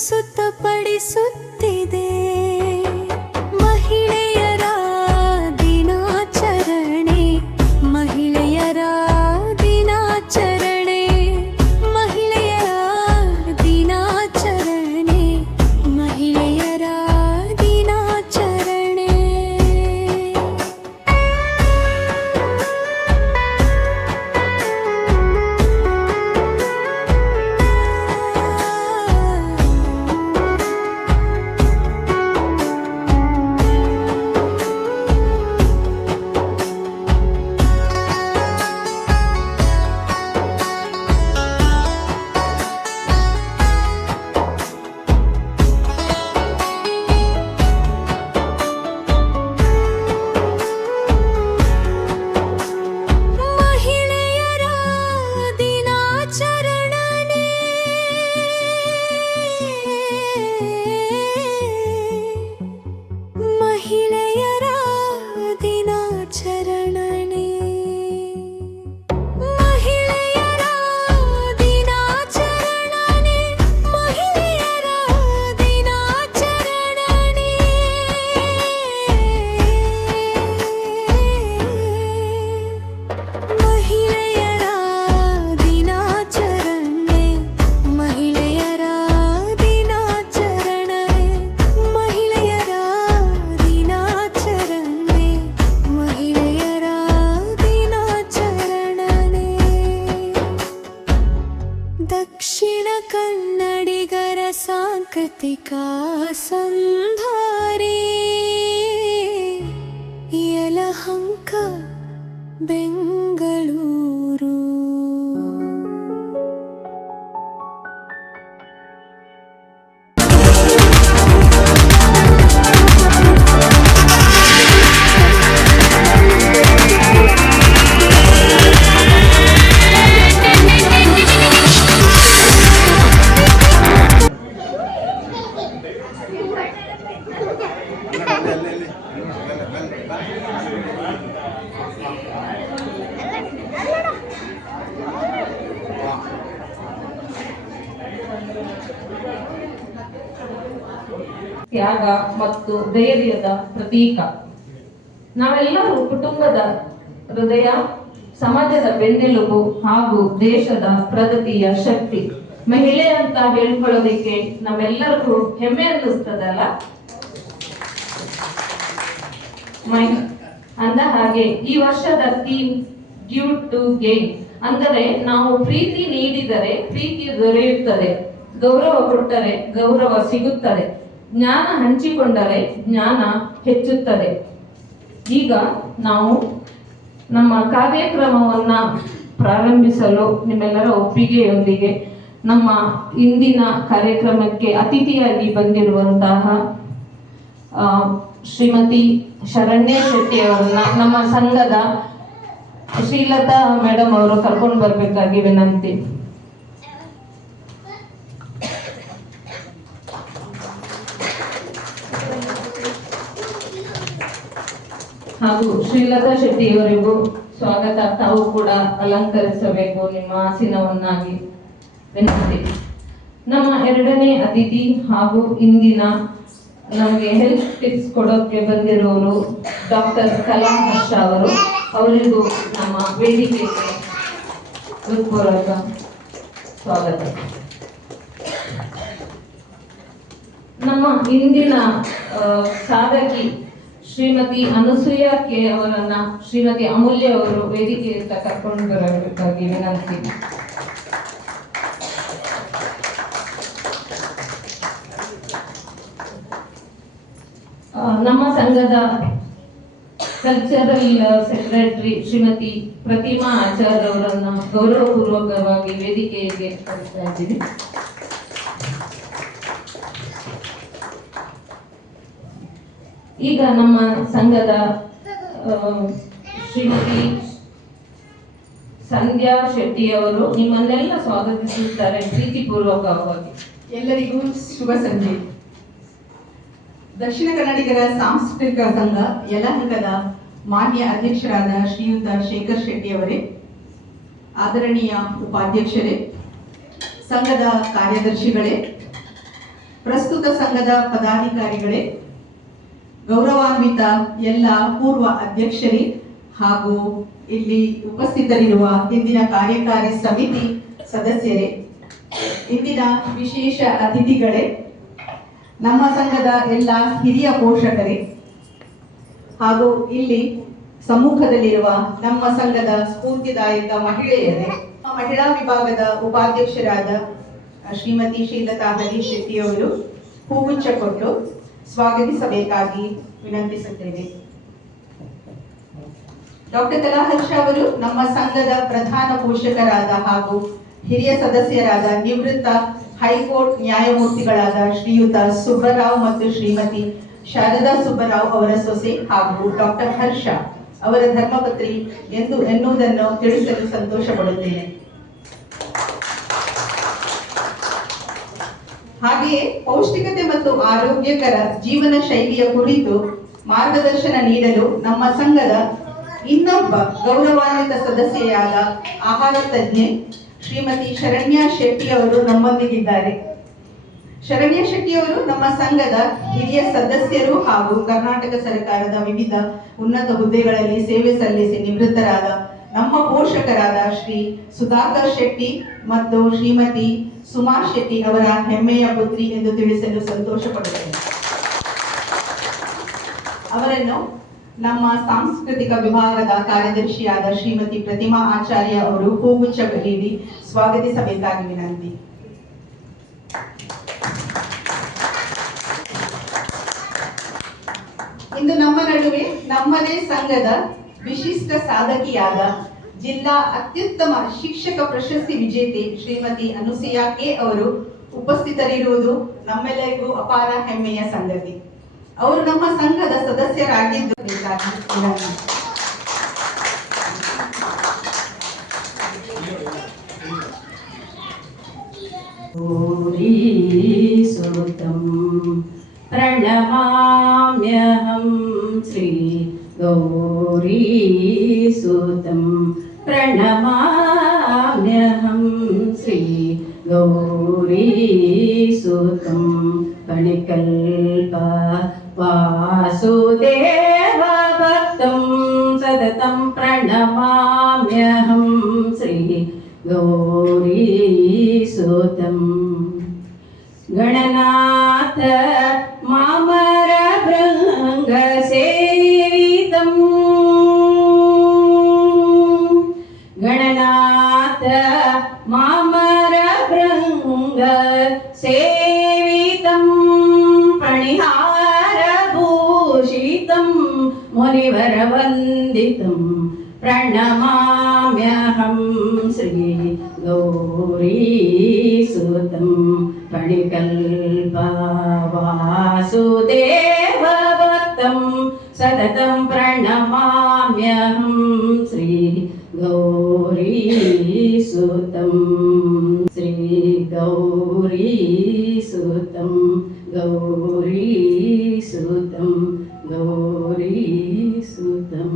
ಸುತ್ತಪಡಿಸುತ್ತಿದೆ ಮಹಿಳೆಯರ ದಿನಾಚರಣೆ, ಮಹಿಳೆಯರ ದಿನಾಚರಣೆ, ಮಹಿಳೆಯರ ದಿನಾಚರಣೆ, ಮಹಿಳೆಯರ ದಿನಾಚರಣೆ. ದಕ್ಷಿಣ ಕನ್ನಡಿಗರ ಸಾಂಸ್ಕೃತಿಕ ಸಂಭಾರಿ ಯಲಹಂಕ ಬೆಂಗಳೂರು. ತ್ಯಾಗ ಮತ್ತು ಧೈರ್ಯದ ಪ್ರತೀಕ. ನಾವೆಲ್ಲರೂ ಕುಟುಂಬದ ಹೃದಯ, ಸಮಾಜದ ಬೆನ್ನೆಲುಬು ಹಾಗೂ ದೇಶದ ಪ್ರಗತಿಯ ಶಕ್ತಿ. ಮಹಿಳೆ ಅಂತ ಹೇಳ್ಕೊಳ್ಳೋದಕ್ಕೆ ನಮ್ಮೆಲ್ಲರಿಗೂ ಹೆಮ್ಮೆ ಅನ್ನಿಸ್ತದಲ್ಲ. ಅಂದ ಹಾಗೆ ಈ ವರ್ಷದ ಥೀಮ್ ಗಿವ್ ಟು ಗೇನ್, ಅಂದರೆ ನಾವು ಪ್ರೀತಿ ನೀಡಿದರೆ ಪ್ರೀತಿ ದೊರೆಯುತ್ತದೆ, ಗೌರವ ಕೊಟ್ಟರೆ ಗೌರವ ಸಿಗುತ್ತದೆ, ಜ್ಞಾನ ಹಂಚಿಕೊಂಡರೆ ಜ್ಞಾನ ಹೆಚ್ಚುತ್ತದೆ. ಈಗ ನಾವು ನಮ್ಮ ಕಾರ್ಯಕ್ರಮವನ್ನ ಪ್ರಾರಂಭಿಸಲು ನಿಮ್ಮೆಲ್ಲರ ಒಪ್ಪಿಗೆಯೊಂದಿಗೆ ನಮ್ಮ ಇಂದಿನ ಕಾರ್ಯಕ್ರಮಕ್ಕೆ ಅತಿಥಿಯಾಗಿ ಬಂದಿರುವಂತಹ ಶ್ರೀಮತಿ ಶರಣ್ಯ ಶೆಟ್ಟಿ ಅವರನ್ನ ನಮ್ಮ ಸಂಘದ ಶ್ರೀಲತಾ ಮೇಡಮ್ ಅವರು ಕರ್ಕೊಂಡು ಬರ್ಬೇಕಾಗಿ ವಿನಂತಿ. ಹಾಗೂ ಶ್ರೀಲತಾ ಶೆಟ್ಟಿ ಅವರಿಗೂ ಸ್ವಾಗತ. ತಾವು ಕೂಡ ಅಲಂಕರಿಸಬೇಕು ನಿಮ್ಮ ಆಸನವನ್ನಾಗಿ ವಿನಂತಿ. ನಮ್ಮ ಎರಡನೇ ಅತಿಥಿ ಹಾಗೂ ಇಂದಿನ ನಮಗೆ ಹೆಲ್ತ್ ಟಿಪ್ಸ್ ಕೊಡೋಕೆ ಬಂದಿರೋರು ಡಾಕ್ಟರ್ ಕಲಾ ಹರ್ಷ ಅವರು. ಅವರಿಗೂ ನಮ್ಮ ವೇದಿಕೆಗೆ ಹೃತ್ಪೂರ್ವಕ ಸ್ವಾಗತ. ನಮ್ಮ ಇಂದಿನ ಸಾಧಕಿ ಶ್ರೀಮತಿ ಅನಸೂಯ ಕೆ ಅವರನ್ನ ಶ್ರೀಮತಿ ಅಮೂಲ್ಯ ಅವರು ವೇದಿಕೆಯಿಂದ ಕರ್ಕೊಂಡು ಬರಬೇಕಾಗಿ ವಿನಂತಿ. ನಮ್ಮ ಸಂಘದ ಕಲ್ಚರಲ್ ಸೆಕ್ರೆಟರಿ ಶ್ರೀಮತಿ ಪ್ರತಿಮಾ ಆಚಾರ್ಯ ಅವರನ್ನ ಗೌರವಪೂರ್ವಕವಾಗಿ ವೇದಿಕೆಗೆ ಕರೆಸ್ತಾ ಇದ್ದೀವಿ. ಈಗ ನಮ್ಮ ಸಂಘದ ಶ್ರೀಮತಿ ಸಂಧ್ಯಾ ಶೆಟ್ಟಿ ಅವರು ನಿಮ್ಮನ್ನೆಲ್ಲ ಸ್ವಾಗತಿಸುತ್ತಾರೆ ಪ್ರೀತಿಪೂರ್ವಕವಾಗಿ. ಎಲ್ಲರಿಗೂ ಶುಭ ಸಂಜೆ. ದಕ್ಷಿಣ ಕನ್ನಡಿಗರ ಸಾಂಸ್ಕೃತಿಕ ಸಂಘ ಯಲಹಂಕದ ಮಾನ್ಯ ಅಧ್ಯಕ್ಷರಾದ ಶ್ರೀಯುತ ಶೇಖರ್ ಶೆಟ್ಟಿ ಅವರೇ, ಆದರಣೀಯ ಉಪಾಧ್ಯಕ್ಷರೇ, ಸಂಘದ ಕಾರ್ಯದರ್ಶಿಗಳೇ, ಪ್ರಸ್ತುತ ಸಂಘದ ಪದಾಧಿಕಾರಿಗಳೇ, ಗೌರವಾನ್ವಿತ ಎಲ್ಲ ಪೂರ್ವ ಅಧ್ಯಕ್ಷರೇ ಹಾಗೂ ಇಲ್ಲಿ ಉಪಸ್ಥಿತರಿರುವ ಇಂದಿನ ಕಾರ್ಯಕಾರಿ ಸಮಿತಿ ಸದಸ್ಯರೇ, ಇಂದಿನ ವಿಶೇಷ ಅತಿಥಿಗಳೇ, ನಮ್ಮ ಸಂಘದ ಎಲ್ಲ ಹಿರಿಯ ಪೋಷಕರೇ ಹಾಗೂ ಇಲ್ಲಿ ಸಮ್ಮುಖದಲ್ಲಿರುವ ನಮ್ಮ ಸಂಘದ ಸ್ಫೂರ್ತಿದಾಯಕ ಮಹಿಳೆಯರೇ, ಮಹಿಳಾ ವಿಭಾಗದ ಉಪಾಧ್ಯಕ್ಷರಾದ ಶ್ರೀಮತಿ ಶ್ರೀಲತಾ ಹರೀಶ್ ಶೆಟ್ಟಿಯವರು ಹೂಗುಚ್ಛ ಕೊಟ್ಟು ಸ್ವಾಗತಿಸಬೇಕಾಗಿ ವಿನಂತಿಸುತ್ತೇವೆ. ಡಾಕ್ಟರ್ ಕಲಾ ಹರ್ಷ ಅವರು ನಮ್ಮ ಸಂಘದ ಪ್ರಧಾನ ಪೋಷಕರಾದ ಹಾಗೂ ಹಿರಿಯ ಸದಸ್ಯರಾದ ನಿವೃತ್ತ ಹೈಕೋರ್ಟ್ ನ್ಯಾಯಮೂರ್ತಿಗಳಾದ ಶ್ರೀಯುತ ಸುಬ್ಬರಾವ್ ಮತ್ತು ಶ್ರೀಮತಿ ಶಾರದಾ ಸುಬ್ಬರಾವ್ ಅವರ ಸೊಸೆ ಹಾಗೂ ಡಾಕ್ಟರ್ ಹರ್ಷ ಅವರ ಧರ್ಮಪತ್ನಿ ಎನ್ನುವುದನ್ನು ತಿಳಿಸಲು ಸಂತೋಷ ಪಡುತ್ತೇನೆ. ಹಾಗೆಯೇ ಪೌಷ್ಟಿಕತೆ ಮತ್ತು ಆರೋಗ್ಯಕರ ಜೀವನ ಶೈಲಿಯ ಕುರಿತು ಮಾರ್ಗದರ್ಶನ ನೀಡಲು ನಮ್ಮ ಸಂಘದ ಇನ್ನೊಬ್ಬ ಗೌರವಾನ್ವಿತ ಸದಸ್ಯೆಯಾದ ಆಹಾರ ತಜ್ಞೆ ಶ್ರೀಮತಿ ಶರಣ್ಯ ಶೆಟ್ಟಿ ಅವರು ನಮ್ಮೊಂದಿಗಿದ್ದಾರೆ. ಶರಣ್ಯ ಶೆಟ್ಟಿ ಅವರು ನಮ್ಮ ಸಂಘದ ಹಿರಿಯ ಸದಸ್ಯರು ಹಾಗೂ ಕರ್ನಾಟಕ ಸರ್ಕಾರದ ವಿವಿಧ ಉನ್ನತ ಹುದ್ದೆಗಳಲ್ಲಿ ಸೇವೆ ಸಲ್ಲಿಸಿ ನಿವೃತ್ತರಾದ ನಮ್ಮ ಪೋಷಕರಾದ ಶ್ರೀ ಸುಧಾಕರ್ ಶೆಟ್ಟಿ ಮತ್ತು ಶ್ರೀಮತಿ ಸುಮಾ ಶೆಟ್ಟಿ ಅವರ ಹೆಮ್ಮೆಯ ಪುತ್ರಿ ಎಂದು ತಿಳಿಸಲು ಸಂತೋಷ ಪಡುತ್ತೇನೆ. ಅವರನ್ನು ನಮ್ಮ ಸಾಂಸ್ಕೃತಿಕ ವಿಭಾಗದ ಕಾರ್ಯದರ್ಶಿಯಾದ ಶ್ರೀಮತಿ ಪ್ರತಿಮಾ ಆಚಾರ್ಯ ಅವರು ಹೂಗುಚ್ಛ ನೀಡಿ ಸ್ವಾಗತಿಸಬೇಕಾಗಿ ವಿನಂತಿ. ಇಂದು ನಮ್ಮ ನಡುವೆ ನಮ್ಮದೇ ಸಂಘದ ವಿಶಿಷ್ಟ ಸಾಧಕಿಯಾದ ಜಿಲ್ಲಾ ಅತ್ಯುತ್ತಮ ಶಿಕ್ಷಕ ಪ್ರಶಸ್ತಿ ವಿಜೇತೆ ಶ್ರೀಮತಿ ಅನುಸೂಯ ಕೆ ಅವರು ಉಪಸ್ಥಿತರಿರುವುದು ನಮ್ಮೆಲ್ಲರಿಗೂ ಅಪಾರ ಹೆಮ್ಮೆಯ ಸಂಗತಿ. ಅವರು ನಮ್ಮ ಸಂಘದ ಸದಸ್ಯರಾಗಿದ್ದು ಪ್ರಣಮಾಮ್ಯಹಂ ಶ್ರೀ ಗೌರೀಸುತಂ ಪ್ರಣಮಾಮ್ಯಹಂ ಶ್ರೀ ಗೌರೀಸುತಂ ಕಣಿಕಲ್ಪ ವಾಸುದೇವ ಭಕ್ತಂ ಸತತಂ ಪ್ರಣಮಾಮ್ಯಹಂ ಶ್ರೀ ಗೌರೀಸುತಂ ಗಣನಾಥ ಮಾಮರ ಭೃಂಗ ಸೇವಿತಂ ಗಣನಾಥ ಮಾಮರ ಭೃಂಗ ಸೇವಿತಂ ಪಣಿಹಾರ ಭೂಷಿತಂ ಮುನಿವರ ವಂದಿತಂ ಪ್ರಣಮಾಮ್ಯಹಂ ಶ್ರೀ ಗೌರೀಸುತಂ ಪಣಿಕಲ್ಪ ವಾಸುದೇವ ಭಕ್ತಂ ಸತತಂ ಪ್ರಣಮಾಮ್ಯಹಂ ಶ್ರೀ ಗೌರೀಸುತಂ ಶ್ರೀ ಗೌರೀಸುತಂ ಗೌರೀಸುತಂ ಗೌರೀಸುತಂ.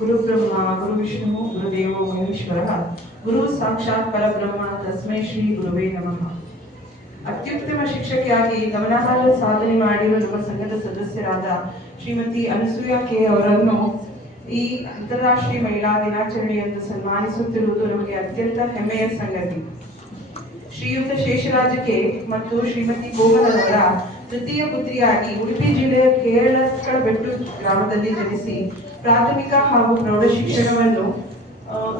गुरु ब्रह्मा गुरु विष्णु गुरुदेवो महेश्वरः गुरु साक्षात् परब्रह्म तस्मै ಶ್ರೀ ಗುರುವೇ ನಮಃ. ಅತ್ಯುತ್ತಮ ಶಿಕ್ಷಕಿಯಾಗಿ ಗಮನಾರ್ಹ ಸಾಧನೆ ಮಾಡಿರುವ ನಮ್ಮ ಸಂಘದ ಸದಸ್ಯರಾದ ಶ್ರೀಮತಿ ಅನುಸೂಯ ಕೆ ಅವರನ್ನು ಈ ಅಂತಾರಾಷ್ಟ್ರೀಯ ಮಹಿಳಾ ದಿನಾಚರಣೆಯಂದು ಸನ್ಮಾನಿಸುತ್ತಿರುವುದು ನಮಗೆ ಅತ್ಯಂತ ಹೆಮ್ಮೆಯ ಸಂಗತಿ. ಶ್ರೀಯುತ ಶೇಷರಾಜ ಕೆ ಮತ್ತು ಶ್ರೀಮತಿ ಗೋಮನವರ ತೃತೀಯ ಪುತ್ರಿಯಾಗಿ ಉಡುಪಿ ಜಿಲ್ಲೆಯ ಕೇರಳಕಳಬೆಟ್ಟು ಗ್ರಾಮದಲ್ಲಿ ಜನಿಸಿ ಪ್ರಾಥಮಿಕ ಹಾಗೂ ಪ್ರೌಢ ಶಿಕ್ಷಣವನ್ನು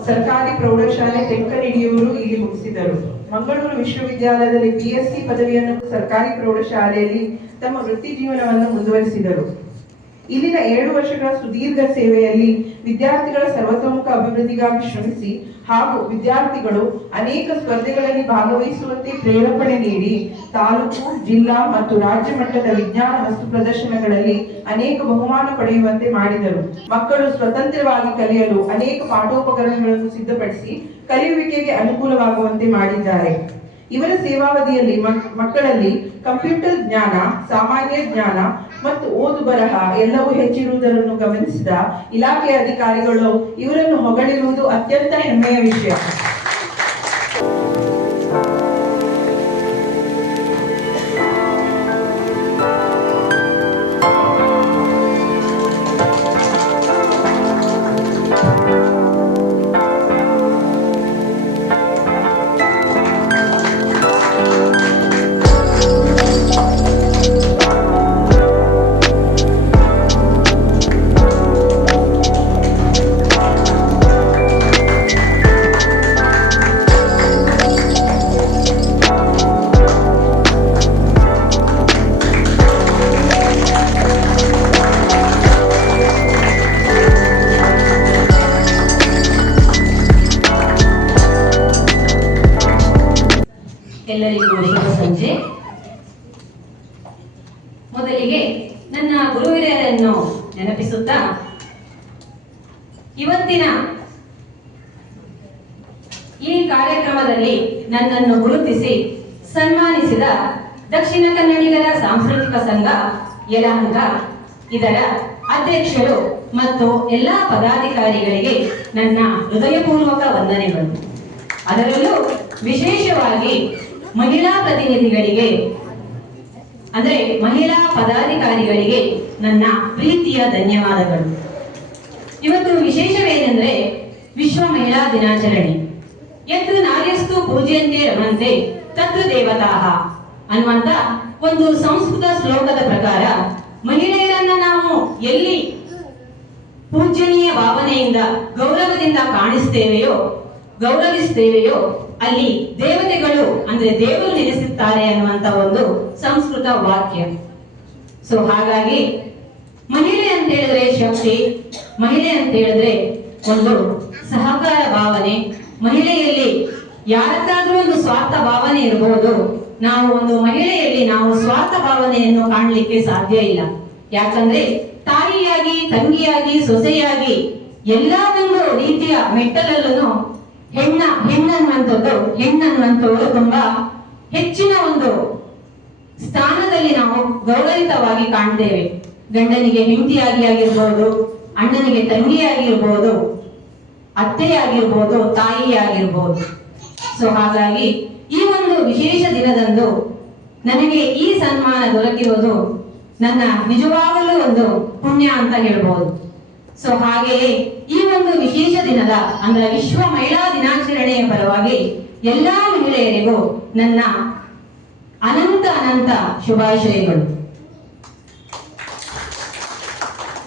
ಸರ್ಕಾರಿ ಪ್ರೌಢಶಾಲೆ ತೆಂಕನಿಡಿಯವರು ಇಲ್ಲಿ ಮುಗಿಸಿದರು. ಮಂಗಳೂರು ವಿಶ್ವವಿದ್ಯಾಲಯದಲ್ಲಿ BSc ಪದವಿಯನ್ನು ಸರ್ಕಾರಿ ಪ್ರೌಢಶಾಲೆಯಲ್ಲಿ ತಮ್ಮ ವೃತ್ತಿ ಜೀವನವನ್ನು ಮುಂದುವರಿಸಿದರು. ಇಲ್ಲಿನ 7 ವರ್ಷಗಳ ಸುದೀರ್ಘ ಸೇವೆಯಲ್ಲಿ ವಿದ್ಯಾರ್ಥಿಗಳ ಸರ್ವತೋಮುಖ ಅಭಿವೃದ್ಧಿಗಾಗಿ ಶ್ರಮಿಸಿ ಹಾಗೂ ವಿದ್ಯಾರ್ಥಿಗಳು ಅನೇಕ ಸ್ಪರ್ಧೆಗಳಲ್ಲಿ ಭಾಗವಹಿಸುವಂತೆ ಪ್ರೇರೇಪಣೆ ನೀಡಿ ತಾಲೂಕು, ಜಿಲ್ಲಾ ಮತ್ತು ರಾಜ್ಯ ಮಟ್ಟದ ವಿಜ್ಞಾನ ವಸ್ತು ಪ್ರದರ್ಶನಗಳಲ್ಲಿ ಅನೇಕ ಬಹುಮಾನ ಪಡೆಯುವಂತೆ ಮಾಡಿದರು. ಮಕ್ಕಳು ಸ್ವತಂತ್ರವಾಗಿ ಕಲಿಯಲು ಅನೇಕ ಪಾಠೋಪಕರಣಗಳನ್ನು ಸಿದ್ಧಪಡಿಸಿ ಕಲಿಯುವಿಕೆಗೆ ಅನುಕೂಲವಾಗುವಂತೆ ಮಾಡಿದ್ದಾರೆ. ಇವರ ಸೇವಾವಧಿಯಲ್ಲಿ ಮಕ್ಕಳಲ್ಲಿ ಕಂಪ್ಯೂಟರ್ ಜ್ಞಾನ, ಸಾಮಾನ್ಯ ಜ್ಞಾನ ಮತ್ತು ಓದು ಬರಹ ಎಲ್ಲವೂ ಹೆಚ್ಚಿರುವುದನ್ನು ಗಮನಿಸಿದ ಇಲಾಖೆಯ ಅಧಿಕಾರಿಗಳು ಇವರನ್ನು ಹೊಗಳಿರುವುದು ಅತ್ಯಂತ ಹೆಮ್ಮೆಯ ವಿಷಯ. ಎಲ್ಲರಿಗೂ ಶುಭ ಸಂಜೆ. ಮೊದಲಿಗೆ ನನ್ನ ಗುರುಹಿರಿಯರನ್ನು ನೆನಪಿಸುತ್ತಾ ಇವತ್ತಿನ ಈ ಕಾರ್ಯಕ್ರಮದಲ್ಲಿ ನನ್ನನ್ನು ಗುರುತಿಸಿ ಸನ್ಮಾನಿಸಿದ ದಕ್ಷಿಣ ಕನ್ನಡಿಗರ ಸಾಂಸ್ಕೃತಿಕ ಸಂಘ ಯಲಹಂಕ ಇದರ ಅಧ್ಯಕ್ಷರು ಮತ್ತು ಎಲ್ಲಾ ಪದಾಧಿಕಾರಿಗಳಿಗೆ ನನ್ನ ಹೃದಯಪೂರ್ವಕ ವಂದನೆಗಳು. ಅದರಲ್ಲೂ ವಿಶೇಷವಾಗಿ ಮಹಿಳಾ ಪ್ರತಿನಿಧಿಗಳಿಗೆ ಅಂದ್ರೆ ಮಹಿಳಾ ಪದಾಧಿಕಾರಿಗಳಿಗೆ ನನ್ನ ಪ್ರೀತಿಯ ಧನ್ಯವಾದಗಳು. ಇವತ್ತು ವಿಶೇಷವೇನೆಂದ್ರೆ ವಿಶ್ವ ಮಹಿಳಾ ದಿನಾಚರಣೆ. ಯತ್ ನಾರ್ಯಸ್ತು ಪೂಜ್ಯಂತೆ ರಮಂತೆ ತತ್ರ ದೇವತಾಃ ಅನ್ನುವಂತ ಒಂದು ಸಂಸ್ಕೃತ ಶ್ಲೋಕದ ಪ್ರಕಾರ ಮಹಿಳೆಯರನ್ನ ನಾವು ಎಲ್ಲಿ ಪೂಜ್ಯನೀಯ ಭಾವನೆಯಿಂದ ಗೌರವದಿಂದ ಗೌರವಿಸ್ತೇವೆಯೋ ಅಲ್ಲಿ ದೇವತೆಗಳು ಅಂದ್ರೆ ದೇವರು ನೆಲೆಸುತ್ತಾರೆ ಅನ್ನುವಂತ ಒಂದು ಸಂಸ್ಕೃತ ವಾಕ್ಯ. ಸೊ ಹಾಗಾಗಿ ಮಹಿಳೆ ಅಂತ ಹೇಳಿದ್ರೆ ಶಕ್ತಿ, ಮಹಿಳೆ ಅಂತ ಹೇಳಿದ್ರೆ ಒಂದು ಸಹಕಾರ ಭಾವನೆ. ಮಹಿಳೆಯಲ್ಲಿ ಯಾರದ್ದಾದ್ರೂ ಒಂದು ಸ್ವಾರ್ಥ ಭಾವನೆ ಇರಬಹುದು, ನಾವು ಒಂದು ಮಹಿಳೆಯಲ್ಲಿ ನಾವು ಸ್ವಾರ್ಥ ಭಾವನೆಯನ್ನು ಕಾಣಲಿಕ್ಕೆ ಸಾಧ್ಯ ಇಲ್ಲ. ಯಾಕಂದ್ರೆ ತಾಯಿಯಾಗಿ, ತಂಗಿಯಾಗಿ, ಸೊಸೆಯಾಗಿ ಎಲ್ಲಾ ಒಂದು ರೀತಿಯ ಮೆಟ್ಟಲಲ್ಲೂ ಹೆಣ್ಣನ್ನುವಂಥವರು ತುಂಬಾ ಹೆಚ್ಚಿನ ಒಂದು ಸ್ಥಾನದಲ್ಲಿ ನಾವು ಗೌರವಿತವಾಗಿ ಕಾಣ್ತೇವೆ. ಗಂಡನಿಗೆ ಹೆಂಡತಿಯಾಗಿ ಆಗಿರ್ಬೋದು, ಅಣ್ಣನಿಗೆ ತಂಗಿಯಾಗಿರ್ಬೋದು, ಅತ್ತೆಯಾಗಿರ್ಬೋದು, ತಾಯಿಯಾಗಿರ್ಬೋದು. ಸೊ ಹಾಗಾಗಿ ಈ ಒಂದು ವಿಶೇಷ ದಿನದಂದು ನನಗೆ ಈ ಸನ್ಮಾನ ದೊರಕಿರೋದು ನನ್ನ ನಿಜವಾಗಲೂ ಒಂದು ಪುಣ್ಯ ಅಂತ ಹೇಳ್ಬೋದು. ಸೊ ಹಾಗೆಯೇ ಈ ಒಂದು ವಿಶೇಷ ದಿನದ ಅಂದ್ರೆ ವಿಶ್ವ ಮಹಿಳಾ ದಿನಾಚರಣೆಯ ಪರವಾಗಿ ಎಲ್ಲಾ ಮಹಿಳೆಯರಿಗೂ ನನ್ನ ಅನಂತ ಶುಭಾಶಯಗಳು.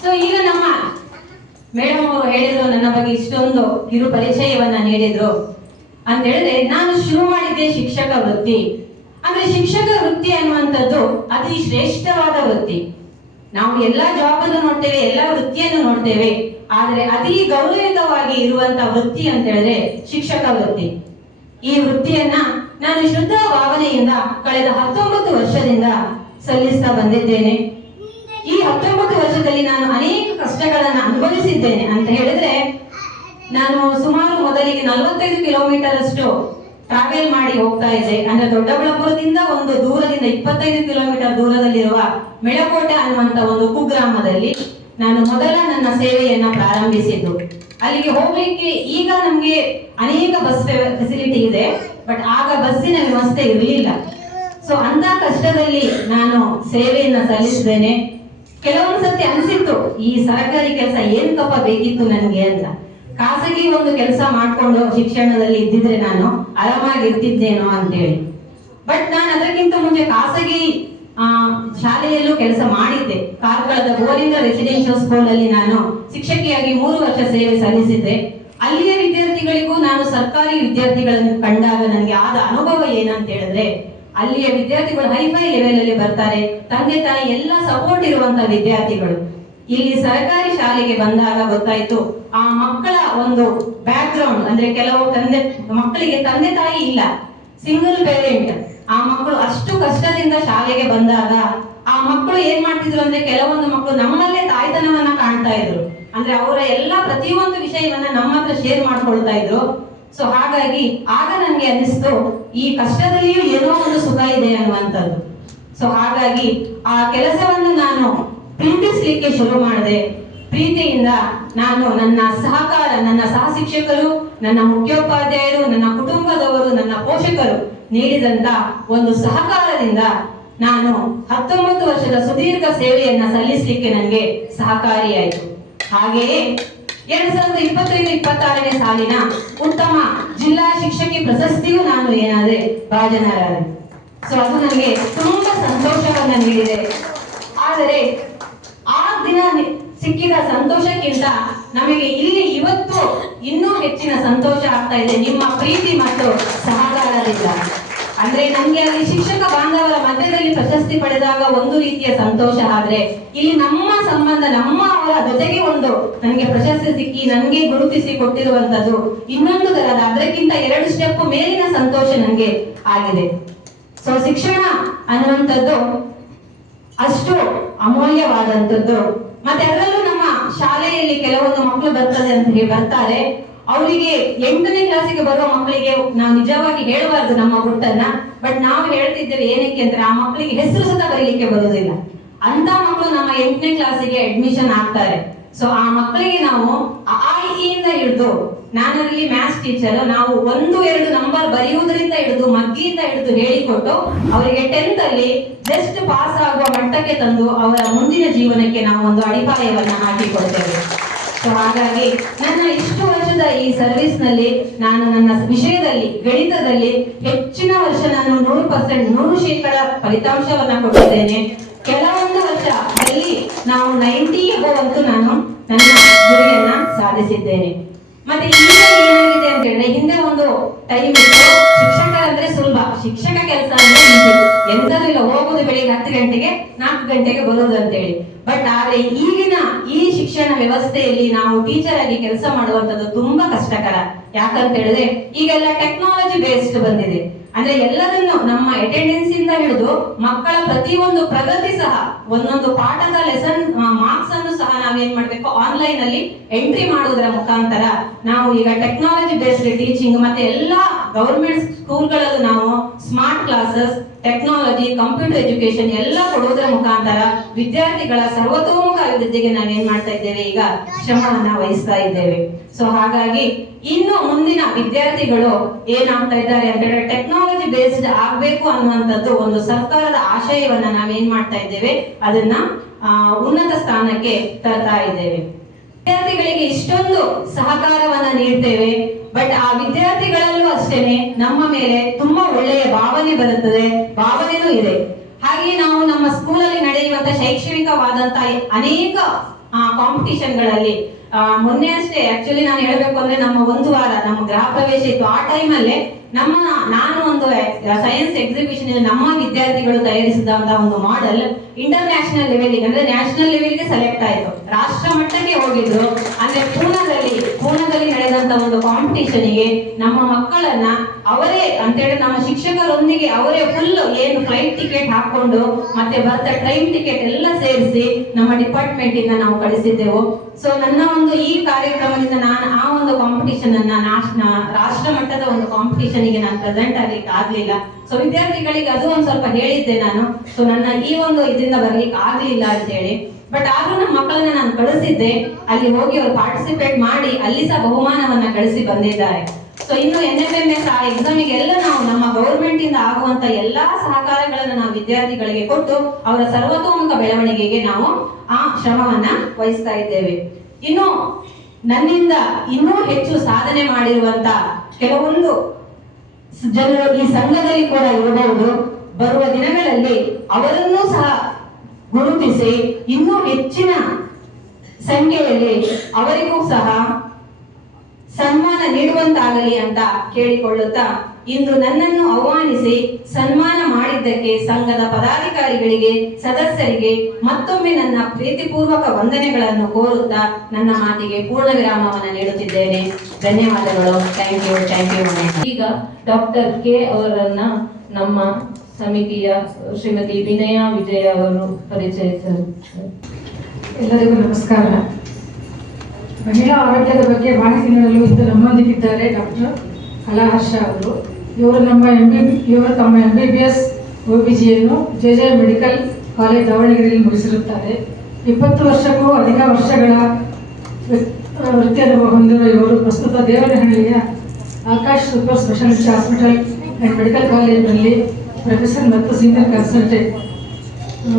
ಸೊ ಈಗ ನಮ್ಮ ಮೇಡಮ್ ಅವರು ಹೇಳಿದ್ರು, ನನ್ನ ಬಗ್ಗೆ ಇಷ್ಟೊಂದು ಕಿರು ಪರಿಚಯವನ್ನ ನೀಡಿದ್ರು ಅಂತ ಹೇಳಿದ್ರೆ, ನಾನು ಶುರು ಮಾಡಿದ್ದೆ ಶಿಕ್ಷಕ ವೃತ್ತಿ. ಅಂದ್ರೆ ಶಿಕ್ಷಕ ವೃತ್ತಿ ಅನ್ನುವಂಥದ್ದು ಅತಿ ಶ್ರೇಷ್ಠವಾದ ವೃತ್ತಿ. ನಾವು ಎಲ್ಲಾ ಜಾಬ್ ಅನ್ನು ನೋಡ್ತೇವೆ, ಎಲ್ಲಾ ವೃತ್ತಿಯನ್ನು ನೋಡ್ತೇವೆ, ಆದ್ರೆ ಅತಿ ಗೌರವಿತವಾಗಿ ಇರುವಂತ ವೃತ್ತಿ ಅಂತ ಹೇಳಿದ್ರೆ ಶಿಕ್ಷಕ ವೃತ್ತಿ. ಈ ವೃತ್ತಿಯನ್ನ ನಾನು ಶುದ್ಧ ಭಾವನೆಯಿಂದ ಕಳೆದ 19 ವರ್ಷದಿಂದ ಸಲ್ಲಿಸ್ತಾ ಬಂದಿದ್ದೇನೆ. ಈ 19 ವರ್ಷದಲ್ಲಿ ನಾನು ಅನೇಕ ಕಷ್ಟಗಳನ್ನ ಅನುಭವಿಸಿದ್ದೇನೆ ಅಂತ ಹೇಳಿದ್ರೆ, ನಾನು ಸುಮಾರು ಮೊದಲಿಗೆ 45 ಕಿಲೋಮೀಟರ್ ಅಷ್ಟು ಟ್ರಾವೆಲ್ ಮಾಡಿ ಹೋಗ್ತಾ ಇದ್ದೆ. ಅಂದ್ರೆ ದೊಡ್ಡಬಳ್ಳಾಪುರದಿಂದ ಒಂದು ದೂರದಿಂದ 25 ಕಿಲೋಮೀಟರ್ ದೂರದಲ್ಲಿರುವ ಮೆಳಕೋಟೆ ಅನ್ನುವಂತ ಒಂದು ಕುಗ್ರಾಮದಲ್ಲಿ ನಾನು ಮೊದಲ ನನ್ನ ಸೇವೆಯನ್ನ ಪ್ರಾರಂಭಿಸಿದ್ದು. ಅಲ್ಲಿಗೆ ಹೋಗ್ಲಿಕ್ಕೆ ಈಗ ನಮ್ಗೆ ಅನೇಕ ಬಸ್ ಫೆಸಿಲಿಟಿ ಇದೆ, ಬಟ್ ಆಗ ಬಸ್ಸಿನ ವ್ಯವಸ್ಥೆ ಇರಲಿಲ್ಲ. ಸೊ ಅಂತ ಕಷ್ಟದಲ್ಲಿ ನಾನು ಸೇವೆಯನ್ನ ಸಲ್ಲಿಸಿದ್ದೇನೆ. ಕೆಲವೊಂದ್ಸತಿ ಅನಿಸಿತ್ತು, ಈ ಸರ್ಕಾರಿ ಕೆಲಸ ಏನಕ್ಕಪ್ಪ ಬೇಕಿತ್ತು ನನಗೆ ಅಂತ. ಖಾಸಗಿ ಒಂದು ಕೆಲಸ ಮಾಡ್ಕೊಂಡು ಶಿಕ್ಷಣದಲ್ಲಿ ಇದ್ದಿದ್ರೆ ನಾನು ಆರಾಮಾಗಿರ್ತಿದ್ದೇನೋ ಅಂತೇಳಿ. ಬಟ್ ನಾನು ಅದಕ್ಕಿಂತ ಮುಂಚೆ ಖಾಸಗಿ ಶಾಲೆಯಲ್ಲೂ ಕೆಲಸ ಮಾಡಿದ್ದೆ. ಕಾರ್ಕಳದ ಗೋವಿಂದ ರೆಸಿಡೆನ್ಷಿಯಲ್ ಸ್ಕೂಲ್ ಅಲ್ಲಿ ನಾನು ಶಿಕ್ಷಕಿಯಾಗಿ 3 ವರ್ಷ ಸೇವೆ ಸಲ್ಲಿಸಿದ್ದೆ. ಅಲ್ಲಿಯ ವಿದ್ಯಾರ್ಥಿಗಳಿಗೂ ನಾನು ಸರ್ಕಾರಿ ವಿದ್ಯಾರ್ಥಿಗಳನ್ನು ಕಂಡಾಗ ನನಗೆ ಆದ ಅನುಭವ ಏನಂತ ಹೇಳಿದ್ರೆ, ಅಲ್ಲಿಯ ವಿದ್ಯಾರ್ಥಿಗಳು ಹೈಫೈ ಲೆವೆಲ್ ಅಲ್ಲಿ ಬರ್ತಾರೆ, ತಂದೆ ತಾಯಿ ಎಲ್ಲ ಸಪೋರ್ಟ್ ಇರುವಂತ ವಿದ್ಯಾರ್ಥಿಗಳು. ಇಲ್ಲಿ ಸರ್ಕಾರಿ ಶಾಲೆಗೆ ಬಂದಾಗ ಗೊತ್ತಾಯ್ತು ಆ ಮಕ್ಕಳ ಒಂದು ಬ್ಯಾಕ್ ಗ್ರೌಂಡ್, ಅಂದ್ರೆ ಕೆಲವು ಮಕ್ಕಳಿಗೆ ತಂದೆ ತಾಯಿ ಇಲ್ಲ, ಸಿಂಗಲ್ ಪೇರೆಂಟ್. ಆ ಮಕ್ಕಳು ಅಷ್ಟು ಕಷ್ಟದಿಂದ ಶಾಲೆಗೆ ಬಂದಾಗ ಆ ಮಕ್ಕಳು ಏನ್ ಮಾಡ್ತಿದ್ರು ಅಂದ್ರೆ, ಕೆಲವೊಂದು ಮಕ್ಕಳು ನಮ್ಮಲ್ಲೇ ತಾಯ್ತನವನ್ನ ಕಾಣ್ತಾ ಇದ್ರು. ಅಂದ್ರೆ ಅವರ ಎಲ್ಲ ಪ್ರತಿಯೊಂದು ವಿಷಯವನ್ನ ನಮ್ಮ ಹತ್ರ ಶೇರ್ ಮಾಡ್ಕೊಳ್ತಾ ಇದ್ರು. ಸೊ ಹಾಗಾಗಿ ಆಗ ನನ್ಗೆ ಅನಿಸ್ತು ಈ ಕಷ್ಟದಲ್ಲಿಯೂ ಏನೋ ಒಂದು ಸುಖ ಇದೆ ಅನ್ನುವಂಥದ್ದು. ಸೊ ಹಾಗಾಗಿ ಆ ಕೆಲಸವನ್ನು ನಾನು ಪ್ರೀತಿಸ್ಲಿಕ್ಕೆ ಶುರು ಮಾಡಿದೆ. ಪ್ರೀತಿಯಿಂದ ನಾನು ನನ್ನ ಸಹಕಾರ, ನನ್ನ ಸಹ ಶಿಕ್ಷಕರು, ನನ್ನ ಮುಖ್ಯೋಪಾಧ್ಯಾಯರು, ನನ್ನ ಕುಟುಂಬದವರು, ನನ್ನ ಪೋಷಕರು ನೀಡಿದಂತ ಒಂದು ಸಹಕಾರದಿಂದ ನಾನು 19 ವರ್ಷದ ಸುದೀರ್ಘ ಸೇವೆಯನ್ನ ಸಲ್ಲಿಸಲಿಕ್ಕೆ ನನಗೆ ಸಹಕಾರಿಯಾಯಿತು. ಹಾಗೆಯೇ 2025-26ನೇ ಸಾಲಿನ ಉತ್ತಮ ಜಿಲ್ಲಾ ಶಿಕ್ಷಕಿ ಪ್ರಶಸ್ತಿಯೂ ನಾನು ಏನಾದ್ರೆ ಭಾಜನರಾದೆ. ಸೊ ಅದು ನನಗೆ ತುಂಬಾ ಸಂತೋಷವನ್ನ ನೀಡಿದೆ. ಆದರೆ ಆ ದಿನ ಸಿಕ್ಕಿದ ಸಂತೋಷಕ್ಕಿಂತ ನಮಗೆ ಇಲ್ಲಿ ಇವತ್ತು ಇನ್ನೂ ಹೆಚ್ಚಿನ ಸಂತೋಷ ಆಗ್ತಾ ಇದೆ ನಿಮ್ಮ ಪ್ರೀತಿ ಮತ್ತು ಸಹಕಾರದಿಂದ. ಅಂದ್ರೆ ನಮ್ಗೆ ಅಲ್ಲಿ ಶಿಕ್ಷಕ ಬಾಂಧವರ ಮಧ್ಯದಲ್ಲಿ ಪ್ರಶಸ್ತಿ ಪಡೆದಾಗ ಒಂದು ರೀತಿಯ ಸಂತೋಷ, ಆದ್ರೆ ಇಲ್ಲಿ ನಮ್ಮ ಸಂಬಂಧ, ಅವರ ಜೊತೆಗೆ ಒಂದು ನನಗೆ ಪ್ರಶಸ್ತಿ ಸಿಕ್ಕಿ ನನಗೆ ಗುರುತಿಸಿ ಕೊಟ್ಟಿರುವಂತದ್ದು ಇನ್ನೊಂದು ತರದ, ಅದಕ್ಕಿಂತ 2 ಸ್ಟೆಪ್ ಮೇಲಿನ ಸಂತೋಷ ನನಗೆ ಆಗಿದೆ. ಸೊ ಶಿಕ್ಷಣ ಅನ್ನುವಂಥದ್ದು ಅಷ್ಟು ಅಮೂಲ್ಯವಾದಂಥದ್ದು. ಮತ್ತೆ ಅದರಲ್ಲೂ ನಮ್ಮ ಶಾಲೆಯಲ್ಲಿ ಕೆಲವೊಂದು ಮಕ್ಕಳು ಬರ್ತಾರೆ, ಅವರಿಗೆ 8ನೇ ಕ್ಲಾಸಿಗೆ ಬರುವ ಮಕ್ಕಳಿಗೆ ನಾವು ನಿಜವಾಗಿ ಹೇಳಬಾರ್ದು ನಮ್ಮ ಗುಟ್ಟನ್ನ. ಬಟ್ ನಾವು ಹೇಳ್ತಿದ್ದೇವೆ ಏನಕ್ಕೆ ಅಂದ್ರೆ, ಆ ಮಕ್ಕಳಿಗೆ ಹೆಸರು ಸಹ ಬರೀಲಿಕ್ಕೆ ಬರುವುದಿಲ್ಲ. ಅಂತ ಮಕ್ಕಳು ನಮ್ಮ 8ನೇ ಕ್ಲಾಸಿಗೆ ಅಡ್ಮಿಷನ್ ಆಗ್ತಾರೆ. ಸೊ ಆ ಮಕ್ಕಳಿಗೆ ನಾವು ಇಂದ ಹಿಡಿದು, ನಾನಲ್ಲಿ ಮ್ಯಾಥ್ಸ್ ಟೀಚರ್, ನಾವು 1-2 ನಂಬರ್ ಬರೆಯುವುದರಿಂದ ಹಿಡಿದು ಮಗ್ಗಿಯಿಂದ ಹಿಡಿದು ಹೇಳಿಕೊಟ್ಟು ಅವರಿಗೆ 10th ಅಲ್ಲಿ ಜಸ್ಟ್ ಪಾಸ್ ಆಗುವ ಮಟ್ಟಕ್ಕೆ ತಂದು ಅವರ ಮುಂದಿನ ಜೀವನಕ್ಕೆ ನಾವು ಒಂದು ಅಡಿಪಾಯವನ್ನ ಹಾಕಿಕೊಡ್ತೇವೆ. ಸೊ ಹಾಗಾಗಿ ನನ್ನ ಇಷ್ಟು ವರ್ಷದ ಈ ಸರ್ವಿಸ್ ನಲ್ಲಿ ನಾನು ನನ್ನ ವಿಷಯದಲ್ಲಿ, ಗಣಿತದಲ್ಲಿ ಹೆಚ್ಚಿನ ವರ್ಷ ನಾನು 100% ಫಲಿತಾಂಶವನ್ನ ಕೊಟ್ಟಿದ್ದೇನೆ. ಕೆಲವೊಂದು ವರ್ಷದಲ್ಲಿ ನಾವು 90 ಅಂತೂ ನಾನು ನನ್ನ ಗುರಿಯನ್ನ ಸಾಧಿಸಿದ್ದೇನೆ. ಮತ್ತೆ ಈಗ ಏನಾಗಿದೆ ಅಂತ ಹೇಳಿದ್ರೆ, ಹಿಂದೆ ಒಂದು ಟೈಮ್ ಇತ್ತು, ಶಿಕ್ಷಕ ಅಂದ್ರೆ ಸುಲಭ, ಶಿಕ್ಷಕ ಕೆಲಸ ಅಂದ್ರೆ ಎಂತದೂ ಇಲ್ಲ, ಹೋಗುದು ಬೆಳಿಗ್ಗೆ 10 ಗಂಟೆಗೆ 4 ಗಂಟೆಗೆ ಬರುವುದು ಅಂತ ಹೇಳಿ. ಬಟ್ ಆದ್ರೆ ಈಗಿನ ಈ ಶಿಕ್ಷಣ ವ್ಯವಸ್ಥೆಯಲ್ಲಿ ನಾವು ಟೀಚರ್ ಆಗಿ ಕೆಲಸ ಮಾಡುವಂತದ್ದು ತುಂಬಾ ಕಷ್ಟಕರ. ಯಾಕಂತ ಹೇಳಿದ್ರೆ ಈಗೆಲ್ಲ ಟೆಕ್ನಾಲಜಿ ಬೇಸ್ಡ್ ಬಂದಿದೆ. ಅಂದ್ರೆ ಎಲ್ಲದನ್ನು ನಮ್ಮ ಅಟೆಂಡೆನ್ಸ್ ಇಂದ ಹಿಡಿದು ಮಕ್ಕಳ ಪ್ರತಿಯೊಂದು ಪ್ರಗತಿ ಸಹ, ಒಂದೊಂದು ಪಾಠದ ಲೆಸನ್ ಮಾರ್ಕ್ಸ್ ಅನ್ನು ಸಹ ನಾವೇನ್ ಮಾಡ್ಬೇಕು, ಆನ್ಲೈನ್ ಅಲ್ಲಿ ಎಂಟ್ರಿ ಮಾಡುವುದರ ಮುಖಾಂತರ ನಾವು ಈಗ ಟೆಕ್ನಾಲಜಿ ಬೇಸ್ಡ್ ಟೀಚಿಂಗ್, ಮತ್ತೆ ಎಲ್ಲಾ ಗವರ್ಮೆಂಟ್ ಸ್ಕೂಲ್ಗಳಲ್ಲೂ ನಾವು smart classes, technology, computer education ಎಲ್ಲ ಕೊಡುವುದರ ಮುಖಾಂತರ ವಿದ್ಯಾರ್ಥಿಗಳ ಸರ್ವತೋಮುಖ ಅಭಿವೃದ್ಧಿಗೆ ನಾವೇನ್ ಮಾಡ್ತಾ ಇದ್ದೇವೆ, ಈಗ ಶ್ರಮವನ್ನ ವಹಿಸ್ತಾ ಇದ್ದೇವೆ. ಸೊ ಹಾಗಾಗಿ ಇನ್ನು ಮುಂದಿನ ವಿದ್ಯಾರ್ಥಿಗಳು ಏನಾಗ್ತಾ ಇದ್ದಾರೆ ಅಂತ ಹೇಳಿದ್ರೆ, ಟೆಕ್ನಾಲಜಿ ಬೇಸ್ಡ್ ಆಗ್ಬೇಕು ಅನ್ನುವಂಥದ್ದು ಒಂದು ಸರ್ಕಾರದ ಆಶಯವನ್ನ ನಾವೇನ್ ಮಾಡ್ತಾ ಇದ್ದೇವೆ, ಅದನ್ನ ಉನ್ನತ ಸ್ಥಾನಕ್ಕೆ ತರ್ತಾ ಇದ್ದೇವೆ. ವಿದ್ಯಾರ್ಥಿಗಳಿಗೆ ಇಷ್ಟೊಂದು ಸಹಕಾರವನ್ನ ನೀಡ್ತೇವೆ. ಬಟ್ ಆ ವಿದ್ಯಾರ್ಥಿಗಳಲ್ಲೂ ಅಷ್ಟೇನೆ ನಮ್ಮ ಮೇಲೆ ತುಂಬಾ ಒಳ್ಳೆಯ ಭಾವನೆನೂ ಇದೆ. ಹಾಗೆ ನಾವು ನಮ್ಮ ಸ್ಕೂಲಲ್ಲಿ ನಡೆಯುವಂತ ಶೈಕ್ಷಣಿಕವಾದಂತ ಅನೇಕ ಕಾಂಪಿಟಿಷನ್ಗಳಲ್ಲಿ ಮೊನ್ನೆ ಅಷ್ಟೇ ಆಕ್ಚುಲಿ ನಾನು ಹೇಳ್ಬೇಕು ಅಂದ್ರೆ, ನಮ್ಮ 1 ವಾರ ನಮ್ಮ ಗೃಹ ಪ್ರವೇಶ ಇತ್ತು. ಆ ಟೈಮಲ್ಲೇ ನಾನು ಒಂದು ಸೈನ್ಸ್ ಎಕ್ಸಿಬಿಷನ್ ನಮ್ಮ ವಿದ್ಯಾರ್ಥಿಗಳು ತಯಾರಿಸಿದಂತಹ ಒಂದು ಮಾಡೆಲ್ ಇಂಟರ್ ನ್ಯಾಷನಲ್ ಲೆವೆಲ್ಗೆ, ಅಂದ್ರೆ ನ್ಯಾಷನಲ್ ಲೆವೆಲ್ಗೆ ಸೆಲೆಕ್ಟ್ ಆಯ್ತು, ರಾಷ್ಟ್ರ ಮಟ್ಟಕ್ಕೆ ಹೋಗಿದ್ರು. ಅಂದ್ರೆ ಪೂನಾದಲ್ಲಿ ನಡೆದಂತ ಒಂದು ಕಾಂಪಿಟಿಷನ್ಗೆ ನಮ್ಮ ಮಕ್ಕಳನ್ನ ಅವರೇ ಅಂತೇಳಿ ನಮ್ಮ ಶಿಕ್ಷಕರೊಂದಿಗೆ ಅವರೇ ಫುಲ್ ಏನು ಫ್ಲೈಟ್ ಟಿಕೆಟ್ ಹಾಕೊಂಡು ಮತ್ತೆ ಬರ್ತ ಟ್ರೈನ್ ಟಿಕೆಟ್ ಎಲ್ಲ ಸೇರಿಸಿ ನಮ್ಮ ಡಿಪಾರ್ಟ್ಮೆಂಟ್ ಇಂದ ನಾವು ಕಳಿಸಿದ್ದೆವು. ಸೊ ನನ್ನ ಒಂದು ಈ ಕಾರ್ಯಕ್ರಮದಿಂದ ನಾನು ಆ ಒಂದು ಕಾಂಪಿಟಿಷನ್ ಅನ್ನ ರಾಷ್ಟ್ರ ಮಟ್ಟದ ಒಂದು ಕಾಂಪಿಟಿಷನ್ ಗೆ ನಾನು ಪ್ರೆಸೆಂಟ್ ಆಗ್ಲಿಕ್ಕೆ ಆಗ್ಲಿಲ್ಲ. ಸೊ ವಿದ್ಯಾರ್ಥಿಗಳಿಗೆ ಅದು ಒಂದ್ ಸ್ವಲ್ಪ ಹೇಳಿದ್ದೆ ನಾನು. ಸೊ ನನ್ನ ಈ ಒಂದು ಇದರಿಂದ ಬರ್ಲಿಕ್ಕೆ ಆಗ್ಲಿಲ್ಲ ಅಂತ ಹೇಳಿ. ಬಟ್ ಆದ್ರೂ ನಮ್ಮ ಮಕ್ಕಳನ್ನ ನಾನು ಕಳಿಸಿದ್ದೆ, ಅಲ್ಲಿ ಹೋಗಿ ಅವರು ಪಾರ್ಟಿಸಿಪೇಟ್ ಮಾಡಿ ಅಲ್ಲಿ ಸಹ ಬಹುಮಾನವನ್ನ ಕಳಿಸಿ ಬಂದಿದ್ದಾರೆ. ಸೊ ಇನ್ನು NMMS ಆ ಎಕ್ಸಾಮಿಗೆ ಎಲ್ಲ ನಾವು ನಮ್ಮ ಗೌರ್ಮೆಂಟ್ ಇಂದ ಆಗುವಂತ ಎಲ್ಲಾ ಸಹಕಾರಗಳನ್ನ ನಾವು ವಿದ್ಯಾರ್ಥಿಗಳಿಗೆ ಕೊಟ್ಟು ಅವರ ಸರ್ವತೋಮುಖ ಬೆಳವಣಿಗೆಗೆ ನಾವು ಆ ಶ್ರಮವನ್ನ ವಹಿಸ್ತಾ ಇದ್ದೇವೆ. ಇನ್ನು ನನ್ನಿಂದ ಇನ್ನೂ ಹೆಚ್ಚು ಸಾಧನೆ ಮಾಡಿರುವಂತ ಕೆಲವೊಂದು ಜನರು ಈ ಸಂಘದಲ್ಲಿ ಕೂಡ ಇರಬಹುದು. ಬರುವ ದಿನಗಳಲ್ಲಿ ಅವರನ್ನೂ ಸಹ ಗುರುತಿಸಿ ಇನ್ನೂ ಹೆಚ್ಚಿನ ಸಂಖ್ಯೆಯಲ್ಲಿ ಅವರಿಗೂ ಸಹ ಸನ್ಮಾನ ನೀಡುವಂತಾಗಲಿ ಅಂತ ಕೇಳಿಕೊಳ್ಳುತ್ತಾ ಇಂದು ನನ್ನನ್ನು ಆಹ್ವಾನಿಸಿ ಸನ್ಮಾನ ಮಾಡಿದ್ದಕ್ಕೆ ಸಂಘದ ಪದಾಧಿಕಾರಿಗಳಿಗೆ, ಸದಸ್ಯರಿಗೆ ಮತ್ತೊಮ್ಮೆ ನನ್ನ ಪ್ರೀತಿಪೂರ್ವಕ ವಂದನೆಗಳನ್ನು ಕೋರುತ್ತಾ ನನ್ನ ಮಾತಿಗೆ ಪೂರ್ಣ ವಿರಾಮವನ್ನು ನೀಡುತ್ತಿದ್ದೇನೆ. ಧನ್ಯವಾದಗಳು. Thank you. ಈಗ ಡಾಕ್ಟರ್ ಕೆ ಅವರನ್ನ ನಮ್ಮ ಸಮಿತಿಯ ಶ್ರೀಮತಿ ವಿನಯ ವಿಜಯ ಅವರು ಪರಿಚಯಿಸಲು. ಎಲ್ಲರಿಗೂ ನಮಸ್ಕಾರ. ಮಹಿಳಾ ಆರೋಗ್ಯದ ಬಗ್ಗೆ ಮಾಹಿತಿ ನೀಡಲು ಇಂದು ನಮ್ಮೊಂದಿಗಿದ್ದಾರೆ ಡಾಕ್ಟರ್ ಕಲಾಹರ್ಷ ಅವರು. ಇವರು ತಮ್ಮ MBBS OBGಯನ್ನು JJ ಮೆಡಿಕಲ್ ಕಾಲೇಜ್ ದಾವಣಗೆರೆಯಲ್ಲಿ ಮುಗಿಸಿರುತ್ತಾರೆ. 20 ವರ್ಷಕ್ಕೂ ಅಧಿಕ ವರ್ಷಗಳ ವೃತ್ತಿ ಅನುಭವ ಹೊಂದಿರುವ ಇವರು ಪ್ರಸ್ತುತ ದೇವನಹಳ್ಳಿಯ Akash super speciality hospital and medical ಕಾಲೇಜಿನಲ್ಲಿ ಪ್ರೊಫೆಸರ್ ಮತ್ತು ಸೀನಿಯರ್ ಕನ್ಸಲ್ಟೆಂಟ್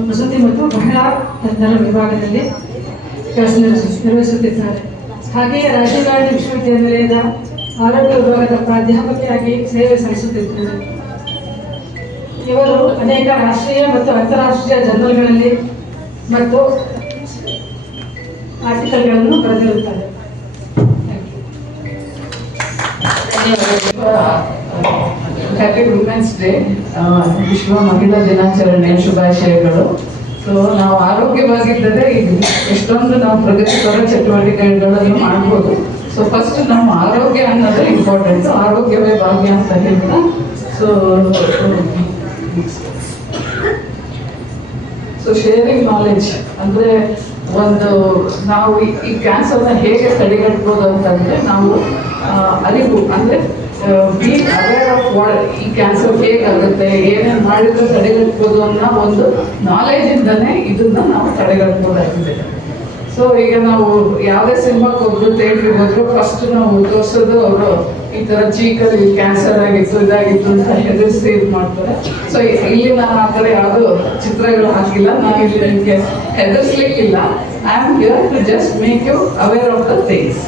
ಪ್ರಸೂತಿ ಮತ್ತು ಮಹಿಳಾ ತಜ್ಞರ ವಿಭಾಗದಲ್ಲಿ ಕೆಲಸ ನಿರ್ವಹಿಸುತ್ತಿದ್ದಾರೆ. ಹಾಗೆಯೇ ರಾಜೀವ್ ಗಾಂಧಿ ವಿಶ್ವವಿದ್ಯಾನಿಲಯದ ಆರೋಗ್ಯ ವಿಭಾಗದ ಪ್ರಾಧ್ಯಾಪಕಿಯಾಗಿ ಸೇವೆ ಸಲ್ಲಿಸುತ್ತಿದ್ದಾರೆ. ಇವರು ಅನೇಕ ರಾಷ್ಟ್ರೀಯ ಮತ್ತು ಅಂತಾರಾಷ್ಟ್ರೀಯ ಜರ್ನಲ್ಗಳಲ್ಲಿ ಮತ್ತು ಆರ್ಟಿಕಲ್ಗಳನ್ನು ಬರೆದಿರುತ್ತಾರೆ. ಹ್ಯಾಪಿ ವುಮೆನ್ಸ್ ಡೇ, ವಿಶ್ವ ಮಹಿಳಾ ದಿನಾಚರಣೆ ಶುಭಾಶಯಗಳು. ಸೊ ನಾವು ಆರೋಗ್ಯವಾಗಿದ್ದರೆ ಇದು ಎಷ್ಟೊಂದು ನಾವು ಪ್ರಗತಿಪರ ಚಟುವಟಿಕೆಗಳನ್ನು ಮಾಡ್ಬೋದು. ಸೊ ಫಸ್ಟ್ ನಮ್ಮ ಆರೋಗ್ಯ ಅನ್ನೋದು ಇಂಪಾರ್ಟೆಂಟ್. ಆರೋಗ್ಯವೇ ಭಾಗ್ಯ ಅಂತ ಹೇಳ್ತಾ ಸೊ ಶೇರಿಂಗ್ ನಾಲೆಡ್ಜ್ ಅಂದರೆ ನಾವು ಈ ಕ್ಯಾನ್ಸರ್ನ ಹೇಗೆ ತಡೆಗಟ್ಬೋದು ಅಂತಂದರೆ ನಾವು ಅರಿವು ಅಂದರೆ ಬಿ ಅವೇರ್ ಆಫ್ ಈ ಕ್ಯಾನ್ಸರ್ ಹೇಗಾಗುತ್ತೆ, ಏನೇನು ಮಾಡಿದ್ರೆ ತಡೆಗಟ್ಬೋದು ಅನ್ನೋ ಒಂದು ನಾಲೆಜಿಂದನೇ ಇದನ್ನ ನಾವು ತಡೆಗಟ್ಬೋದಾಗಿದೆ. ಸೊ ಈಗ ನಾವು ಯಾವುದೇ ಸಿನಿಮಾಕ್ಕೆ ಹೋದ್ರು, ಥಿಯೇಟ್ರಿಗೆ ಹೋದ್ರು, ಫಸ್ಟ್ ನಾವು ತೋರಿಸೋದು ಅವರು ಈ ಥರ ಚೀಕಲ್ಲಿ ಕ್ಯಾನ್ಸರ್ ಆಗಿತ್ತು, ಇದಾಗಿತ್ತು ಅಂತ ಹೆದರಿಸಿ ಇದು ಮಾಡ್ತಾರೆ. ಸೊ ಇಲ್ಲಿ ನಾನು ಆ ಥರ ಯಾವುದೋ ಚಿತ್ರಗಳು ಹಾಕಿಲ್ಲ, ನಾನು ಇಲ್ಲಿ ನಿಮಗೆ ಹೆದರ್ಸ್ಲಿಕ್ಕಿಲ್ಲ. I am here to just make you aware of the things.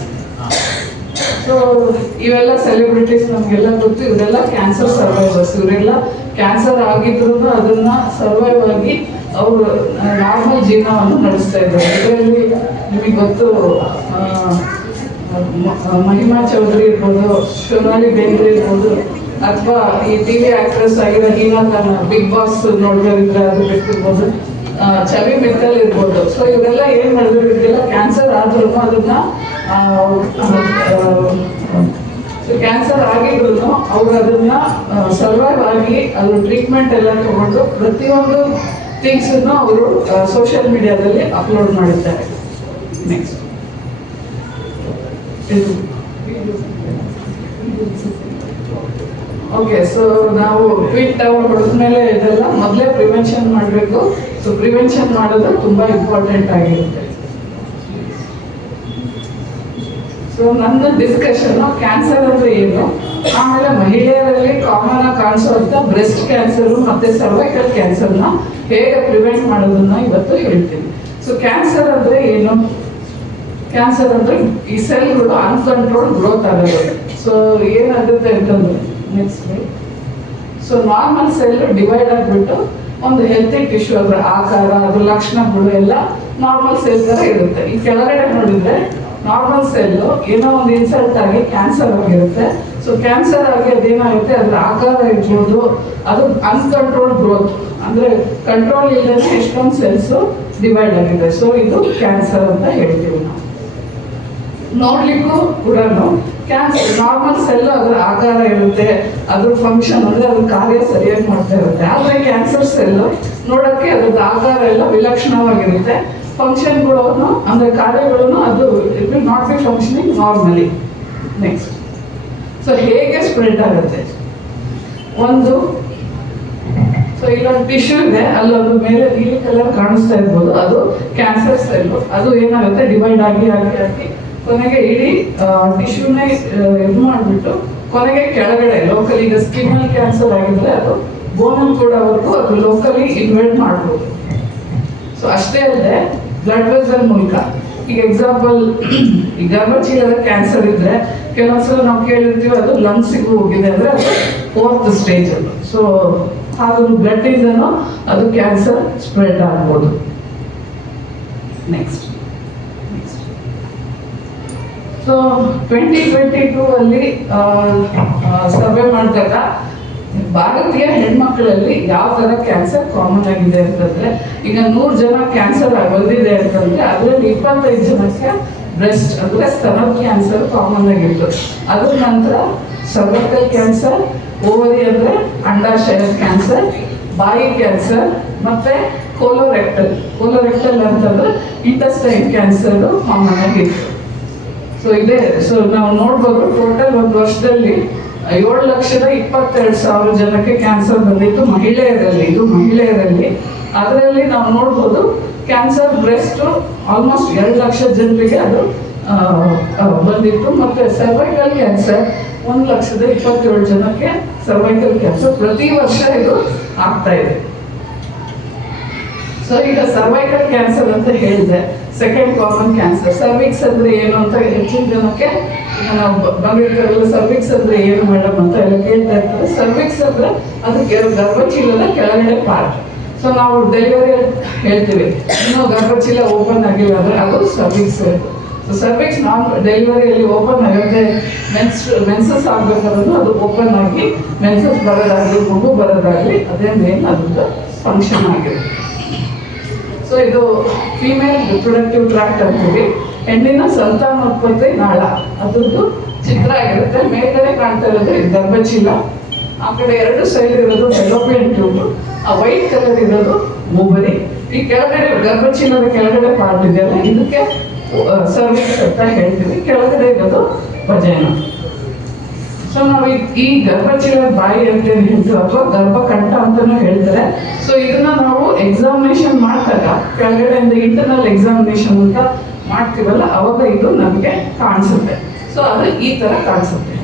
So ಇವೆಲ್ಲ ಸೆಲೆಬ್ರಿಟೀಸ್ ನಮಗೆಲ್ಲ ಗೊತ್ತು, ಇವರೆಲ್ಲ ಕ್ಯಾನ್ಸರ್ ಸರ್ವೈವರ್ಸ್. ಇವರೆಲ್ಲ ಕ್ಯಾನ್ಸರ್ ಆಗಿದ್ರು ಅದನ್ನ ಸರ್ವೈವ್ ಆಗಿ ಅವರು ನಾರ್ಮಲ್ ಜೀವನವನ್ನು ನಡೆಸ್ತಾ ಇದ್ದಾರೆ. ಇದರಲ್ಲಿ ನಿಮಗೆ ಗೊತ್ತು, ಮಹಿಮಾ ಚೌಧರಿ ಇರ್ಬೋದು, ಸೋನಾಲಿ ಬೇಂದ್ರೆ ಇರ್ಬೋದು, ಅಥವಾ ಈ TV ಆಕ್ಟ್ರೆಸ್ ಆಗಿರೋ ಹೀನಾ ಖಾನ್, ಬಿಗ್ ಬಾಸ್ ನೋಡಿದ್ರೆ ಅದು ಬಿಟ್ಟಿರ್ಬೋದು, ಛವಿ ಮಿತ್ತಲ್ ಇರ್ಬೋದು. ಸೊ ಇವರೆಲ್ಲ ಏನು ಮಾಡಿದ್ರು, ಇವರಿಗೆಲ್ಲ ಕ್ಯಾನ್ಸರ್ ಆದ್ರೂ ಅದನ್ನ ಕ್ಯಾನ್ಸರ್ ಆಗಿದ್ರು ಅವ್ರು ಅದನ್ನ ಸರ್ವೈವ್ ಆಗಿ ಅದ್ರ ಟ್ರೀಟ್ಮೆಂಟ್ ಎಲ್ಲ ತಗೊಂಡು ಪ್ರತಿಯೊಂದು ಥಿಂಗ್ಸನ್ನು ಅವರು ಸೋಷಿಯಲ್ ಮೀಡಿಯಾದಲ್ಲಿ ಅಪ್ಲೋಡ್ ಮಾಡಿದ್ದಾರೆ. Next okay. ಸೊ ನಾವು ಟ್ವೀಟ್ ಹೊಡೆದ್ಮೇಲೆ ಇದೆಲ್ಲ ಮೊದಲೇ ಪ್ರಿವೆನ್ಷನ್ ಮಾಡಬೇಕು. ಸೊ ಪ್ರಿವೆನ್ಷನ್ ಮಾಡೋದು ತುಂಬಾ ಇಂಪಾರ್ಟೆಂಟ್ ಆಗಿರುತ್ತೆ. ಸೊ ನನ್ನ ಡಿಸ್ಕಷನ್ ಕ್ಯಾನ್ಸರ್ ಅಂದ್ರೆ ಏನು, ಆಮೇಲೆ ಮಹಿಳೆಯರಲ್ಲಿ ಕಾಮನ್ ಆಗಿ ಕಾಣಿಸುವಂತ ಬ್ರೆಸ್ಟ್ ಕ್ಯಾನ್ಸರ್ ಮತ್ತೆ ಸರ್ವೈಕಲ್ ಕ್ಯಾನ್ಸರ್ನ ಹೇಗೆ ಪ್ರಿವೆಂಟ್ ಮಾಡೋದನ್ನ ಇವತ್ತು ಹೇಳ್ತೀನಿ. ಸೊ ಕ್ಯಾನ್ಸರ್ ಅಂದ್ರೆ ಏನು? ಕ್ಯಾನ್ಸರ್ ಅಂದ್ರೆ ಈ ಸೆಲ್ಗಳು ಅನ್ಕಂಟ್ರೋಲ್ ಗ್ರೋತ್ ಆಗೋದು. ಸೊ ಏನಾಗುತ್ತೆ ಅಂತಂದ್ರೆ next, so normal cell divide ಆಗಿಬಿಟ್ಟು ಒಂದು ಹೆಲ್ತಿ ಟಿಶ್ಯೂ ಅದ್ರ ಆಕಾರ, ಅದ್ರ ಲಕ್ಷಣಗಳು ಎಲ್ಲ ನಾರ್ಮಲ್ ಸೆಲ್ ತರ ಇರುತ್ತೆ. ಈ ಕೆಳಗಡೆ ನೋಡಿದ್ರೆ ನಾರ್ಮಲ್ ಸೆಲ್ ಏನೋ ಒಂದು ಇನ್ಸಲ್ಟ್ ಆಗಿ ಕ್ಯಾನ್ಸರ್ ಆಗಿರುತ್ತೆ. ಸೊ ಕ್ಯಾನ್ಸರ್ ಆಗಿ ಅದೇನಾಗುತ್ತೆ, ಅದ್ರ ಆಕಾರ ಇರ್ಬೋದು, ಅದು ಅನ್ಕಂಟ್ರೋಲ್ ಗ್ರೋತ್ ಅಂದ್ರೆ ಕಂಟ್ರೋಲ್ ಇಲ್ಲದೆ ಎಷ್ಟೊಂದು ಸೆಲ್ಸ್ ಡಿವೈಡ್ ಆಗಿದೆ. ಸೊ ಇದು ಕ್ಯಾನ್ಸರ್ ಅಂತ ಹೇಳ್ತೀವಿ ನಾವು. ನೋಡ್ಲಿಕ್ಕೂ ಕೂಡ ಕ್ಯಾನ್ಸರ್ ನಾರ್ಮಲ್ ಸೆಲ್ ಅದರ ಆಕಾರ ಇರುತ್ತೆ, ಅದ್ರ ಫಂಕ್ಷನ್ ಅಂದ್ರೆ ಅದ್ರ ಕಾರ್ಯ ಸರಿಯಾಗಿ ಮಾಡ್ತಾ ಇರುತ್ತೆ. ಆದ್ರೆ ಕ್ಯಾನ್ಸರ್ ಸೆಲ್ ನೋಡಕ್ಕೆ ಅದ್ರದ್ದು ಆಕಾರ ಎಲ್ಲ ವಿಲಕ್ಷಣವಾಗಿರುತ್ತೆ, ಫಂಕ್ಷನ್ಗಳು ಅಂದ್ರೆ ಕಾರ್ಯಗಳನ್ನು ಅದು it will not be functioning normally. Next, so ಹೇಗೆ ಸ್ಪ್ರೆಡ್ ಆಗುತ್ತೆ? ಸೊ ಇಲ್ಲೊಂದು ಟಿಶ್ಯೂ ಇದೆ, ಅಲ್ಲೊಂದು ಮೇಲೆ ನೀಲಿ ಕಲರ್ ಕಾಣಿಸ್ತಾ ಇರ್ಬೋದು, ಅದು ಕ್ಯಾನ್ಸರ್ ಸೆಲ್. ಅದು ಏನಾಗುತ್ತೆ, ಡಿವೈಡ್ ಆಗಿ ಆಗಿ ಆಗಿ ಕೊನೆಗೆ ಇಡೀ ಟಿಶ್ಯೂನೇ ಇದು ಮಾಡಿಬಿಟ್ಟು ಕೊನೆಗೆ ಕೆಳಗಡೆ ಲೋಕಲ್, ಈಗ ಸ್ಕಿನ್ನಲ್ಲಿ ಕ್ಯಾನ್ಸರ್ ಆಗಿದ್ರೆ ಅದು ಬೋನಲ್ಲಿ ಕೂಡವರೆಗೂ ಅದು ಲೋಕಲಿ ಇನ್ವೇಟ್ ಮಾಡ್ಬೋದು. ಸೊ ಅಷ್ಟೇ ಅಲ್ಲದೆ ಬ್ಲಡ್ ವೆಸಲ್ ಮೂಲಕ, ಈಗ ಎಕ್ಸಾಂಪಲ್ ಈ ಗರ್ಭಚೀಲದ ಕ್ಯಾನ್ಸರ್ ಇದ್ರೆ ಕೆಲವೊಂದ್ಸಲ ನಾವು ಕೇಳಿರ್ತೀವಿ ಅದು ಲಂಗ್ಸಿಗೂ ಹೋಗಿದೆ ಅಂದ್ರೆ ಅದು 4th ಸ್ಟೇಜ್ ಅದು. ಸೊ ಅದು ಬ್ಲಡ್ ಇಂದನೂ ಅದು ಕ್ಯಾನ್ಸರ್ ಸ್ಪ್ರೆಡ್ ಆಗ್ಬೋದು. ನೆಕ್ಸ್ಟ್, ಸೊ 2022 ಅಲ್ಲಿ ಸರ್ವೆ ಮಾಡಿದಾಗ ಭಾರತೀಯ ಹೆಣ್ಮಕ್ಳಲ್ಲಿ ಯಾವ ಥರ ಕ್ಯಾನ್ಸರ್ ಕಾಮನ್ ಆಗಿದೆ ಅಂತಂದ್ರೆ, ಈಗ 100 ಜನ ಕ್ಯಾನ್ಸರ್ ಬಂದಿದೆ ಅಂತಂದ್ರೆ ಅದರಲ್ಲಿ 25 ಜನಕ್ಕೆ ಬ್ರೆಸ್ಟ್ ಅಂದರೆ ಸ್ತನದ ಕ್ಯಾನ್ಸರ್ ಕಾಮನ್ ಆಗಿತ್ತು. ಅದ್ರ ನಂತರ ಸರ್ವೈಕಲ್ ಕ್ಯಾನ್ಸರ್, ಓವರಿ ಅಂದರೆ ಅಂಡಾಶಯದ ಕ್ಯಾನ್ಸರ್, ಬಾಯಿ ಕ್ಯಾನ್ಸರ್, ಮತ್ತೆ ಕೋಲೋರೆಕ್ಟಲ್ ಅಂತಂದ್ರೆ ಇಂಟೆಸ್ಟೈನ್ ಕ್ಯಾನ್ಸರ್ ಕಾಮನ್ ಆಗಿತ್ತು. ಸೊ ನಾವು ನೋಡ್ಬೋದು ಟೋಟಲ್ ಒಂದು ವರ್ಷದಲ್ಲಿ 7,22,000 ಜನಕ್ಕೆ ಕ್ಯಾನ್ಸರ್ ಬಂದಿತ್ತು ಮಹಿಳೆಯರಲ್ಲಿ. ಅದರಲ್ಲಿ ನಾವು ನೋಡ್ಬೋದು ಕ್ಯಾನ್ಸರ್ ಬ್ರೆಸ್ಟ್ ಆಲ್ಮೋಸ್ಟ್ 2 ಲಕ್ಷ ಜನರಿಗೆ ಅದು ಬಂದಿತ್ತು. ಮತ್ತೆ ಸರ್ವೈಕಲ್ ಕ್ಯಾನ್ಸರ್ 1,27,000 ಜನಕ್ಕೆ ಸರ್ವೈಕಲ್ ಕ್ಯಾನ್ಸರ್ ಪ್ರತಿ ವರ್ಷ ಇದು ಆಗ್ತಾ ಇದೆ. ಸೊ ಈಗ ಸರ್ವೈಕಲ್ ಕ್ಯಾನ್ಸರ್ ಅಂತ ಹೇಳಿದೆ. ಸೆಕೆಂಡ್ ಕಾಮನ್ ಕ್ಯಾನ್ಸರ್ ಸರ್ವಿಕ್ಸ್ ಅಂದ್ರೆ ಏನು ಅಂತ ಹೆಚ್ಚಿನ ಜನಕ್ಕೆ ನಾವು ಬಂದಿರ್ತಾರಲ್ಲ, ಸರ್ವಿಕ್ಸ್ ಅಂದ್ರೆ ಏನು ಮೇಡಮ್ ಅಂತ ಎಲ್ಲ ಕೇಳ್ತಾ ಇರ್ತಾರೆ. ಸರ್ವಿಕ್ಸ್ ಅಂದ್ರೆ ಅದಕ್ಕೆ ಗರ್ಭಚೀಲದ ಕೆಳಗಡೆ ಪಾರ್ಟ್. ಸೊ ನಾವು ಡೆಲಿವರಿ ಹೇಳ್ತೀವಿ, ಇನ್ನೂ ಗರ್ಭಚೀಲ ಓಪನ್ ಆಗಿಲ್ಲ ಅಂದ್ರೆ ಅದು ಸರ್ವಿಕ್ಸ್. ಸೊ ಸರ್ವಿಕ್ಸ್ ನಾವು ಡೆಲಿವರಿಯಲ್ಲಿ ಓಪನ್ ಆಗುತ್ತೆ, ಮೆನ್ಸಸ್ ಆಗ್ಬೇಕಾದ್ರೂ ಅದು ಓಪನ್ ಆಗಿ ಮೆನ್ಸಸ್ ಬರೋದಾಗಲಿ ಮಗು ಬರೋದಾಗಲಿ ಅದೇ ಮೇನ್ ಅದ್ರದ್ದು ಫಂಕ್ಷನ್ ಆಗಿರುತ್ತೆ. ಸೊ ಇದು ಫೀಮೇಲ್ ರಿಪ್ರೊಡಕ್ಟಿವ್ ಟ್ರ್ಯಾಕ್ಟ್ ಅಂತೀವಿ. ಹೆಣ್ಣಿನ ಸಂತಾನೋತ್ಪತ್ತಿ ನಾಳ ಅದ್ರದ್ದು ಚಿತ್ರ ಆಗಿರುತ್ತೆ. ಮೇಲ್ಗಡೆ ಕಾಣ್ತಾ ಇರೋದು ಗರ್ಭಚೀಲ, ಆ ಕಡೆ 2 ಸೈಡ್ ಇರೋದು ಫೆಲೋಪಿಯನ್ ಟ್ಯೂಬ್, ಆ ವೈಟ್ ಕಲರ್ ಇರೋದು ಓವರಿ. ಈ ಕೆಳಗಡೆ ಗರ್ಭಚೀಲದ ಕೆಳಗಡೆ ಪಾರ್ಟ್ ಇದೆಯಲ್ಲ ಇದಕ್ಕೆ ಸರ್ವಿಕ್ಸ್ ಅಂತ ಹೇಳ್ತೀವಿ, ಕೆಳಗಡೆ ಇರೋದು ವಜೈನಾ. ಸೊ ನಾವು ಈ ಗರ್ಭಚೀಲದ ಬಾಯಿ ಅಂತ ಹೇಳ್ತೀವಿ ಅಥವಾ ಗರ್ಭಕಂಠ ಅಂತಾನೂ ಹೇಳ್ತಾರೆ. ಸೊ ಇದನ್ನ ನಾವು ಎಕ್ಸಾಮಿನೇಷನ್ ಮಾಡಿದಾಗ ಕೆಳಗಡೆಯಿಂದ ಇಂಟರ್ನಲ್ ಎಕ್ಸಾಮಿನೇಷನ್ ಅಂತ ಮಾಡ್ತೀವಲ್ಲ ಅವಾಗ ಇದು ನಮಗೆ ಕಾಣಿಸುತ್ತೆ. ಸೊ ಅದು ಈ ತರ ಕಾಣಿಸುತ್ತೆ.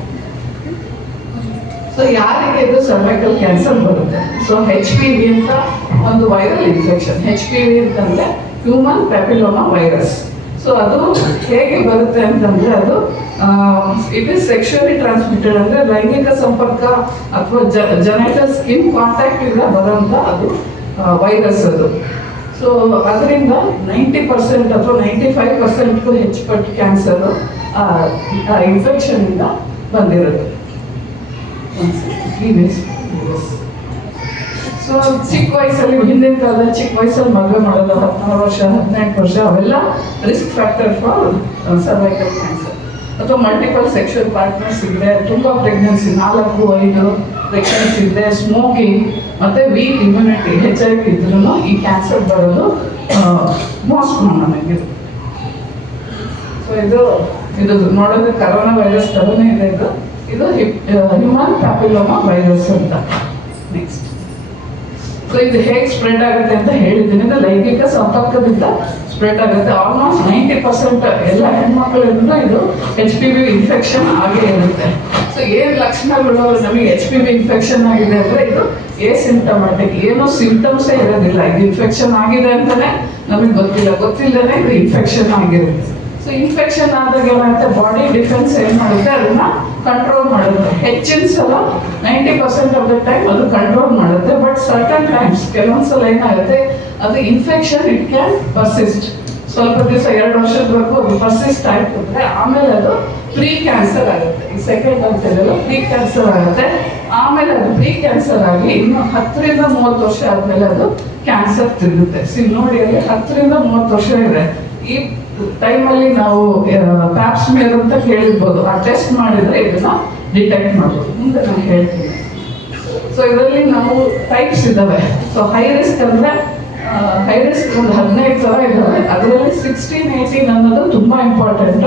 ಸೊ ಯಾರಿಗೆ ಇದು ಸರ್ವೈಕಲ್ ಕ್ಯಾನ್ಸರ್ ಬರುತ್ತೆ? ಸೊ HPV ಅಂತ ಒಂದು ವೈರಲ್ ಇನ್ಫೆಕ್ಷನ್. HPV ಅಂತಂದ್ರೆ ಹ್ಯೂಮನ್ ಪ್ಯಾಪಿಲೋಮಾ ವೈರಸ್. ಸೊ ಅದು ಹೇಗೆ ಬರುತ್ತೆ ಅಂತಂದ್ರೆ ಅದು ಇಟ್ ಇಸ್ ಸೆಕ್ಷುಯಲಿ ಟ್ರಾನ್ಸ್ಮಿಟೆಡ್, ಅಂದ್ರೆ ಲೈಂಗಿಕ ಸಂಪರ್ಕ ಅಥವಾ ಜೆನೆಟಲ್ ಸ್ಕಿನ್ ಕಾಂಟ್ಯಾಕ್ಟ್ ಇಂದ ಬರೋಂಥ ಅದು ವೈರಸ್ ಅದು. ಸೊ ಅದರಿಂದ 90% ಅಥವಾ 95% ಹೆಚ್ಚು ಪಟ್ಟು ಕ್ಯಾನ್ಸರ್ ಇನ್ಫೆಕ್ಷನ್ ಇಂದ ಬಂದಿರೋದು. ಸೊ ಚಿಕ್ಕ ವಯಸ್ಸಲ್ಲಿ, ಹಿಂದಿನ ಕಾಲದಲ್ಲಿ ಚಿಕ್ಕ ವಯಸ್ಸಲ್ಲಿ ಮದುವೆ ಮಾಡೋದು 16 ವರ್ಷ 18 ವರ್ಷ ಅವೆಲ್ಲ risk factor for cervical cancer. ಅಥವಾ ಮಲ್ಟಿಪಲ್ ಸೆಕ್ಷುವಲ್ ಪಾರ್ಟ್ನರ್ಸ್ ಇದ್ರೆ, ತುಂಬ ಪ್ರೆಗ್ನೆನ್ಸಿ 4-5 ಪ್ರೆಗ್ನೆನ್ಸಿ ಇದ್ರೆ, ಸ್ಮೋಕಿಂಗ್ ಮತ್ತೆ ವೀಕ್ ಇಮ್ಯುನಿಟಿ HIV ಇದ್ರೂ ಈ ಕ್ಯಾನ್ಸರ್ ಬರೋದು ಮೋಸ್ಟ್ ಕಾಮನ್ ಆಗಿದೆ. ಸೊ ಇದು ನೋಡೋದು ಕರೋನಾ ವೈರಸ್ ಥರನೇ ಇದೆ. ಇದು ಹ್ಯೂಮನ್ ಪ್ಯಾಪಿಲೋಮಾ ವೈರಸ್ ಅಂತ. ನೆಕ್ಸ್ಟ್, ಸೊ ಇದು ಹೇಗೆ ಸ್ಪ್ರೆಡ್ ಆಗುತ್ತೆ ಅಂತ ಹೇಳಿದ್ದೀನಿ. ಇದು ಲೈಂಗಿಕ ಸಂಪರ್ಕದಿಂದ ಸ್ಪ್ರೆಡ್ ಆಗುತ್ತೆ. ಆಲ್ಮೋಸ್ಟ್ 90% ಎಲ್ಲ ಹೆಣ್ಮಕ್ಳಿಂದ ಇದು HPV ಇನ್ಫೆಕ್ಷನ್ ಆಗೇ ಇರುತ್ತೆ. ಸೊ ಏನು ಲಕ್ಷಣಗಳು ನಮಗೆ HPV ಇನ್ಫೆಕ್ಷನ್ ಆಗಿದೆ ಅಂದರೆ ಇದು ಸಿಂಪ್ಟಮ್ಯಾಟಿಕ್, ಏನೋ ಸಿಂಪ್ಟಮ್ಸೇ ಇರೋದಿಲ್ಲ. ಇದು ಇನ್ಫೆಕ್ಷನ್ ಆಗಿದೆ ಅಂತಲೇ ನಮಗೆ ಗೊತ್ತಿಲ್ಲದೇ ಇದು ಇನ್ಫೆಕ್ಷನ್ ಆಗಿರುತ್ತೆ. ಸೊ ಇನ್ಫೆಕ್ಷನ್ ಆದಾಗ ಏನಾಗುತ್ತೆ, ಬಾಡಿ ಡಿಫೆನ್ಸ್ ಏನು ಮಾಡುತ್ತೆ, ಅದನ್ನ ಕಂಟ್ರೋಲ್ ಮಾಡುತ್ತೆ. ಹೆಚ್ಚಿನ ಸಲ 90% ಆಫ್ ದ ಟೈಮ್ ಅದು ಕಂಟ್ರೋಲ್ ಮಾಡುತ್ತೆ. ಬಟ್ ಸರ್ಟನ್ ಟೈಮ್ಸ್ ಕೆಲವೊಂದ್ಸಲ ಏನಾಗುತ್ತೆ, ಅದು ಇನ್ಫೆಕ್ಷನ್ ಇಟ್ ಕ್ಯಾನ್ ಪರ್ಸಿಸ್ಟ್. ಸ್ವಲ್ಪ ದಿವಸ 2 ವರ್ಷದವರೆಗೂ ಅದು ಪರ್ಸಿಸ್ಟ್ ಆಯ್ತಂದ್ರೆ ಆಮೇಲೆ ಅದು ಪ್ರೀ ಕ್ಯಾನ್ಸರ್ ಆಗುತ್ತೆ. ಈ ಸೆಕೆಂಡ್ ಅಂತೇಳಲ್ಲ ಪ್ರೀ ಕ್ಯಾನ್ಸರ್ ಆಗುತ್ತೆ. ಆಮೇಲೆ ಅದು ಪ್ರೀ ಕ್ಯಾನ್ಸರ್ ಆಗಿ ಇನ್ನು 10ರಿಂದ 30 ವರ್ಷ ಆದ್ಮೇಲೆ ಅದು ಕ್ಯಾನ್ಸರ್ ತಿರುಗುತ್ತೆ. ನೋಡಿ ಅಲ್ಲಿ 10ರಿಂದ 30 ವರ್ಷ ಇದೆ. ಈ ಟೈಮಲ್ಲಿ ನಾವು ಪ್ಯಾಪ್ಸ್ಮಿಯರ್ ಅಂತ ಕೇಳಿರ್ಬೋದು, ಆ ಟೆಸ್ಟ್ ಮಾಡಿದ್ರೆ ಇದನ್ನ ಡಿಟೆಕ್ಟ್ ಮಾಡ್ಬೋದು. ಮುಂದೆ ನಾನು ಹೇಳ್ತೀನಿ. ಸೊ ಇದರಲ್ಲಿ ನಾವು ಟೈಪ್ಸ್ ಇದ್ದಾವೆ. ಸೊ ಹೈ ರಿಸ್ಕ್ ಅಂದ್ರೆ ಹೈ ರಿಸ್ಕ್ ಒಂದು 15 ಥರ ಇದ್ದಾವೆ. ಅದರಲ್ಲಿ 16-18 ಅನ್ನೋದು ತುಂಬ ಇಂಪಾರ್ಟೆಂಟ್.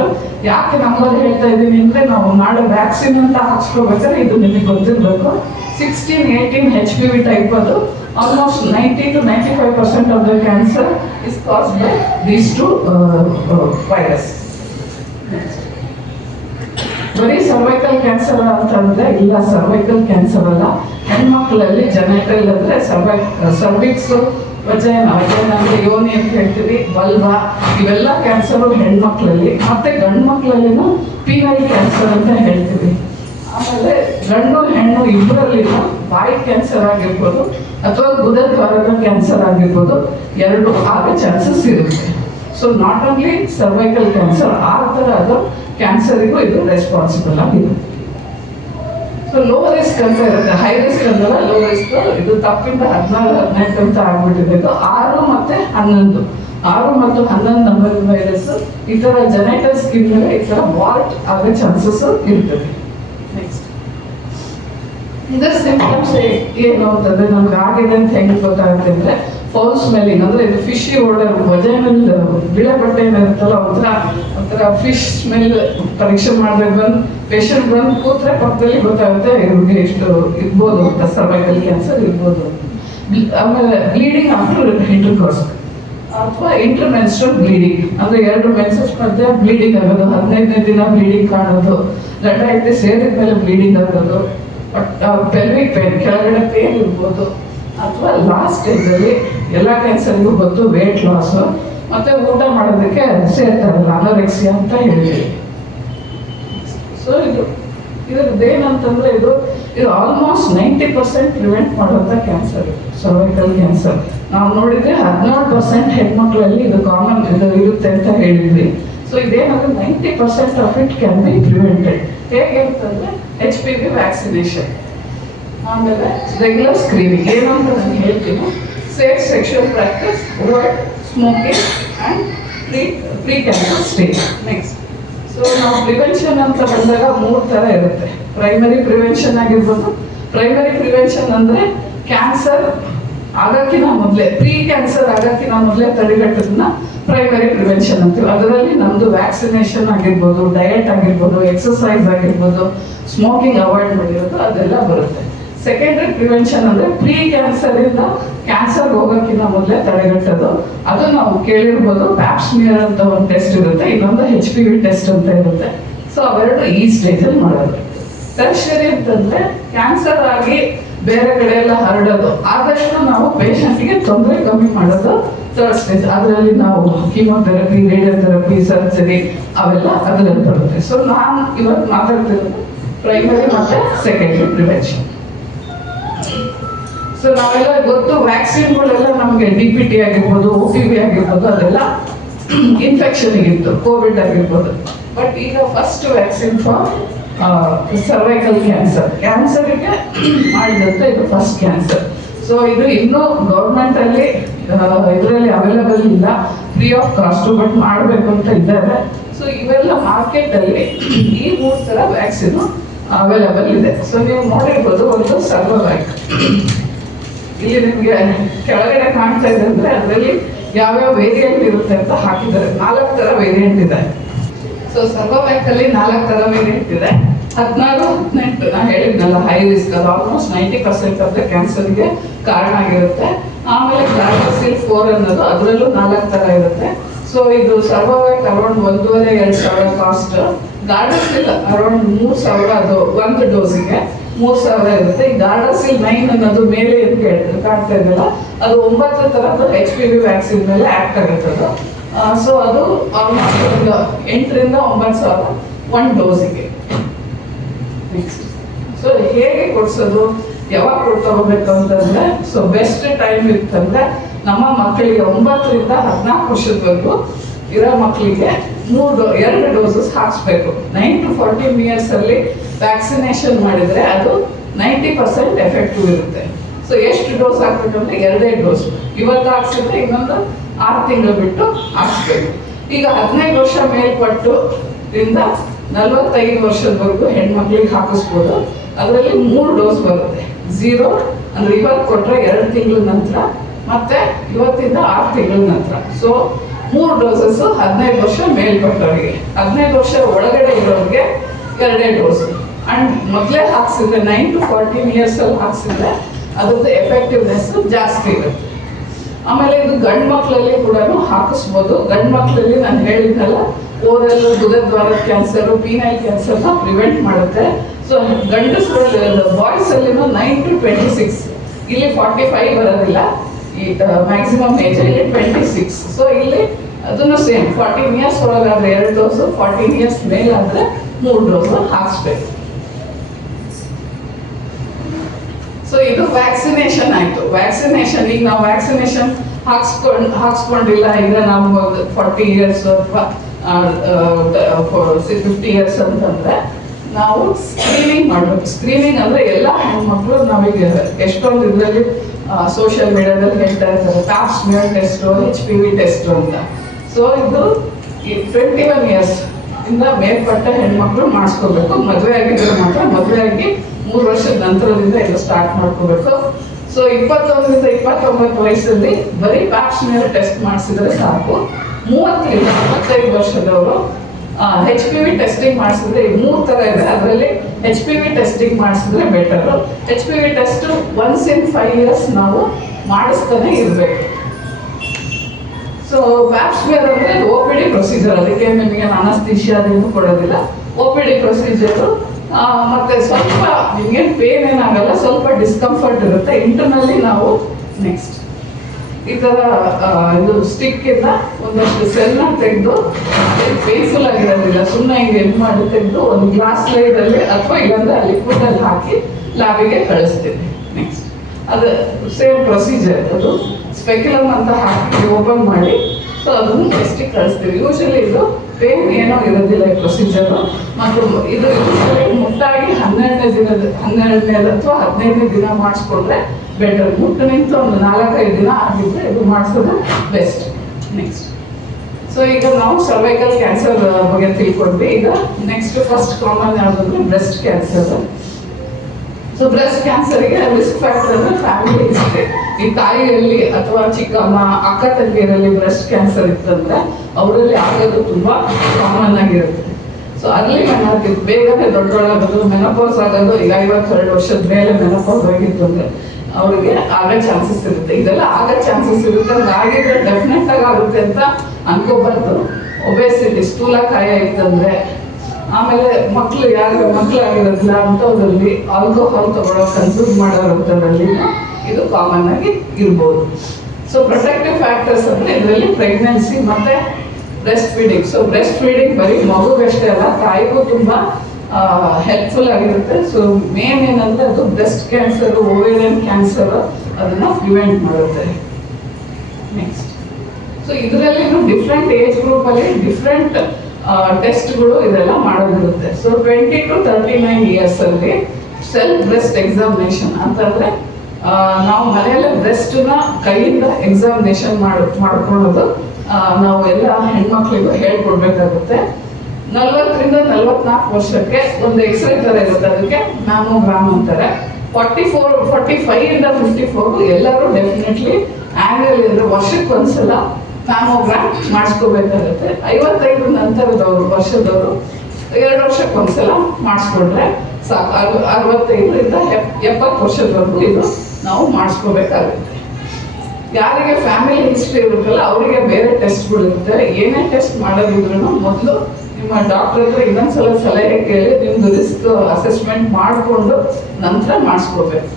ಯಾಕೆ ನಂಬರ್ ಹೇಳ್ತಾ ಇದ್ದೀನಿ ಅಂದರೆ, ನಾವು ನಾಳೆ ವ್ಯಾಕ್ಸಿನ್ ಅಂತ ಹಾಕ್ಸ್ಕೋಬೇಕಾದ್ರೆ ಇದು ನಿಮಗೆ ಗೊತ್ತಿರಬೇಕು. 16-18 HPV ಟೈಪ್ ಅದು almost 90 to 95% of the cancer is caused by these two virus. ಬರೀ ಸರ್ವೈಕಲ್ ಕ್ಯಾನ್ಸರ್ ಅಂತಂದ್ರೆ ಇಲ್ಲ, ಸರ್ವೈಕಲ್ ಕ್ಯಾನ್ಸರ್ ಅಲ್ಲ. ಹೆಣ್ಮಕ್ಳಲ್ಲಿ ಜೆನೆಟಲ್ ಅಂದ್ರೆ ಸರ್ವಿಕ್ಸ್, ವಜೈನಾ ಅಂದ್ರೆ ಯೋನಿ ಅಂತ ಹೇಳ್ತೀವಿ, ವಲ್ವಾ, ಇವೆಲ್ಲ ಕ್ಯಾನ್ಸರು ಹೆಣ್ಮಕ್ಳಲ್ಲಿ. ಮತ್ತೆ ಗಂಡು ಮಕ್ಕಳಲ್ಲಿನೂ ಪೀನಲ್ ಕ್ಯಾನ್ಸರ್ ಅಂತ ಹೇಳ್ತೀವಿ. ಆಮೇಲೆ ಗಂಡು ಹೆಣ್ಣು ಇಬ್ಬರಲ್ಲಿನೂ ಬಾಯಿ ಕ್ಯಾನ್ಸರ್ ಆಗಿರ್ಬೋದು ಅಥವಾ ಗುದದ್ವಾರದ ಕ್ಯಾನ್ಸರ್ ಆಗಿರ್ಬೋದು, 2 ಆಗೋ ಚಾನ್ಸಸ್ ಇರುತ್ತೆ. So not only cervical cancer, ಆ ಥರ ಅದು ಕ್ಯಾನ್ಸರಿಗೂ ಇದು ರೆಸ್ಪಾನ್ಸಿಬಲ್ ಆಗಿದೆ. ಸೊ ಲೋ ರಿಸ್ಕ್ ಅಂತ ಇರುತ್ತೆ, ಹೈ ರಿಸ್ಕ್ ಅಂದ್ರೆ ಲೋ ರಿಸ್ಕ್. ಇದು ತಪ್ಪಿಂದ 14-18 ಅಂತ ಆಗ್ಬಿಟ್ಟಿದೆ. ಇದು 6 ಮತ್ತು 11 6 ಮತ್ತು 11 ನಂಬರ್ ವೈರಸ್ ಈ ಥರ ಜೆನೆಟಲ್ ಸ್ಕಿನ್ ಮೇಲೆ ಈ ಥರ ವಾಲ್ಟ್ ಆಗೋ ಚಾನ್ಸಸ್ ಇರ್ತದೆ. ನೆಕ್ಸ್ಟ್ ಇದರ ಸಿಂಪ್ಟಮ್ಸ್ ಏನು ಅಂತಂದ್ರೆ ನಮ್ಗೆ ಆಗಿದೆ ಅಂತ ಹೆಂಗೆ ಗೊತ್ತಾಗುತ್ತೆ ಅಂದ್ರೆ ಫೌಲ್ ಸ್ಮೆಲ್ಲಿಂಗ್, ಅಂದ್ರೆ ಇದು ಫಿಶಿ ಓಡರ್, ವಜೈನಲ್ಲಿ ಬಿಳೆ ಬಟ್ಟೆ ಏನಿರುತ್ತಲ್ಲ ಒಂಥರ ಫಿಶ್ ಸ್ಮೆಲ್. ಪರೀಕ್ಷೆ ಮಾಡಿದಾಗ ಬಂದು ಪೇಷಂಟ್ ಬಂದು ಕೂತ್ರೆ ಪಕ್ಕದಲ್ಲಿ ಗೊತ್ತಾಗುತ್ತೆ ಇವ್ರಿಗೆ ಎಷ್ಟು ಇರ್ಬೋದು ಅಂತ, ಸರ್ವೈಕಲ್ ಕ್ಯಾನ್ಸರ್ ಇರ್ಬೋದು. ಆಮೇಲೆ ಬ್ಲೀಡಿಂಗ್ ಆಫ್ಟರ್ ಇಂಟರ್ಕೋರ್ಸ್ ಅಥವಾ ಇಂಟರ್ಮೆನ್ಸ್ಟ್ರಲ್ ಬ್ಲೀಡಿಂಗ್, ಅಂದ್ರೆ 2 ಮೆನ್ಸಸ್ ಮಧ್ಯೆ ಬ್ಲೀಡಿಂಗ್ ಆಗೋದು, 15ನೇ ದಿನ ಬ್ಲೀಡಿಂಗ್ ಕಾಣೋದು, ಗಂಡ ಹೆಂಡತಿ ಸೇರಿದ ಮೇಲೆ ಬ್ಲೀಡಿಂಗ್ ಆಗೋದು, ಪೆಲ್ವಿಕ್ ಪೇನ್ ಕೆಳಗಡೆ ಪೇನ್ ಇರ್ಬೋದು, ಅಥವಾ ಲಾಸ್ಟ್ ಸ್ಟೇಜಲ್ಲಿ ಎಲ್ಲ ಕ್ಯಾನ್ಸರ್ಗೂ ಗೊತ್ತು ವೇಟ್ ಲಾಸ್, ಮತ್ತೆ ಊಟ ಮಾಡೋದಕ್ಕೆ ಸೇರ್ತಾರಲ್ಲ ಅನೋರೆಕ್ಸಿಯಾ ಅಂತ ಹೇಳ್ತೀವಿ. ಸೊ ಇದ್ರದ್ದು ಏನಂತಂದ್ರೆ ಇದು ಆಲ್ಮೋಸ್ಟ್ 90% ಪ್ರಿವೆಂಟ್ ಮಾಡುವಂಥ ಕ್ಯಾನ್ಸರ್, ಸರ್ವೈಕಲ್ ಕ್ಯಾನ್ಸರ್. ನಾವು ನೋಡಿದ್ರೆ 17% ಹೆಣ್ಮಕ್ಳಲ್ಲಿ ಇದು ಕಾಮನ್ ಇದು ಇರುತ್ತೆ ಅಂತ ಹೇಳಿದ್ವಿ. ಸೊ ಇದೇನಂದ್ರೆ 90% of it can be prevented. ಹೇಗೆ ಅಂತಂದ್ರೆ HPV ವ್ಯಾಕ್ಸಿನೇಷನ್, ಆಮೇಲೆ ರೆಗ್ಯುಲರ್ ಸ್ಕ್ರೀನಿಂಗ್. ಏನಂತ ನಾನು ಹೇಳ್ತೀನಿ, safe sexual practice, avoid smoking and pre cancer stage. Next so ನಾವು ಪ್ರಿವೆನ್ಷನ್ ಅಂತ ಬಂದಾಗ 3 ಥರ ಇರುತ್ತೆ. ಪ್ರೈಮರಿ ಪ್ರಿವೆನ್ಷನ್ ಆಗಿರ್ಬೋದು. ಪ್ರೈಮರಿ ಪ್ರಿವೆನ್ಷನ್ ಅಂದರೆ ಕ್ಯಾನ್ಸರ್ ಆಗೋಕ್ಕಿಂತ ಮೊದಲೇ, ಪ್ರೀ ಕ್ಯಾನ್ಸರ್ ಆಗೋಕ್ಕಿಂತ ಮೊದಲೇ ತಡೆಗಟ್ಟೋದನ್ನ ಪ್ರೈಮರಿ ಪ್ರಿವೆನ್ಷನ್ ಅಂತೀವಿ. ಅದರಲ್ಲಿ ನಮ್ಮದು ವ್ಯಾಕ್ಸಿನೇಷನ್ ಆಗಿರ್ಬೋದು, ಡಯಟ್ ಆಗಿರ್ಬೋದು, ಎಕ್ಸಸೈಸ್ ಆಗಿರ್ಬೋದು, ಸ್ಮೋಕಿಂಗ್ ಅವಾಯ್ಡ್ ಮಾಡಿರೋದು ಅದೆಲ್ಲ ಬರುತ್ತೆ. ಸೆಕೆಂಡರಿ ಪ್ರಿವೆನ್ಷನ್ ಅಂದರೆ ಪ್ರೀ ಕ್ಯಾನ್ಸರಿಂದ ಕ್ಯಾನ್ಸರ್ ಹೋಗೋಕ್ಕಿಂತ ಮೊದಲೇ ತಡೆಗಟ್ಟೋದು. ಅದು ನಾವು ಕೇಳಿರ್ಬೋದು, ಪ್ಯಾಪ್ಸ್ಮಿಯರ್ ಅಂತ ಒಂದು ಟೆಸ್ಟ್ ಇರುತ್ತೆ, ಇನ್ನೊಂದು HPV ಟೆಸ್ಟ್ ಅಂತ ಇರುತ್ತೆ. ಸೊ ಅವೆರಡು ಈ ಸ್ಟೇಜಲ್ಲಿ ಮಾಡೋದು. ಟರ್ಷರಿ ಅಂತಂದರೆ ಕ್ಯಾನ್ಸರ್ ಆಗಿ ಬೇರೆ ಕಡೆ ಎಲ್ಲ ಹರಡೋದು. ಆದಷ್ಟು ನಾವು ಪೇಷಂಟ್ಗೆ ತೊಂದರೆ ಕಮ್ಮಿ ಮಾಡೋದು ಥರ್ಡ್ ಸ್ಟೇಜ್. ಅದರಲ್ಲಿ ನಾವು ಕೀಮೋಥೆರಪಿ, ರೇಡಿಯೋಥೆರಪಿ, ಸರ್ಜರಿ ಅವೆಲ್ಲ ಅದರಲ್ಲಿ ಬರುತ್ತೆ. ಸೊ ನಾನು ಇವತ್ತು ಮಾತಾಡ್ತಿರೋದು ಪ್ರೈಮರಿ ಮತ್ತು ಸೆಕೆಂಡರಿ ಪ್ರಿವೆನ್ಷನ್. ಸೊ ನಾವೆಲ್ಲ ಗೊತ್ತು ವ್ಯಾಕ್ಸಿನ್ಗಳೆಲ್ಲ ನಮಗೆ DPT ಆಗಿರ್ಬೋದು, OPV ಆಗಿರ್ಬೋದು, ಅದೆಲ್ಲ ಇನ್ಫೆಕ್ಷನ್ಗಿತ್ತು, ಕೋವಿಡ್ ಆಗಿರ್ಬೋದು. ಬಟ್ ಈಗ ಫಸ್ಟ್ ವ್ಯಾಕ್ಸಿನ್ ಫಾರ್ ಸರ್ವೈಕಲ್ ಕ್ಯಾನ್ಸರ್ಗೆ ಮಾಡಿದಂತ ಇದು ಫಸ್ಟ್ ಕ್ಯಾನ್ಸರ್. ಸೊ ಇದು ಇನ್ನೂ ಗೌರ್ಮೆಂಟಲ್ಲಿ ಇದರಲ್ಲಿ ಅವೈಲಬಲ್ ಇಲ್ಲ, ಫ್ರೀ ಆಫ್ ಕಾಸ್ಟು, ಬಟ್ ಮಾಡಬೇಕು ಅಂತ ಇದ್ದಾರೆ. ಸೊ ಇವೆಲ್ಲ ಮಾರ್ಕೆಟಲ್ಲಿ ಈ 3 ಥರ ವ್ಯಾಕ್ಸಿನ್ ಅವೈಲಬಲ್ ಇದೆ. ಸೊ ನೀವು ನೋಡಿರ್ಬೋದು, ಒಂದು ಸರ್ವೈಕ್ ಇಲ್ಲಿ ನಿಮಗೆ ಕೆಳಗಡೆ ಕಾಣ್ತಾ ಇದೆ ಅಂದರೆ ಅದರಲ್ಲಿ ಯಾವ್ಯಾವ ವೇರಿಯಂಟ್ ಇರುತ್ತೆ ಅಂತ ಹಾಕಿದ್ದಾರೆ. 4 ಥರ ವೇರಿಯಂಟ್ ಇದೆ. ಸೊ ಸರ್ವೈಕಲ್ಲಿ 4 ಥರ ವೇರಿಯಂಟ್ ಇದೆ. 16, 18 ನಾನು ಹೇಳಿದ್ನಲ್ಲ ಹೈ ರಿಸ್ಕ್, ಅದು ಆಲ್ಮೋಸ್ಟ್ 90% ಆಫ್ ದ ಕ್ಯಾನ್ಸರ್ಗೆ ಕಾರಣ ಆಗಿರುತ್ತೆ. ಆಮೇಲೆ ಗ್ಯಾರ್ಡಸಿಲ್ 4 ಅನ್ನೋದು ಅದರಲ್ಲೂ 4 ಥರ ಇರುತ್ತೆ. ಸೊ ಇದು ಸರ್ವೈಕ್ ಅರೌಂಡ್ 1,500-2,000 ಕಾಸ್ಟ್. ಗಾರ್ಡಸಿಲ್ ಅರೌಂಡ್ 3,000, ಅದು ಒಂದು ಡೋಸಿಗೆ 3,000 ಇರುತ್ತೆ. ಈ ಗಾರ್ಡಸಿಲ್ 9 ಅನ್ನೋದು ಮೇಲೆ ಏನು ಕಾಣ್ತಾ ಇದೆಯಲ್ಲ, ಅದು 9 ಥರದ HPV ವ್ಯಾಕ್ಸಿನ್ ಮೇಲೆ ಆ್ಯಕ್ಟ್ ಆಗುತ್ತೆ ಅದು. ಸೊ ಅದು ಆಲ್ಮೋಸ್ಟ್ ಒಂದು 8,000-9,000 1 ಡೋಸಿಗೆ. ನೆಕ್ಸ್ಟ್ ಸೊ ಹೇಗೆ ಕೊಡಿಸೋದು, ಯಾವಾಗ ಕೊಡ್ತೋಗ್ಬೇಕು ಅಂತಂದರೆ, ಸೊ ಬೆಸ್ಟ್ ಟೈಮ್ ಇತ್ತಂದರೆ ನಮ್ಮ ಮಕ್ಕಳಿಗೆ 9ರಿಂದ 14 ವರ್ಷದವರೆಗೂ ಇರೋ ಮಕ್ಕಳಿಗೆ 2 ಡೋಸಸ್ ಹಾಕಿಸ್ಬೇಕು. 9 to 14 ಇಯರ್ಸಲ್ಲಿ ವ್ಯಾಕ್ಸಿನೇಷನ್ ಮಾಡಿದರೆ ಅದು 90% ಎಫೆಕ್ಟಿವ್ ಇರುತ್ತೆ. ಸೊ ಎಷ್ಟು ಡೋಸ್ ಹಾಕ್ಬೇಕಂದ್ರೆ 2 ಡೋಸ್. ಇವತ್ತು ಹಾಕ್ಸಿದ್ರೆ ಇನ್ನೊಂದು 6 ತಿಂಗಳು ಬಿಟ್ಟು ಹಾಕ್ಸ್ಬೇಕು. ಈಗ 15 ವರ್ಷ ಮೇಲ್ಪಟ್ಟು 45 ವರ್ಷದವರೆಗೂ ಹೆಣ್ಮಕ್ಳಿಗೆ ಹಾಕಿಸ್ಬೋದು. ಅದರಲ್ಲಿ 3 ಡೋಸ್ ಬರುತ್ತೆ. 0 ಅಂದರೆ ಇವತ್ತು ಕೊಟ್ಟರೆ 2 ತಿಂಗಳ ನಂತರ, ಮತ್ತೆ ಇವತ್ತಿಂದ 6 ತಿಂಗಳ ನಂತರ. ಸೊ 3 ಡೋಸಸ್ 15 ವರ್ಷ ಮೇಲ್ಪಟ್ಟವರಿಗೆ. 15 ವರ್ಷ ಒಳಗಡೆ ಇರೋರಿಗೆ 2 ಡೋಸ್. ಆ್ಯಂಡ್ ಮೊದಲೇ ಹಾಕ್ಸಿದ್ರೆ 9 to 14 ಇಯರ್ಸಲ್ಲಿ ಹಾಕ್ಸಿದ್ರೆ ಅದ್ರದ್ದು ಎಫೆಕ್ಟಿವ್ನೆಸ್ ಜಾಸ್ತಿ ಇರುತ್ತೆ. ಆಮೇಲೆ ಇದು ಗಂಡು ಮಕ್ಕಳಲ್ಲಿ ಕೂಡ ಹಾಕಿಸ್ಬೋದು. ಗಂಡು ಮಕ್ಕಳಲ್ಲಿ ನಾನು ಹೇಳಿದ್ನಲ್ಲ, ಓರಲ್ ಗುದದ್ವಾರದ ಕ್ಯಾನ್ಸರು, ಪೀನೈಲ್ ಕ್ಯಾನ್ಸರ್ನ ಪ್ರಿವೆಂಟ್ ಮಾಡುತ್ತೆ. ಸೊ ಗಂಡಸರಲ್ಲಿ ಬಾಯ್ಸಲ್ಲಿನೂ 9 to 26, ಇಲ್ಲಿ 45 ಬರೋದಿಲ್ಲ, ಈ ಮ್ಯಾಕ್ಸಿಮಮ್ ಏಜ್ ಇಲ್ಲಿ 26. ಸೊ ಇಲ್ಲಿ ಅದನ್ನು ಸೇಮ್ 14 ಇಯರ್ಸ್ ಒಳಗಾದರೆ 2 ಡೋಸು, 14 ಇಯರ್ಸ್ ಮೇಲಾದರೆ 3 ಡೋಸು ಹಾಕಿಸ್ಬೇಕು. ಸೊ ಇದು ವ್ಯಾಕ್ಸಿನೇಷನ್ ಆಯಿತು. ವ್ಯಾಕ್ಸಿನೇಷನ್ ಈಗ ನಾವು ವ್ಯಾಕ್ಸಿನೇಷನ್ ಹಾಕ್ಸ್ಕೊಂಡಿಲ್ಲ, ಈಗ ನಾವು 40 ಇಯರ್ಸ್ ಅಥವಾ 50 ಇಯರ್ಸ್ ಅಂತಂದರೆ ನಾವು ಸ್ಕ್ರೀನಿಂಗ್ ಮಾಡಬೇಕು. ಸ್ಕ್ರೀನಿಂಗ್ ಅಂದರೆ ಎಲ್ಲ ಹೆಣ್ಮಕ್ಳು ನಮಗೆ ಎಷ್ಟೊಂದು ಇದರಲ್ಲಿ ಸೋಷಿಯಲ್ ಮೀಡಿಯಾದಲ್ಲಿ ಹೇಳ್ತಾ ಇರ್ತಾರೆ ಪ್ಯಾಪ್ ಸ್ಮಿಯರ್ ಟೆಸ್ಟು, HPV ಟೆಸ್ಟು ಅಂತ. ಸೊ ಇದು 21 ಇಯರ್ಸ್ ಇಂದ ಮೇಲ್ಪಟ್ಟ ಹೆಣ್ಮಕ್ಳು ಮಾಡಿಸ್ಕೋಬೇಕು. ಮದುವೆ ಆಗಿದ್ರೆ ಮಾತ್ರ ಮದುವೆ ಆಗಿ 3 ವರ್ಷದ ನಂತರದಿಂದ ಇದು ಸ್ಟಾರ್ಟ್ ಮಾಡ್ಕೋಬೇಕು. ಸೊ 21ರಿಂದ 29 ವಯಸ್ಸಲ್ಲಿ ಬರೀ ಪ್ಯಾಪ್ ಸ್ಮಿಯರ್ ಟೆಸ್ಟ್ ಮಾಡಿಸಿದ್ರೆ ಸಾಕು. 30ರಿಂದ 35 ವರ್ಷದವರು HPV ಟೆಸ್ಟಿಂಗ್ ಮಾಡಿಸಿದ್ರೆ 3 ಥರ ಇದೆ. ಅದರಲ್ಲಿ HPV ಟೆಸ್ಟಿಂಗ್ ಮಾಡಿಸಿದ್ರೆ better. HPV test once in 5 years ನಾವು ಮಾಡಿಸ್ತಾನೆ ಇರಬೇಕು. ಸೊ ಪ್ಯಾಪ್ ಸ್ಮಿಯರ್ ಅಂದರೆ OPD ಪ್ರೊಸೀಜರ್, ಅದಕ್ಕೆ ನಿಮಗೆ ಅನಸ್ತೇಶಿಯಾ ಅದೇನು ಕೊಡೋದಿಲ್ಲ. OPD ಪ್ರೊಸೀಜರು ಮತ್ತೆ ಸ್ವಲ್ಪ ನಿಮಗೆ ಪೇನ್ ಏನಾಗಲ್ಲ, ಸ್ವಲ್ಪ ಡಿಸ್ಕಂಫರ್ಟ್ ಇರುತ್ತೆ ಇಂಟರ್ನಲ್ಲಿ. ನಾವು ನೆಕ್ಸ್ಟ್ ಈ ಥರ ಇದು ಸ್ಟಿಕ್ಕಿಂದ ಒಂದಷ್ಟು ಸೆಲ್ನ ತೆಗೆದು ಪೇನ್ಫುಲ್ ಆಗಿರೋದಿಲ್ಲ, ಸುಮ್ಮನೆ ಹಿಂಗೆ ಇದು ಮಾಡಿ ತೆಗೆದು ಒಂದು ಗ್ಲಾಸ್ ಸ್ಲೈಡಲ್ಲಿ ಅಥವಾ ಇಲ್ಲಾಂದ್ರೆ ಲಿಕ್ವಿಡಲ್ಲಿ ಹಾಕಿ ಲ್ಯಾಬಿಗೆ ಕಳಿಸ್ತೀವಿ. ನೆಕ್ಸ್ಟ್ ಅದು ಸೇಮ್ ಪ್ರೊಸೀಜರ್, ಅದು ಸ್ಪೆಕ್ಯುಲಮ್ ಅಂತ ಹಾಕಿ ಓಪನ್ ಮಾಡಿ ಸೊ ಅದನ್ನು ಟೆಸ್ಟಿಗೆ ಕಳಿಸ್ತೀವಿ. ಯೂಶಲಿ ಇದು ಪೇನ್ ಏನೋ ಇರೋದಿಲ್ಲ ಈ ಪ್ರೊಸೀಜರು. ಮತ್ತು ಇದು ಮುಟ್ಟಾಗಿ 12ನೇ ಅಥವಾ 15ನೇ ದಿನ ಮಾಡಿಸ್ಕೊಂಡ್ರೆ ಬೆಟರ್. ಮುಟ್ಟು ನಿಂತು ಒಂದು 4-5 ದಿನ ಆಗಿದ್ರೆ ಇದು ಮಾಡಿಸೋದು ಬೆಸ್ಟ್. ನೆಕ್ಸ್ಟ್ ಸೊ ಈಗ ನಾವು ಸರ್ವೈಕಲ್ ಕ್ಯಾನ್ಸರ್ ಬಗ್ಗೆ ತಿಳ್ಕೊಂಡ್ವಿ. ಈಗ ನೆಕ್ಸ್ಟ್ ಫಸ್ಟ್ ಕಾಮನ್ ಯಾವುದಂದ್ರೆ ಬ್ರೆಸ್ಟ್ ಕ್ಯಾನ್ಸರ್. ಸೊ ಬ್ರೆಸ್ಟ್ ಕ್ಯಾನ್ಸರ್ಗೆ ರಿಸ್ಕ್ ಫ್ಯಾಕ್ಟರ್ ಅಂದರೆ ಫ್ಯಾಮಿಲಿ ಹಿಸ್ಟ್ರಿ. ಈ ತಾಯಿಯಲ್ಲಿ ಅಥವಾ ಚಿಕ್ಕಮ್ಮ ಅಕ್ಕ ತಂಗಿಯರಲ್ಲಿ ಬ್ರೆಸ್ಟ್ ಕ್ಯಾನ್ಸರ್ ಇತ್ತಂದ್ರೆ ಅವರಲ್ಲಿ ಆಗೋದು ತುಂಬ ಕಾಮನ್ ಆಗಿರುತ್ತೆ. ಸೊ ಅಲ್ಲಿ ಏನಾಗ್ತಿತ್ತು, ಬೇಗನೆ ದೊಡ್ಡೊಳಾಗೋದು, ಮೆನೋಪಾಸ್ ಆಗೋದು. ಈಗ 52 ವರ್ಷದ ಮೇಲೆ ಮೆನೋಪಾಸ್ ಆಗಿತ್ತು ಅಂದರೆ ಅವರಿಗೆ ಆಗೋ ಚಾನ್ಸಸ್ ಇರುತ್ತೆ. ಇದೆಲ್ಲ ಆಗೋ ಚಾನ್ಸಸ್ ಇರುತ್ತೆ. ಆಗಿದ್ರೆ ಡೆಫಿನೆಟ್ ಆಗಿ ಆಗುತ್ತೆ ಅಂತ ಅನ್ಕೋಬಾರ್ದು. ಒಬೇಸಿಟಿ, ಸ್ಥೂಲಕಾಯ ಇತ್ತಂದ್ರೆ, ಆಮೇಲೆ ಯಾರಿಗೆ ಮಕ್ಕಳು ಆಗಿರೋದಿಲ್ಲ ಅಂಥದ್ರಲ್ಲಿ ಆಲ್ಕೋಹಾಲ್ ತಗೊಳ್ಳೋ ಕನ್ಸ್ಯೂಮ್ ಮಾಡೋರಂಥದ್ರಲ್ಲಿ ಇದು ಕಾಮನ್ ಆಗಿ ಇರ್ಬೋದು. ಸೊ ಪ್ರೊಟೆಕ್ಟಿವ್ ಫ್ಯಾಕ್ಟರ್ಸ್ ಅಂದರೆ ಇದರಲ್ಲಿ ಪ್ರೆಗ್ನೆನ್ಸಿ ಮತ್ತು breast feeding. So breast feeding ಬರೀ ಮಗುಗಷ್ಟೇ ಅಲ್ಲ, ತಾಯಿಗೂ ತುಂಬ ಹೆಲ್ಪ್ಫುಲ್ ಆಗಿರುತ್ತೆ. ಸೊ ಮೇನ್ ಏನಂದರೆ ಅದು ಬ್ರೆಸ್ಟ್ ಕ್ಯಾನ್ಸರು, ಓವೇರಿಯನ್ ಕ್ಯಾನ್ಸರು ಅದನ್ನು ಪ್ರಿವೆಂಟ್ ಮಾಡುತ್ತೆ. ನೆಕ್ಸ್ಟ್ ಸೊ ಇದರಲ್ಲಿ ಡಿಫ್ರೆಂಟ್ ಏಜ್ ಗ್ರೂಪಲ್ಲಿ ಡಿಫ್ರೆಂಟ್ ಟೆಸ್ಟ್ಗಳು ಇದೆಲ್ಲ ಮಾಡೋದಿರುತ್ತೆ. ಸೊ 20 to 39 ಇಯರ್ಸಲ್ಲಿ ಸೆಲ್ಫ್ ಬ್ರೆಸ್ಟ್ ಎಕ್ಸಾಮಿನೇಷನ್ ಅಂತಂದರೆ ನಾವು ಮನೆಯಲ್ಲೇ ಬ್ರೆಸ್ಟನ್ನ ಕೈಯಿಂದ ಎಕ್ಸಾಮಿನೇಷನ್ ಮಾಡ್ಕೊಳ್ಳೋದು ನಾವು ಎಲ್ಲ ಹೆಣ್ಮಕ್ಳಿಗೂ ಹೇಳ್ಕೊಡ್ಬೇಕಾಗುತ್ತೆ. 40ರಿಂದ 44 ವರ್ಷಕ್ಕೆ ಒಂದು ಎಕ್ಸ್ರೇ ಥರ ಇರುತ್ತೆ, ಅದಕ್ಕೆ ಮ್ಯಾಮೋಗ್ರಾಮ್ ಅಂತಾರೆ. 45ರಿಂದ 54 ಎಲ್ಲರೂ ಡೆಫಿನೆಟ್ಲಿ ಆ್ಯನ್ಯಲ್ ಅಂದರೆ ವರ್ಷಕ್ಕೊಂದ್ಸಲ ಮ್ಯಾಮೋಗ್ರಾಮ್ ಮಾಡಿಸ್ಕೋಬೇಕಾಗುತ್ತೆ. 55 ನಂತರದವರು ವರ್ಷದವರು 2 ವರ್ಷಕ್ಕೊಂದ್ಸಲ ಮಾಡಿಸ್ಕೊಂಡ್ರೆ ಸಾಕು. 65ರಿಂದ 70 ವರ್ಷದವರೆಗೂ ಇದು ನಾವು ಮಾಡಿಸ್ಕೋಬೇಕಾಗುತ್ತೆ. ಯಾರಿಗೆ ಫ್ಯಾಮಿಲಿ ಹಿಸ್ಟ್ರಿ ಇರುತ್ತಲ್ಲ ಅವರಿಗೆ ಬೇರೆ ಟೆಸ್ಟ್ಗಳು ಇರುತ್ತೆ. ಏನೇ ಟೆಸ್ಟ್ ಮಾಡೋದಿದ್ರು ಮೊದಲು ನಿಮ್ಮ ಡಾಕ್ಟರ್ ಹತ್ರ ಇನ್ನೊಂದ್ಸಲ ಸಲಹೆ ಕೇಳಿ ನಿಮ್ದು ರಿಸ್ಕ್ ಅಸೆಸ್ಮೆಂಟ್ ಮಾಡಿಕೊಂಡು ನಂತರ ಮಾಡಿಸ್ಕೋಬೇಕು.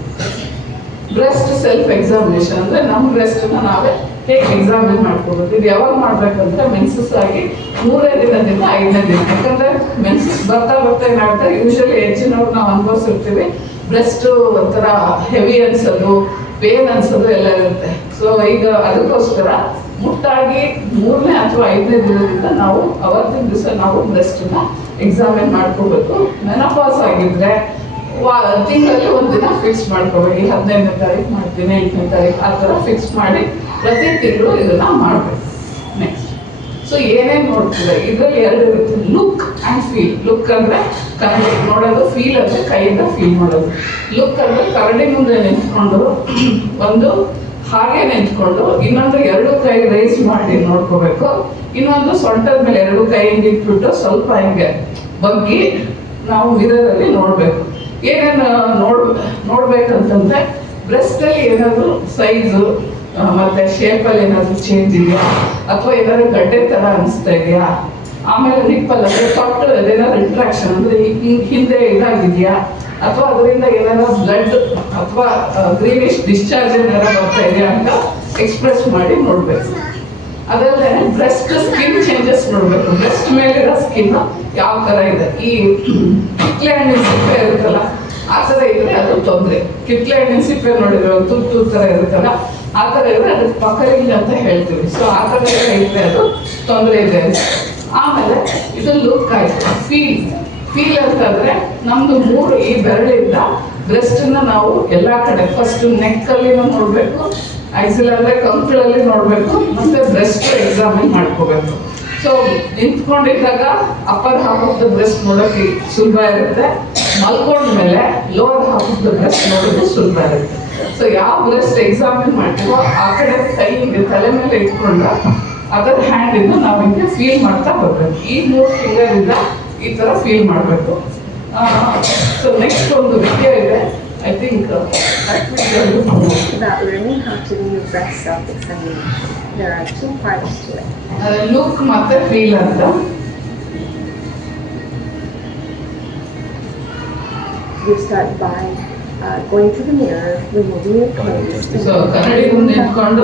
ಬ್ರೆಸ್ಟ್ ಸೆಲ್ಫ್ ಎಕ್ಸಾಮಿನೇಷನ್ ಅಂದರೆ ನಮ್ಮ ಬ್ರೆಸ್ಟನ್ನ ನಾವೇ ಹೇಗೆ ಎಕ್ಸಾಮಿನ್ ಮಾಡ್ಕೋಬೇಕು. ಇದು ಯಾವಾಗ ಮಾಡಬೇಕಂದ್ರೆ ಮೆನ್ಸಸ್ ಆಗಿ 3ನೇ ದಿನದಿಂದ 5ನೇ ದಿನ. ಯಾಕಂದರೆ ಮೆನ್ಸಸ್ ಬರ್ತಾ ಏನಾಗುತ್ತೆ, ಯೂಶಲಿ ಹೆಚ್ಚಿನವ್ರು ನಾವು ಅನುಭವಿಸಿರ್ತೀವಿ, ಬ್ರೆಸ್ಟು ಒಂಥರ ಹೆವಿ ಅನ್ಸೋದು, ಪೇನ್ ಅನ್ಸೋದು ಎಲ್ಲ ಇರುತ್ತೆ. ಸೊ ಈಗ ಅದಕ್ಕೋಸ್ಕರ ಮುಟ್ಟಾಗಿ 3ನೇ ಅಥವಾ 5ನೇ ದಿನದಿಂದ ನಾವು ಅವತ್ತಿನ ದಿವಸ ನಾವು ಬ್ರೆಸ್ಟನ್ನ ಎಕ್ಸಾಮಿನ್ ಮಾಡ್ಕೋಬೇಕು. ಮೆನೋಪಾಸ್ ಆಗಿದ್ರೆ ತಿಂಗಳಲ್ಲಿ 1 ದಿನ ಫಿಕ್ಸ್ ಮಾಡ್ಕೋಬೇಕು. 15ನೇ ತಾರೀಕು ಮಾಡ್ತೀನಿ, 8ನೇ ತಾರೀಕು ಆ ಥರ ಫಿಕ್ಸ್ ಮಾಡಿ ಪ್ರತಿ ತಿಂಗಳು ಇದನ್ನ ಮಾಡಬೇಕು. ನೆಕ್ಸ್ಟ್ ಸೊ ಏನೇನು ನೋಡ್ತಿದೆ ಇದರಲ್ಲಿ 2 ಇರುತ್ತೆ, ಲುಕ್ ಆ್ಯಂಡ್ ಫೀಲ್. ಲುಕ್ ಅಂದರೆ ಕರಡಿ ನೋಡೋದು, ಫೀಲ್ ಅಂದರೆ ಕೈಯಿಂದ ಫೀಲ್ ಮಾಡೋದು. ಲುಕ್ ಅಂದರೆ ಕರಡಿ ಮುಂದೆ ನಿಂತ್ಕೊಂಡು ಒಂದು ಹಾಗೆ ನಿಂತ್ಕೊಂಡು ಇನ್ನೊಂದು 2 ಕೈ ರೈಸ್ ಮಾಡಿ ನೋಡ್ಕೋಬೇಕು. ಇನ್ನೊಂದು ಸೊಂಟದ ಮೇಲೆ 2 ಕೈ ಹಿಂಗೆ ಇಟ್ಬಿಟ್ಟು ಸ್ವಲ್ಪ ಹಿಂಗೆ ಬಗ್ಗಿ ನಾವು ಮಿರರಲ್ಲಿ ನೋಡಬೇಕು. ಏನೇನು ನೋಡ್ಬೇಕಂತಂದ್ರೆ ಬ್ರೆಸ್ಟಲ್ಲಿ ಏನಾದರೂ ಸೈಜು ಮತ್ತು ಶೇಪಲ್ಲಿ ಏನಾದರೂ ಚೇಂಜ್ ಇದೆಯಾ, ಅಥವಾ ಏನಾದರೂ ಗಡ್ಡೆ ಥರ ಅನಿಸ್ತಾ ಇದೆಯಾ, ಆಮೇಲೆ ನಿಪ್ಪಲ್ ಅಂದರೆ ತೊಟ್ಟು ಅದೇನಾದ್ರು ಇಂಟ್ರಾಕ್ಷನ್ ಅಂದರೆ ಹಿಂದೆ ಇದಾಗಿದೆಯಾ, ಅಥವಾ ಅದರಿಂದ ಏನಾದ್ರು ಬ್ಲಡ್ ಅಥವಾ ಗ್ರೀನಿಶ್ ಡಿಸ್ಚಾರ್ಜ್ ಏನಾದ್ರು ಬರ್ತಾ ಇದೆಯಾ ಅಂತ ಎಕ್ಸ್ಪ್ರೆಸ್ ಮಾಡಿ ನೋಡಬೇಕು. ಅದಲ್ಲದೆ ಬ್ರೆಸ್ಟ್ ಸ್ಕಿನ್ ಚೇಂಜಸ್ ನೋಡಬೇಕು. ಬ್ರೆಸ್ಟ್ ಮೇಲಿರೋ ಸ್ಕಿನ್ ಯಾವ ಥರ ಇದೆ. ಈ ಕಿತ್ಲೆ ಹಣ್ಣಿನ ಸಿಪ್ಪೆ ಇರುತ್ತಲ್ಲ ಆ ಥರ ಇದ್ರೆ ಅದು ತೊಂದರೆ. ಕಿತ್ಲೆ ಹಣ್ಣಿನ ಸಿಪ್ಪೆ ನೋಡಿದ್ರೆ ತುತ್ತು ಥರ ಇರುತ್ತಲ್ಲ ಆ ಥರ ಇದ್ರೆ ಅದಕ್ಕೆ ಪಕ್ಕಲಿಂಗ್ ಅಂತ ಹೇಳ್ತೀವಿ. ಸೊ ಆ ಥರ ಇದ್ರೆ ಅದು ತೊಂದರೆ ಇದೆ. ಆಮೇಲೆ ಇದು ಲುಕ್ ಆಯ್ತು. ಫೀಲ್ ಅಂತಂದ್ರೆ ನಮ್ದು 3 ಈ ಬೆರಳಿಂದ ಬ್ರೆಸ್ಟ್ ನಾವು ಎಲ್ಲಾ ಕಡೆ ಫಸ್ಟ್ ನೆಕ್ ಅಲ್ಲಿ ನೋಡ್ಬೇಕು, ಐಸಲ್ ಅಂದ್ರೆ ಕಂಕಳಲ್ಲಿ ನೋಡ್ಬೇಕು, ಮತ್ತೆ ಬ್ರೆಸ್ಟ್ ಎಕ್ಸಾಮಿನ್ ಮಾಡ್ಕೋಬೇಕು. ಸೊ ನಿಂತ್ಕೊಂಡಿದ್ದಾಗ upper half of the breast ನೋಡೋಕೆ ಸುಲಭ ಇರುತ್ತೆ, ಮಲ್ಕೊಂಡ್ಮೇಲೆ lower half of the breast ನೋಡೋದು ಸುಲಭ ಇರುತ್ತೆ. ಸೊ ಯಾವ ಬ್ರೆಸ್ಟ್ ಎಕ್ಸಾಮಿನ್ ಮಾಡ್ತೀವೋ ಆ ಕಡೆ ಕೈ ತಲೆ ಮೇಲೆ ಇಟ್ಕೊಂಡು ಅದರ್ ಹ್ಯಾಂಡ್ ಇಂದ ನಾವು ಹಿಂಗೆ ಫೀಲ್ ಮಾಡ್ತಾ ಬರ್ಬೇಕು. ಈ 3 ಫಿಂಗರ್ ಇಂದ ಈ ತರ ಫೀಲ್ ಮಾಡಬೇಕು. ಸೊ ನೆಕ್ಸ್ಟ್ ಒಂದು ವಿಡಿಯೋ ಇದೆ, I think about learning how to do your breast self-examination. There are 2 parts to it. Look ಮತ್ತೆ ಫೀಲ್ ಅಂತ. You start by going to the mirror, removing your clothes. So ಕನ್ನಡಿ ಮುಂದೆ ನಿಂತ್ಕೊಂಡು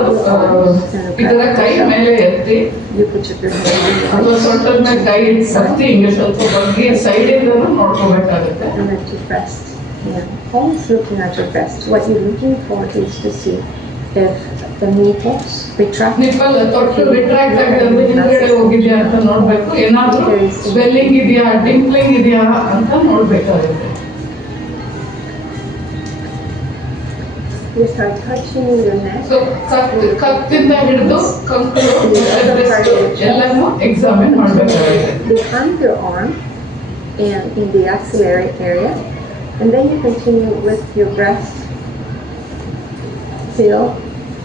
ಈ ತರ ಕೈ ಮೇಲೆ ಎತ್ತಿ You put your hand in your ಅಥವಾ ಸೊಂಟದ ಮೇಲೆ ಕೈ ಎತ್ತಿ ಹಿಂಗೆ ಸ್ವಲ್ಪ ಬಗ್ಗೆ side ಇಂದನೂ ನೋಡ್ಕೋಬೇಕಾಗುತ್ತೆ. and at your breast. And always looking at your breast. What you're looking for is to see if the nipples retract. Nipple ತೊಟ್ಟು ರಿಟ್ರಾಕ್ಟ್ ಆಗಿದೆ ಅಂದ್ರೆ ಹಿಂದ್ಗಡೆ ಹೋಗಿದ್ಯಾ ಅಂತ ನೋಡ್ಬೇಕು, ಏನಾದ್ರೂ ಸ್ವೆಲ್ಲಿಂಗ್ ಇದೆಯಾ, ಡಿಂಪ್ಲಿಂಗ್ ಇದೆಯಾ ಅಂತ ನೋಡ್ಬೇಕಾಗುತ್ತೆ. You start touching your neck. So ಕತ್ತಿಂದ ಹಿಡಿದು ಕಂಕಳು ಎಲ್ಲಾನು ಎಕ್ಸಾಮಿನ್ ಮಾಡ್ಬೇಕಾಗುತ್ತೆ. Behind your arm and in the axillary area, and then you continue with your breast. Feel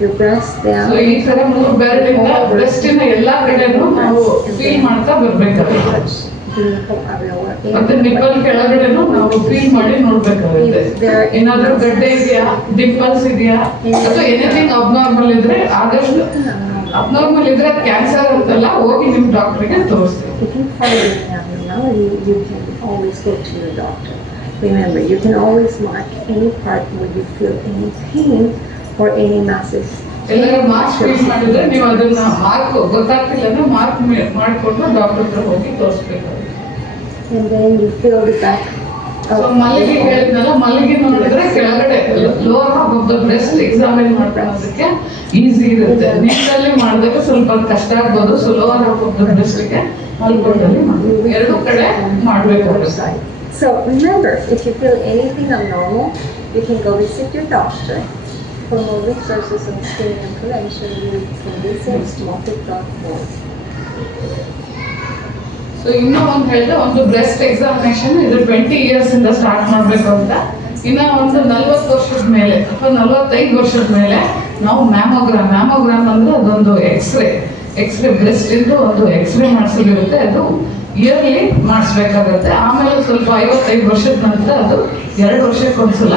your breast down. So ಈ ತರ 3 ಬೆರಳಿಂದ ಬ್ರೆಸ್ಟಿನ ಎಲ್ಲಾ ಕಡೆನೂ ನಾವು ಫೀಲ್ ಮಾಡ್ತಾ ಬರ್ಬೇಕಾಗುತ್ತೆ. Touch the nipple areola. ಮತ್ತೆ ನಿಪ್ಪಲ್ ಕೆಳಗಡೆನೂ ನಾವು ಫೀಲ್ ಮಾಡಿ ನೋಡ್ಬೇಕಾಗುತ್ತೆ. ಏನಾದ್ರೂ ಗಡ್ಡೆ ಇದೆಯಾ, ಡಿಂಪಲ್ಸ್ ಇದೆಯಾ, ಅಥವಾ ಎನಿಥಿಂಗ್ ಅಬ್ನಾರ್ಮಲ್ ಇದ್ರೆ ಆದಷ್ಟು ಅಬ್ನಾರ್ಮಲ್ ಇದ್ರೆ ಕ್ಯಾನ್ಸರ್ ಅಂತಲ್ಲ, ಹೋಗಿ ನಿಮ್ ಡಾಕ್ಟರ್ಗೆ ತೋರಿಸಿ. If you find any abnormality, you can always go to your doctor. Remember, you can always mark any part where you feel any pain or any masses. ಎಲ್ಲರೂ mark feel ಮಾಡಿದ್ರೆ ನೀವು ಅದನ್ನ mark ಗೊತ್ತಾಗ್ತಿಲ್ಲ ಅಂದ್ರೆ ಮಾರ್ಕ್ ಮಾಡ್ಕೊಂಡು doctor ಹತ್ರ ಹೋಗಿ ತೋರಿಸ್ಬೇಕಾಗುತ್ತೆ. And then you feel the back. So ಮಲ್ಲಿಗೆ ಹೇಳಿದ್ನಲ್ಲ, ಮಲ್ಲಿಗೆ ನೋಡಿದ್ರೆ ಕೆಳಗಡೆ lower half of the breast examine ಮಾಡ್ಕೊಳ್ಳೋದಕ್ಕೆ ಈಸಿ ಇರುತ್ತೆ. ನೀರಲ್ಲಿ ಮಾಡಿದಾಗ ಸ್ವಲ್ಪ ಕಷ್ಟ ಆಗ್ಬೋದು. So lower half of the ಬ್ರೆಸ್ಟ್ಗೆ ಮಲ್ಕೊಂಡಲ್ಲಿ ಮಾಡಬೇಕು, 2 ಕಡೆ ಮಾಡಬೇಕಾಗುತ್ತೆ. So remember, if you feel anything abnormal, you can go visit your doctor. For more resources on screening and prevention, you can visit smoking.org. So ಇನ್ನೂ ಒಂದು ಹೇಳಿದ್ರೆ, ಒಂದು ಬ್ರೆಸ್ಟ್ ಎಕ್ಸಾಮಿನೇಷನ್ ಇದು 20 ಇಯರ್ಸ್ ಇಂದ ಸ್ಟಾರ್ಟ್ ಮಾಡಬೇಕು ಅಂತ. ಇನ್ನ ಒಂದು 40 ವರ್ಷದ ಮೇಲೆ ಅಥವಾ 45 ವರ್ಷದ ಮೇಲೆ ನಾವು ಮ್ಯಾಮೋಗ್ರಾಮ್ ಅಂದ್ರೆ ಅದೊಂದು ಎಕ್ಸ್ರೇ ಬ್ರೆಸ್ಟ್ ಇಂದು ಒಂದು ಎಕ್ಸ್ರೇ ಮಾಡಿಸಲಿರುತ್ತೆ. ಅದು ಇಯರ್ಲಿ ಮಾಡಿಸ್ಬೇಕಾಗತ್ತೆ. ಆಮೇಲೆ ಸ್ವಲ್ಪ 55 ವರ್ಷದ ನಂತರ ಅದು 2 ವರ್ಷಕ್ಕೊಂದ್ಸಲ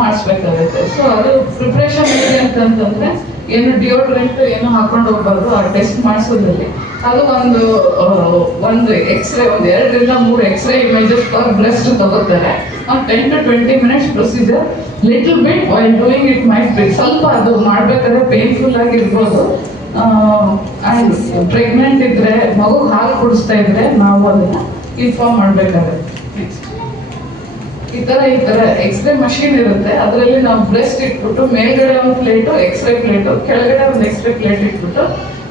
ಮಾಡಿಸ್ಬೇಕಾಗುತ್ತೆ. ಸೊ ಅದು ಪ್ರಿಪ್ರೇಷನ್ ಇದೆ ಅಂತಂದ್ರೆ ಏನು ಡಿಯೋಡ್ರೆಂಟ್ ಏನು ಹಾಕೊಂಡು ಹೋಗ್ಬಾರ್ದು. ಆ ಟೆಸ್ಟ್ ಮಾಡಿಸೋದ್ರಲ್ಲಿ ಅದು ಒಂದು ಎಕ್ಸ್ರೇ 2 ರಿಂದ 3 ಎಕ್ಸ್ರೇ ಇಮೇಜಸ್ ಪರ್ ಬ್ರೆಸ್ಟ್ ತಗೋತಾರೆ. 10 to 20 minutes procedure. Little bit while doing it might be ಸ್ವಲ್ಪ ಅದು ಮಾಡ್ಬೇಕಾದ್ರೆ ಪೇನ್ಫುಲ್ ಆಗಿರ್ಬೋದು. ಆ್ಯಂಡ್ ಪ್ರೆಗ್ನೆಂಟ್ ಇದ್ರೆ, ಮಗು ಹಾಲು ಕುಡಿಸ್ತಾ ಇದ್ರೆ ನಾವು ಅದನ್ನ ಇನ್ಫಾರ್ಮ್ ಮಾಡಬೇಕಾಗುತ್ತೆ. ಈ ತರ ಎಕ್ಸ್ರೇ ಮಷೀನ್ ಇರುತ್ತೆ. ಅದರಲ್ಲಿ ನಾವು ಬ್ರೆಸ್ಟ್ ಇಟ್ಬಿಟ್ಟು ಮೇಲ್ಗಡೆ ಒಂದು ಪ್ಲೇಟು ಎಕ್ಸ್ರೇ ಪ್ಲೇಟು, ಕೆಳಗಡೆ ಒಂದು ಎಕ್ಸ್ರೇ ಪ್ಲೇಟ್ ಇಟ್ಬಿಟ್ಟು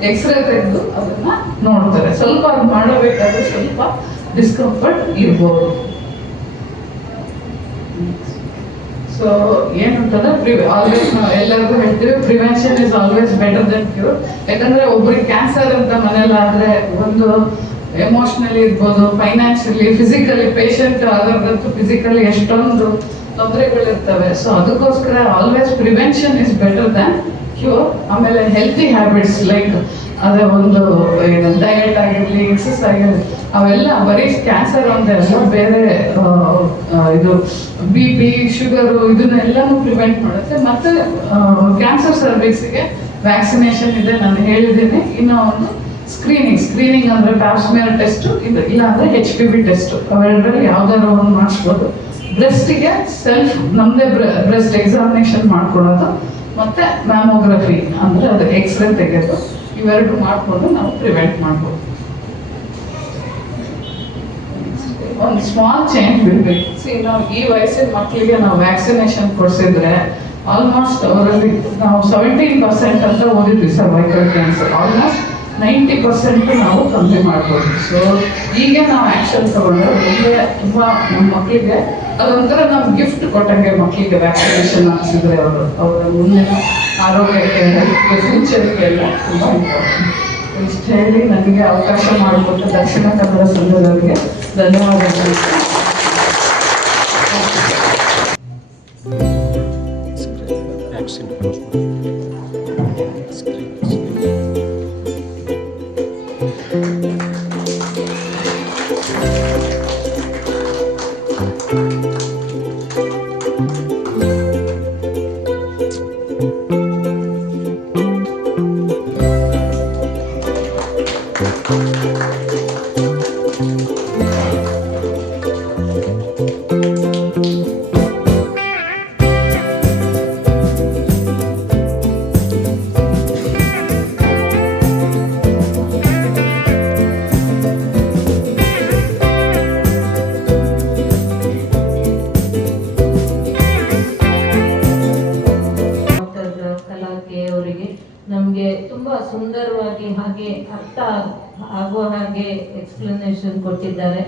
ಎಕ್ಸ್ರೇ ತೆಗೆದು ಅದನ್ನ ನೋಡ್ತಾರೆ. ಸ್ವಲ್ಪ ಅದು ಮಾಡಬೇಕಾದ್ರೆ ಸ್ವಲ್ಪ ಡಿಸ್ಕಂಫರ್ಟ್ ಇರ್ಬೋದು. ಸೊ ಏನಂತಂದ್ರೆ ಆಲ್ವೇಸ್ ನಾವು ಎಲ್ಲರಿಗೂ ಹೇಳ್ತೀವಿ, prevention is always better then cure. ಯಾಕಂದ್ರೆ ಒಬ್ರಿಗೆ ಕ್ಯಾನ್ಸರ್ ಅಂತ ಮನೇಲಾದ್ರೆ ಒಂದು ಎಮೋಷನಲಿ ಇರ್ಬೋದು, ಫೈನಾನ್ಷಿಯಲಿ, ಫಿಸಿಕಲಿ, ಪೇಷಂಟ್ ಆಗೋದಂತೂ ಫಿಸಿಕಲಿ ಎಷ್ಟೊಂದು ತೊಂದರೆಗಳಿರ್ತವೆ. ಸೊ ಅದಕ್ಕೋಸ್ಕರ always prevention is better than cure. ಆಮೇಲೆ ಹೆಲ್ತಿ ಹ್ಯಾಬಿಟ್ಸ್ ಲೈಕ್ ಅದೇ ಒಂದು ಡಯಟ್ ಆಗಿರಲಿ, ಎಕ್ಸಸೈಸ್ ಆಗಿರಲಿ, ಅವೆಲ್ಲ ಬರೀ ಕ್ಯಾನ್ಸರ್ ಒಂದೆಲ್ಲ ಬೇರೆ ಇದು BP, ಶುಗರು ಇದನ್ನೆಲ್ಲನೂ ಪ್ರಿವೆಂಟ್ ಮಾಡುತ್ತೆ. ಮತ್ತೆ ಕ್ಯಾನ್ಸರ್ ಸರ್ವಿಸ್ಗೆ ವ್ಯಾಕ್ಸಿನೇಷನ್ ಇದೆ, ನಾನು ಹೇಳಿದ್ದೀನಿ. ಇನ್ನೂ ಒಂದು ಸ್ಕ್ರೀನಿಂಗ್ ಅಂದ್ರೆ ಪ್ಯಾಪ್ಸ್ಮಿಯರ್ ಟೆಸ್ಟ್, ಇದು ಇಲ್ಲ ಅಂದ್ರೆ HPV ಟೆಸ್ಟ್, ಅವೆರಡರಲ್ಲಿ ಯಾವ್ದಾದ್ರು ಒಂದು ಮಾಡಿಸ್ಬೋದು. ಬ್ರೆಸ್ಟಿಗೆ ಸೆಲ್ಫ್ ನಮ್ದೇ ಬ್ರೆಸ್ಟ್ ಎಕ್ಸಾಮಿನೇಷನ್ ಮಾಡ್ಕೊಳ್ಳೋದು, ಮತ್ತೆ ಮ್ಯಾಮೋಗ್ರಫಿ ಅಂದ್ರೆ ಅದು ಎಕ್ಸ್ರೇ ತೆಗೆದು, ಇವೆರಡು ಮಾಡಿಕೊಂಡು ನಾವು ಪ್ರಿವೆಂಟ್ ಮಾಡ್ಬೋದು. ಒಂದು ಸ್ಮಾಲ್ ಚೇಂಜ್ ಬಿಡ್ಬೇಕು. ನಾವು ಈ ವಯಸ್ಸಿನ ಮಕ್ಕಳಿಗೆ ನಾವು ವ್ಯಾಕ್ಸಿನೇಷನ್ ಕೊಡಿಸಿದ್ರೆ ಆಲ್ಮೋಸ್ಟ್ ಅವರಲ್ಲಿ ನಾವು 17% ಅಂತ ಓದಿದ್ವಿ ಸರ್ವೈಕಲ್ ಕ್ಯಾನ್ಸರ್. ಆಲ್ಮೋಸ್ಟ್ 90% ನಾವು ಕಮ್ಮಿ ಮಾಡ್ಬೋದು. ಸೊ ಈಗ ನಾವು ಆ್ಯಕ್ಷನ್ ತಗೊಂಡ್ರೆ ನಮಗೆ ತುಂಬ ನಮ್ಮ ಮಕ್ಕಳಿಗೆ ಅದೊಂಥರ ನಾವು ಗಿಫ್ಟ್ ಕೊಟ್ಟಂಗೆ. ಮಕ್ಕಳಿಗೆ ವ್ಯಾಕ್ಸಿನೇಷನ್ ಹಾಕ್ಸಿದ್ರೆ ಅವರ ಮುಂದಿನ ಆರೋಗ್ಯಕ್ಕೆ, ಫ್ಯೂಚರ್ಗೆಲ್ಲ ತುಂಬ ಇಂಪಾರ್ಟೆಂಟ್. ಇಷ್ಟು ಹೇಳಿ ನನಗೆ ಅವಕಾಶ ಮಾಡಿಕೊಟ್ಟ ದಕ್ಷಿಣ ಕನ್ನಡ ಸಂಘದವರಿಗೆ ಧನ್ಯವಾದಗಳು. ನಮಗೆ ತುಂಬಾ ಸುಂದರವಾಗಿ ಹಾಗೆ ಅರ್ಥ ಆಗುವ ಹಾಗೆ ಎಕ್ಸ್ಪ್ಲನೇಷನ್ ಕೊಟ್ಟಿದ್ದಾರೆ.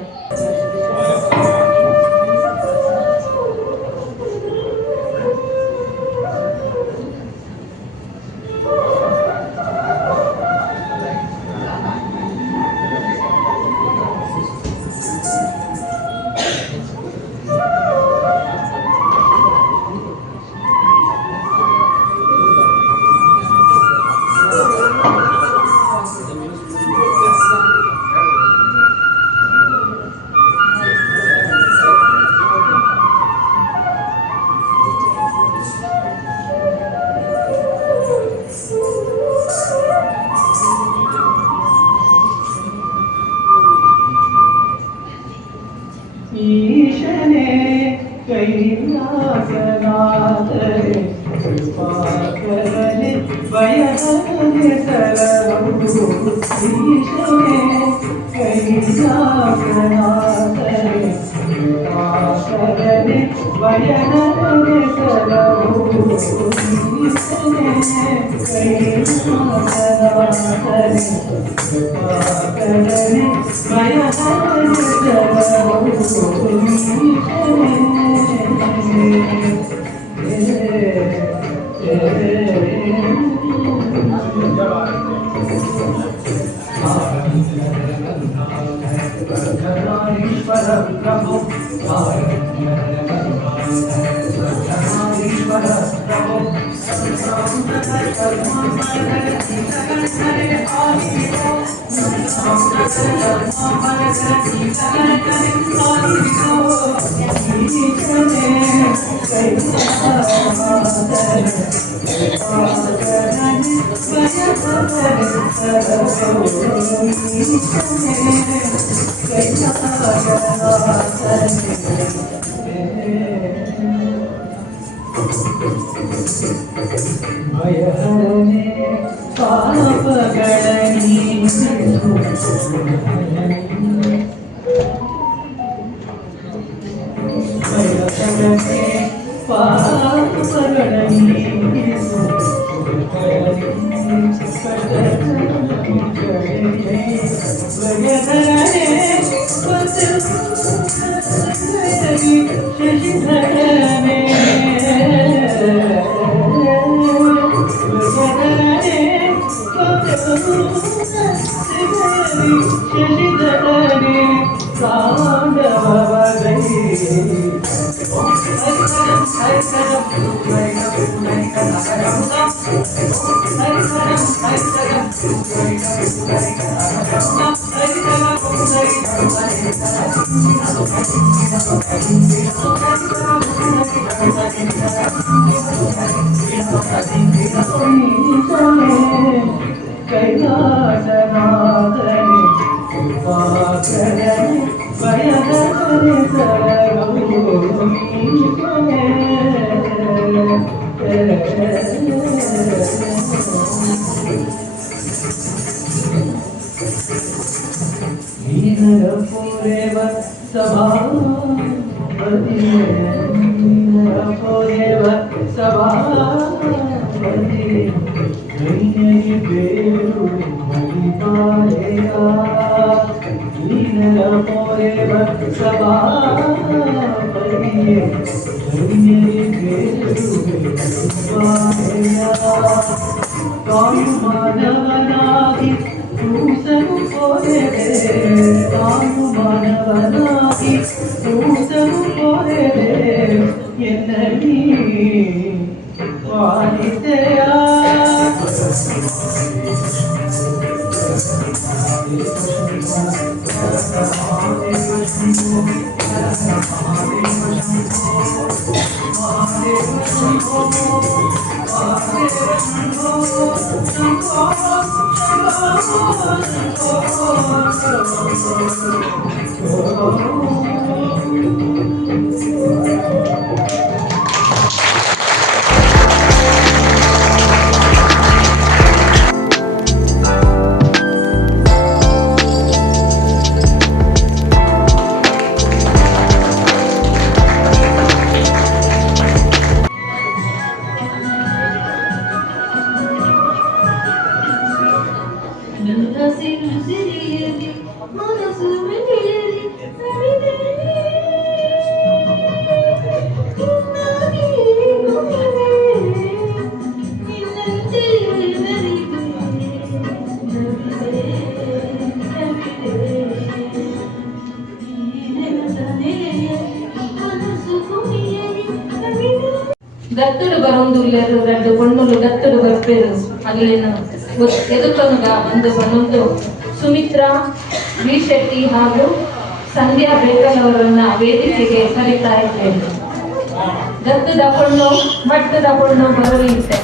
ಈಶನೇ ಕೈಲಾಸನಾದರೆ ಕೃಪಾಕರನೆ ಭಯಹರನೆ ಸರವು. ಈಶನೇ ಕೈಲಾಸನಾದರೆ ಕೃಪಾಕರನೆ ಭಯಹರನೆ ಸರವು. ಈಶನೇ ಕೈಲಾಸನಾದರೆ ಕೃಪಾಕರನೆ ಭಯಹರನೆ ಸರವು. ಭಯಹರನೆ ಪಾಪಗಳ ನೀಗಿಸು. ಭಯಹರನೆ ಪಾಪಗಳ ನೀಗಿಸು. ಭಯಹರನೆ ಶಶಿಧರನೆ ಶಶಿಧರನೆ ಸಾಂಡವಗೈ. ಕೈಲಾಸನಾದನೆ ಕೃಪಾಕರನೆ ಭಯಹರನೆ ಸರವು. ನೀನರ ಪೂರೇವ ಸಭಾಪತಿ, ನೀನರ ಪೂರೇವ ಸಭಾಪತಿ. ಕೈನಗೆ ಬೇರು ಮಹಿಪಾ ಪೋರೆವ ಸಭಾಪತಿಯೇ ಧನ್ಯರಿಗೆ ತಾಯು ಮಾನವನಾಗಿ ಕೂಸಲು ಪೋರೆವೆ ತಾಯು ಮಾನವನಾಗಿ ಕೂಸಲು ಪೋರೆವೆ ಎನ್ನಡಿ ವಾಲಿತೆಯ దత్తుడు బరుందులేరు రెండు కొండలు దత్తుడు బర్పేరు ಅಲ್ಲಿನ ಎದುಕನುಗ ಒಂದು ಸುಮಿತ್ರಾ ವಿ ಶೆಟ್ಟಿ ಹಾಗೂ ಸಂಧ್ಯಾ ಬೇಕಲ್ ಅವರನ್ನ ವೇದಿಕೆಗೆ ಕರೀತಾ ಇದ್ದೇನೆ. ದತ್ತು ತಗೊಂಡು ಮಟ್ಟು ತಗೊಂಡು ಬರಲಿದ್ದೆ.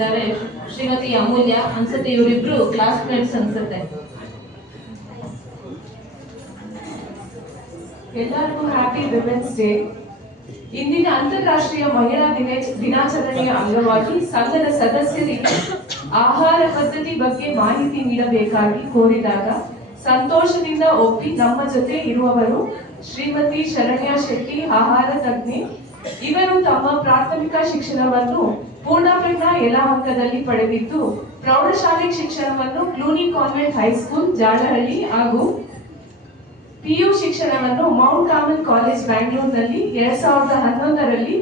ಇದ್ದಾರೆ ಶ್ರೀಮತಿ ಅಮೂಲ್ಯ. ಅನ್ಸುತ್ತೆ ಇವರಿಬ್ರು ಕ್ಲಾಸ್ಮೇಟ್ಸ್ ಅನ್ಸುತ್ತೆ. ಎಲ್ಲರಿಗೂ ಹ್ಯಾಪಿ ವಿಮೆನ್ಸ್ ಡೇ. ಇಂದಿನ ಅಂತಾರಾಷ್ಟ್ರೀಯ ಮಹಿಳಾ ದಿನಾಚರಣೆಯ ಅಂಗವಾಗಿ ಸಂಘದ ಸದಸ್ಯರಿಗೆ ಆಹಾರ ಪದ್ಧತಿ ಬಗ್ಗೆ ಮಾಹಿತಿ ನೀಡಬೇಕಾಗಿ ಕೋರಿದಾಗ ಸಂತೋಷದಿಂದ ಒಪ್ಪಿ ನಮ್ಮ ಜೊತೆ ಇರುವವರು ಶ್ರೀಮತಿ ಶರಣ್ಯ ಶೆಟ್ಟಿ, ಆಹಾರ ತಜ್ಞೆ. ಇವರು ತಮ್ಮ ಪ್ರಾಥಮಿಕ ಶಿಕ್ಷಣವನ್ನು ಪೂರ್ಣಪ್ರಜ್ಞಾ ಯಲಹಂಕದಲ್ಲಿ ಪಡೆದಿದ್ದು, ಪ್ರೌಢಶಾಲೆ ಶಿಕ್ಷಣವನ್ನು ಕ್ಲೂನಿ ಕಾನ್ವೆಂಟ್ ಹೈಸ್ಕೂಲ್ ಜಾಡಹಳ್ಳಿ ಹಾಗೂ PU ಶಿಕ್ಷಣವನ್ನು ಮೌಂಟ್ ಕಾರ್ಮೆಲ್ ಕಾಲೇಜ್ ಬ್ಯಾಂಗ್ಳೂರಿನಲ್ಲಿ 2011ರಲ್ಲಿ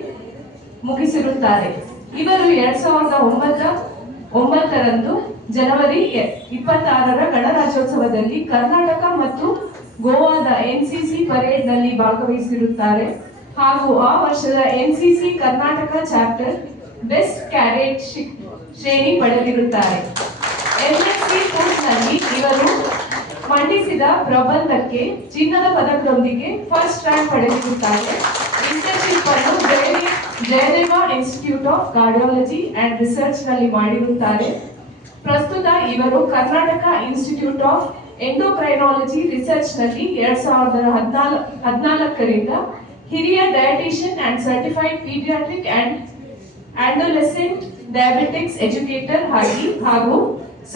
ಮುಗಿಸಿರುತ್ತಾರೆ. ಇವರು 2009ರಂದು ಜನವರಿ 26ರ ಗಣರಾಜ್ಯೋತ್ಸವದಲ್ಲಿ ಕರ್ನಾಟಕ ಮತ್ತು ಗೋವಾದ NCC ಪರೇಡ್ನಲ್ಲಿ ಭಾಗವಹಿಸಿರುತ್ತಾರೆ ಹಾಗೂ ಆ ವರ್ಷದ NCC Karnataka chapter best cadet ಶ್ರೇಣಿ ಪಡೆದಿರುತ್ತಾರೆ. MSc ಕೋರ್ಸ್ನಲ್ಲಿ ಇವರು ಮಂಡಿಸಿದ ಪ್ರಬಂಧಕ್ಕೆ ಚಿನ್ನದ ಪದಕದೊಂದಿಗೆ ಫಸ್ಟ್ ರ್ಯಾಂಕ್ ಪಡೆದಿರುತ್ತಾರೆ. ಇಂಟರ್ನ್ಶಿಪ್ ಅನ್ನು Jayadeva institute of cardiology and research ನಲ್ಲಿ ಮಾಡಿರುತ್ತಾರೆ. ಪ್ರಸ್ತುತ ಇವರು Karnataka institute of endocrinology research ನಲ್ಲಿ 2014ರಿಂದ ಹಿರಿಯ dietitian and certified paediatric and adolescent diabetics educator ಹಾಗೂ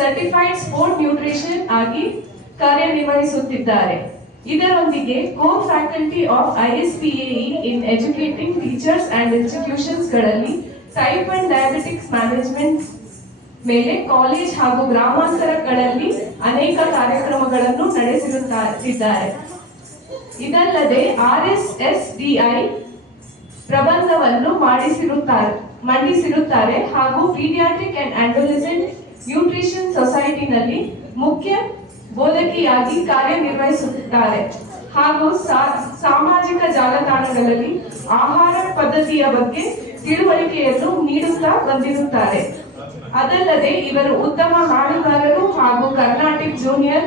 ಸರ್ಟಿಫೈಡ್ ಸ್ಪೋರ್ಟ್ ನ್ಯೂಟ್ರಿಷನ್ ಆಗಿ ಕಾರ್ಯನಿರ್ವಹಿಸುತ್ತಿದ್ದಾರೆ. ಇದರೊಂದಿಗೆ core faculty of ISPAE in educating teachers and institutions ಗಳಲ್ಲಿ ಟೈಪ್ 1 ಡಯಾಬಿಟಿಕ್ಸ್ ಮ್ಯಾನೇಜ್ಮೆಂಟ್ ಮೇಲೆ ಕಾಲೇಜ್ ಹಾಗೂ ಗ್ರಾಮಾಂತರಗಳಲ್ಲಿ ಅನೇಕ ಕಾರ್ಯಕ್ರಮಗಳನ್ನು ನಡೆಸಿರುತ್ತಿದ್ದಾರೆ. ಇದಲ್ಲದೆ RSSDI ಪ್ರಬಂಧವನ್ನು ಮಂಡಿಸಿರುತ್ತಾರೆ ಹಾಗೂ ಪೀಡಿಯಾಟ್ರಿಕ್ ಅಂಡ್ ಅಡೋಲೆಸೆಂಟ್ ನ್ಯೂಟ್ರಿಷನ್ ಸೊಸೈಟಿನಲ್ಲಿ ಮುಖ್ಯ ಬೋಧಕಿಯಾಗಿ ಕಾರ್ಯನಿರ್ವಹಿಸುತ್ತಿದ್ದಾರೆ ಹಾಗೂ ಸಾಮಾಜಿಕ ಜಾಲತಾಣಗಳಲ್ಲಿ ಆಹಾರ ಪದ್ಧತಿಯ ಬಗ್ಗೆ ತಿಳುವಳಿಕೆಯನ್ನು ನೀಡುತ್ತಾ ಬಂದಿರುತ್ತಾರೆ. ಅದಲ್ಲದೆ ಇವರು ಉತ್ತಮ ಹಾಡುಗಾರರು ಹಾಗೂ ಕರ್ನಾಟಕ ಜೂನಿಯರ್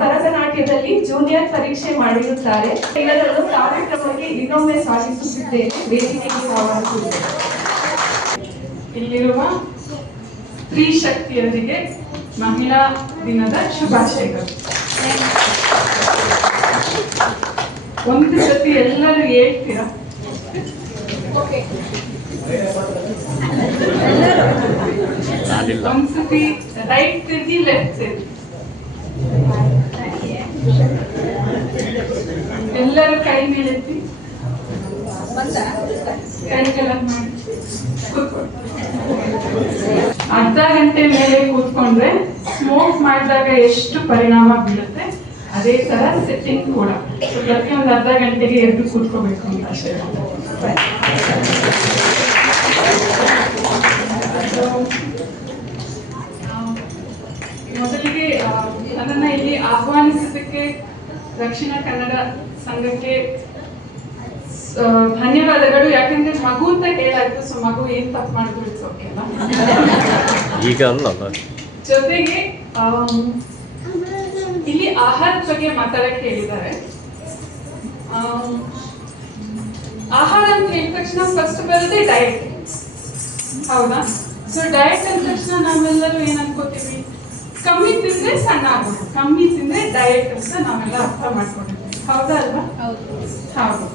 ಭರತನಾಟ್ಯದಲ್ಲಿ ಜೂನಿಯರ್ ಪರೀಕ್ಷೆ ಮಾಡಿರುತ್ತಾರೆ. ಇವರನ್ನು ಕಾರ್ಯಕ್ರಮಕ್ಕೆ ಇನ್ನೊಮ್ಮೆ ಸ್ವಾಗತಿಸುತ್ತಿದ್ದೇನೆ. ವೇದಿಕೆಗೆ ಸ್ವಾಗತಿಸುತ್ತೇನೆ. ಇಲ್ಲಿರುವ ಸ್ತ್ರೀ ಶಕ್ತಿಯರಿಗೆ ಮಹಿಳಾ ದಿನದ ಶುಭಾಶಯಗಳು. ಒಂದು ಜೊತೆ ಎಲ್ಲರೂ ಹೇಳ್ತೀರಾ? ಒಂದ್ಸತಿ ರೈಟ್ ತಿರುಗಿ ಲೆಫ್ಟ್ ತಿರುಗಿ. ಎಲ್ಲರೂ ಕೈ ಮೇಲೆತ್ತಿ ಕೈಗಳನ್ನು ಮಾಡಿ ಕೂತ್ಕೊಂಡು. ಅರ್ಧ ಗಂಟೆ ಮೇಲೆ ಕೂತ್ಕೊಂಡ್ರೆ ಸ್ಮೋಕ್ ಮಾಡಿದಾಗ ಎಷ್ಟು ಪರಿಣಾಮ ಬೀಳುತ್ತೆ ಅದೇ ತರ ಸೆಟ್ಟಿಂಗ್ ಕೂಡ. ಪ್ರತಿಯೊಂದು ಅರ್ಧ ಗಂಟೆಗೆ ಎದ್ದು ಕೂತ್ಕೋಬೇಕು ಅಂತ ಅಷ್ಟೇ. ಮೊದಲಿಗೆ ನನ್ನನ್ನ ಇಲ್ಲಿ ಆಹ್ವಾನಿಸಿದ್ದಕ್ಕೆ ದಕ್ಷಿಣ ಕನ್ನಡ ಸಂಘಕ್ಕೆ ಧನ್ಯವಾದಗಳು. ಯಾಕಂದ್ರೆ ಮಗು ಅಂತ ಹೇಳಾಯ್ತು, ಸೊ ಮಗು ಏನ್ ತಪ್ಪು ಮಾಡಿದ್ರು ಇಟ್ಸ್ ಓಕೆ ಅಲ್ಲ. ಈಗ ಅಲ್ಲ, ಜೊತೆಗೆ ಇಲ್ಲಿ ಆಹಾರದ ಬಗ್ಗೆ ಮಾತಾಡಕ್ಕೆ ಹೇಳಿದ್ದಾರೆ. ಆಹಾರ ಅಂತ ಹೇಳಿದ ತಕ್ಷಣ ಫಸ್ಟ್ ಬರೋದೇ ಡಯಟ್, ಹೌದಾ? ಸೊ ಡಯಟ್ ಅಂದ ತಕ್ಷಣ ನಾವೆಲ್ಲರೂ ಏನ್ ಅನ್ಕೋತೀವಿ, ಕಮ್ಮಿ ತಿಂದ್ರೆ ಸಣ್ಣ ಆಗೋದು, ಕಮ್ಮಿ ತಿಂದ್ರೆ ಡಯಟ್ ಅಂತ ನಾವೆಲ್ಲ ಅರ್ಥ ಮಾಡ್ಕೊಂಡಿರ್ತೀವಿ, ಹೌದಾ ಅಲ್ವಾ? ಹೌದು.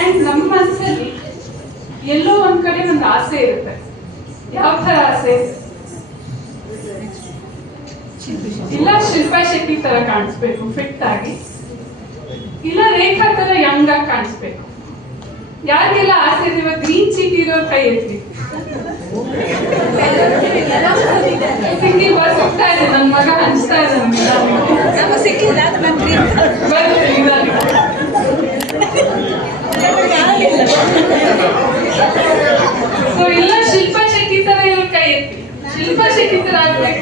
ಅಂಡ್ ನಮ್ಮ ಮನಸ್ಸಲ್ಲಿ ಎಲ್ಲೋ ಒಂದ್ ಕಡೆ ಒಂದು ಆಸೆ ಇರುತ್ತೆ. ಯಾವ ತರ ಆಸೆ? ಇಲ್ಲ ಶಿಲ್ಪಾ ಶೆಟ್ಟಿ ತರ ಕಾಣಿಸ್ಬೇಕು ಫಿಟ್ ಆಗಿ, ಇಲ್ಲ ರೇಖಾ ತರ ಯಂಗ್ ಆಗಿ ಕಾಣಿಸ್ಬೇಕು. ಯಾರಿಗೆಲ್ಲ ಆಸೆ ಇದೆ? ಇವಾಗ ಗ್ರೀನ್ ಚೀಟಿ ಇರೋ ಕೈ ಎತ್ತಿ. ಸಿಕ್ಕಿ ಸಿಗ್ತಾ ಇದೆ, ನನ್ನ ಮಗ ಹಂಚ್ತಾ ಇದ್ದಾನೆ. ಸೊ ಇಲ್ಲ ಶಿಲ್ಪಾ ಶೆಟ್ಟಿ ತರ ಇರೋ ಕೈ ಎತ್ತಿ. ಶಿಲ್ಪಾ ಶೆಟ್ಟಿ ತರ ಆಗ್ಬೇಕು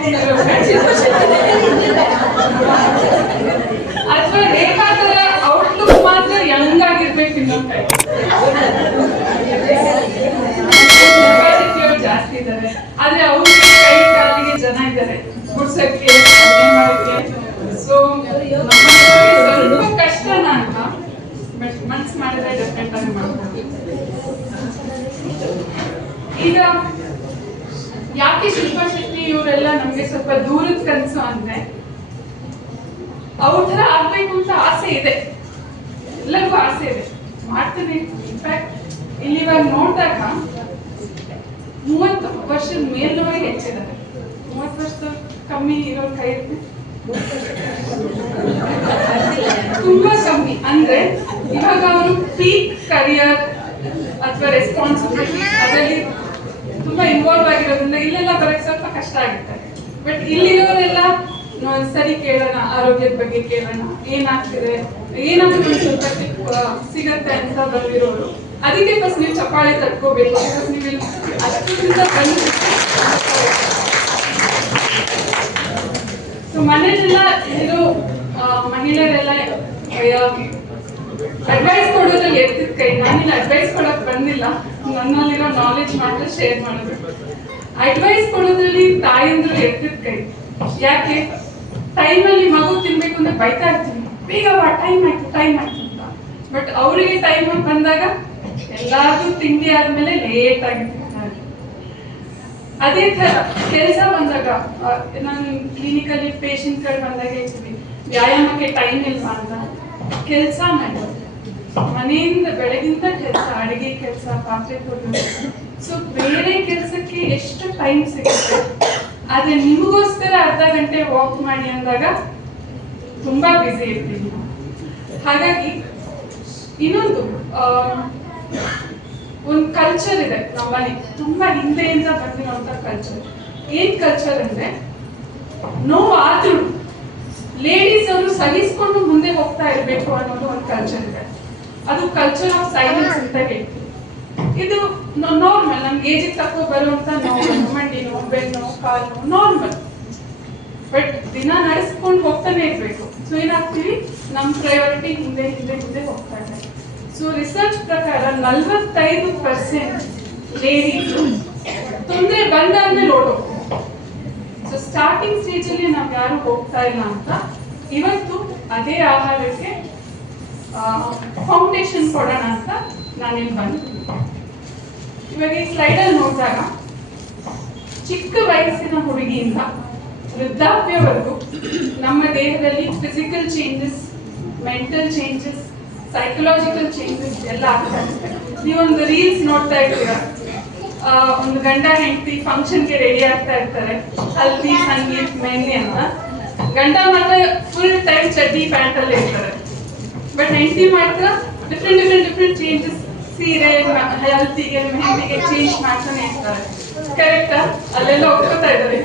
ಅಥವಾ ರೇಖಾ ತರ ಔಟ್ಲುಕ್ ಮಾತ್ರ ಯಂಗ್ ಆಗಿರ್ಬೇಕು ಇನ್ನೊಂದು ಕೈ. ಜಾಸ್ತಿ ಇದ್ದಾರೆ, ಆದ್ರೆ ಅವ್ರಿಗೆ ಕೈ ಕಾಲಿಗೆ ಜನ ಇದ್ದಾರೆ ಗುಡ್ಸಕ್ಕೆ, ಅಡುಗೆ ಮಾಡಕ್ಕೆ. ಸೊ ಸ್ವಲ್ಪ ಕಷ್ಟನ ಅಂತ, ಬಟ್ ಮನ್ಸು ಮಾಡಿದ್ರೆ ಡೆಫಿನೆಟ್ ಆಗಿ ಮಾಡ್ಬೋದು. ಈಗ ಯಾಕೆ ಶಿಲ್ಪಾ ಶೆಟ್ಟಿ ಇವರೆಲ್ಲ ನಮ್ಗೆ ಸ್ವಲ್ಪ ದೂರದ ಕನಸು ಅಂದ್ರೆ ಅವ್ರ ತರ ಆಗ್ಬೇಕು ಅಂತ ಆಸೆ ಇದೆ, ಎಲ್ಲರಿಗೂ ಆಸೆ ಇದೆ, ಮಾಡ್ತೀವಿ. ಇನ್ಫ್ಯಾಕ್ಟ್ ಇಲ್ಲಿ ಇವಾಗ ನೋಡಿದಾಗ 30 ವರ್ಷದ ಮೇಲ್ನವರಿಗೆ ಹೆಚ್ಚಿದ್ದಾರೆ. 30 ವರ್ಷದ ಕಮ್ಮಿ ಇರೋ ಕೈ ತುಂಬಾ ಕಮ್ಮಿ. ಅಂದ್ರೆ ಇವಾಗ ಅವರು ಪೀಕ್ ಕರಿಯರ್ ಅಥವಾ ರೆಸ್ಪಾನ್ಸಿಬಿಲಿಟಿ ಅದರಲ್ಲಿ ತುಂಬಾ ಇನ್ವಾಲ್ವ್ ಆಗಿರೋದ್ರಿಂದ ಇಲ್ಲೆಲ್ಲ ಬರಕ್ ಸ್ವಲ್ಪ ಕಷ್ಟ ಆಗುತ್ತೆ. ಬಟ್ ಇಲ್ಲಿರೋರೆಲ್ಲ ಸರಿ ಕೇಳೋಣ, ಆರೋಗ್ಯದ ಬಗ್ಗೆ ಕೇಳೋಣ, ಏನಾಗ್ತಿದೆ, ಏನಾದ್ರೂ ಒಂದು ಸ್ವಲ್ಪ ಟಿಪ್ ಸಿಗತ್ತೆ ಅಂತ ಬಂದಿರೋರು. ಅದಕ್ಕೆ ಫಸ್ಟ್ ನೀವು ಚಪ್ಪಾಳೆ ತಟ್ಕೋಬೇಕು. ನೀವು ಇಲ್ಲಿ ಅಷ್ಟೊಂದಿಂದ ಬಂದು ಸೊ ಮನೇಲೆಲ್ಲ ಇರೋ ಮಹಿಳೆಯರೆಲ್ಲ ಅಡ್ವೈಸ್ ಕೊಡೋದ್ರಲ್ಲಿ ಎತ್ತಿದ ಕೈ. ನಾನಿಲ್ಲಿ ಅಡ್ವೈಸ್ ಕೊಡಕ್ ಬಂದಿಲ್ಲ, ನನ್ನಲ್ಲಿರೋ ನಾಲೆಜ್ ಮಾತ್ರ ಶೇರ್ ಮಾಡೋದು. ಅಡ್ವೈಸ್ ಕೊಡೋದ್ರಲ್ಲಿ ತಾಯಂದ್ರು ಎತ್ತಿದ ಕೈ. ಯಾಕೆ ಟೈಮಲ್ಲಿ ಮಗು ತಿನ್ಬೇಕು ಅಂದ್ರೆ ಬೈತಾ ಇರ್ತೀನಿ, ಬೇಗ ಬಾ, ಟೈಮ್ ಆಯ್ತು ಅಂತ. ಬಟ್ ಅವರಿಗೆ ಟೈಮ್ ಬಂದಾಗ ಎಲ್ಲಾದ್ರೂ ತಿಂಡಿ ಆದ್ಮೇಲೆ ಲೇಟ್ ಆಗಿದೆ. ಅದೇ ತರ ಕೆಲಸ ಬಂದಾಗ ನಾನು ಕ್ಲಿನಿಕಲ್ಲಿ ಪೇಷಂಟ್ಗಳು ಬಂದಾಗ ಹೇಳ್ತೀವಿ, ವ್ಯಾಯಾಮಕ್ಕೆ ಟೈಮ್ ಇಲ್ವಾ ಅಂತ. ಕೆಲಸ ಮಾಡೋದು, ಮನೆಯಿಂದ ಬೆಳಗಿಂದ ಕೆಲಸ, ಅಡಿಗೆ ಕೆಲಸ, ಪಾತ್ರೆ ತೊಳೆದು, ಸೊ ಬೇರೆ ಕೆಲಸಕ್ಕೆ ಎಷ್ಟು ಟೈಮ್ ಸಿಗುತ್ತೆ. ಆದ್ರೆ ನಿಮಗೋಸ್ಕರ ಅರ್ಧ ಗಂಟೆ ವಾಕ್ ಮಾಡಿ ಅಂದಾಗ ತುಂಬಾ ಬ್ಯುಸಿ ಇರ್ತೀವಿ. ಹಾಗಾಗಿ ಇನ್ನೊಂದು ಒಂದು ಕಲ್ಚರ್ ಇದೆ ನಮ್ಮಲ್ಲಿ, ತುಂಬಾ ಹಿಂದೆಯಿಂದ ಬಂದಿರುವಂತ ಕಲ್ಚರ್. ಏನ್ ಕಲ್ಚರ್ ಅಂದ್ರೆ, ನೋವಾದ್ರೂ ಲೇಡೀಸ್ ಅವರು ಸಹಿಸ್ಕೊಂಡು ಮುಂದೆ ಹೋಗ್ತಾ ಇರ್ಬೇಕು ಅನ್ನೋದು ಒಂದು ಕಲ್ಚರ್ ಇದೆ. ಅದು ಕಲ್ಚರ್ ಆಫ್ ಸೈಲೆನ್ಸ್ ಅಂತ ಹೇಳ್ತೀವಿ. ಇದು ನಾರ್ಮಲ್, ನಮ್ಗೆ ಏಜಿಗೆ ತಕ್ಕೋ ಬರುವಂತ ನೋವು, ಮಂಡಿ ನೋವು, ಬೆನ್ನು ನೋವು, ಕಾಲು ನೋವು ನಾರ್ಮಲ್. ಬಟ್ ದಿನ ನಡೆಸ್ಕೊಂಡು ಹೋಗ್ತಾನೆ ಇರ್ಬೇಕು. ಸೊ ಏನಾಗ್ತೀವಿ, ನಮ್ ಪ್ರಯಾರಿಟಿ ಹಿಂದೆ ಹಿಂದೆ ಹಿಂದೆ ಹೋಗ್ತಾ ಇದೆ. ಸೊ ರಿಸರ್ಚ್ ಪ್ರಕಾರ 45% ಲೇಡೀಸ್ ತೊಂದರೆ ಬಂದಾದ್ಮೇಲೆ ಓಡೋಗ್ತಾರೆ. ಸೊ ಸ್ಟಾರ್ಟಿಂಗ್ ಸ್ಟೇಜ್ ಅಲ್ಲಿ ನಾವ್ ಯಾರು ಹೋಗ್ತಾ ಇಲ್ಲ ಅಂತ ಇವತ್ತು ಅದೇ ಆಹಾರಕ್ಕೆ ಫೌಂಡೇಶನ್ ಕೊಡೋಣ ಅಂತ ನಾನಿಲ್ಲಿ ಬಂದಿದ್ದೀನಿ. ಇವಾಗ ಈ ಸ್ಲೈಡ್ ಅಲ್ಲಿ ನೋಡಿದಾಗ ಚಿಕ್ಕ ವಯಸ್ಸಿನ ಹುಡುಗಿಯಿಂದ ವೃದ್ಧಾಪ್ಯವರೆಗೂ ನಮ್ಮ ದೇಹದಲ್ಲಿ physical changes, mental changes, psychological changes ಎಲ್ಲ ಆಗ್ತಾ ಇರುತ್ತೆ. ನೀವೊಂದು ರೀಲ್ಸ್ ನೋಡ್ತಾ ಇರ್ತೀರಾ, ಒಂದು ಗಂಡ ಹೆಂಡತಿ ಫಂಕ್ಷನ್ಗೆ ರೆಡಿ ಆಗ್ತಾ ಇರ್ತಾರೆ, ಹಲ್ದಿ, ಸಂಗೀತ್, ಮೆಹಂದಿ ಅಂತ. ಗಂಡ ಮಾತ್ರ ಫುಲ್ ಟೈಮ್ ಚಡ್ಡಿ ಪ್ಯಾಂಟ್ ಅಲ್ಲಿ ಇರ್ತಾರೆ, ಬಟ್ ಹೆಂಡತಿ ಮಾತ್ರ ಡಿಫ್ರೆಂಟ್ ಚೇಂಜಸ್, ಸೀರೆ, ಹಲ್ದಿಗೆ, ಮೆಹಂದಿಗೆ ಚೇಂಜ್ ಮಾಡ್ತಾನೆ ಇರ್ತಾರೆ. ಕರೆಕ್ಟಾ? ಅಲ್ಲೆಲ್ಲ ಒಪ್ಕೋತಾ ಇದ್ದಾರೆ,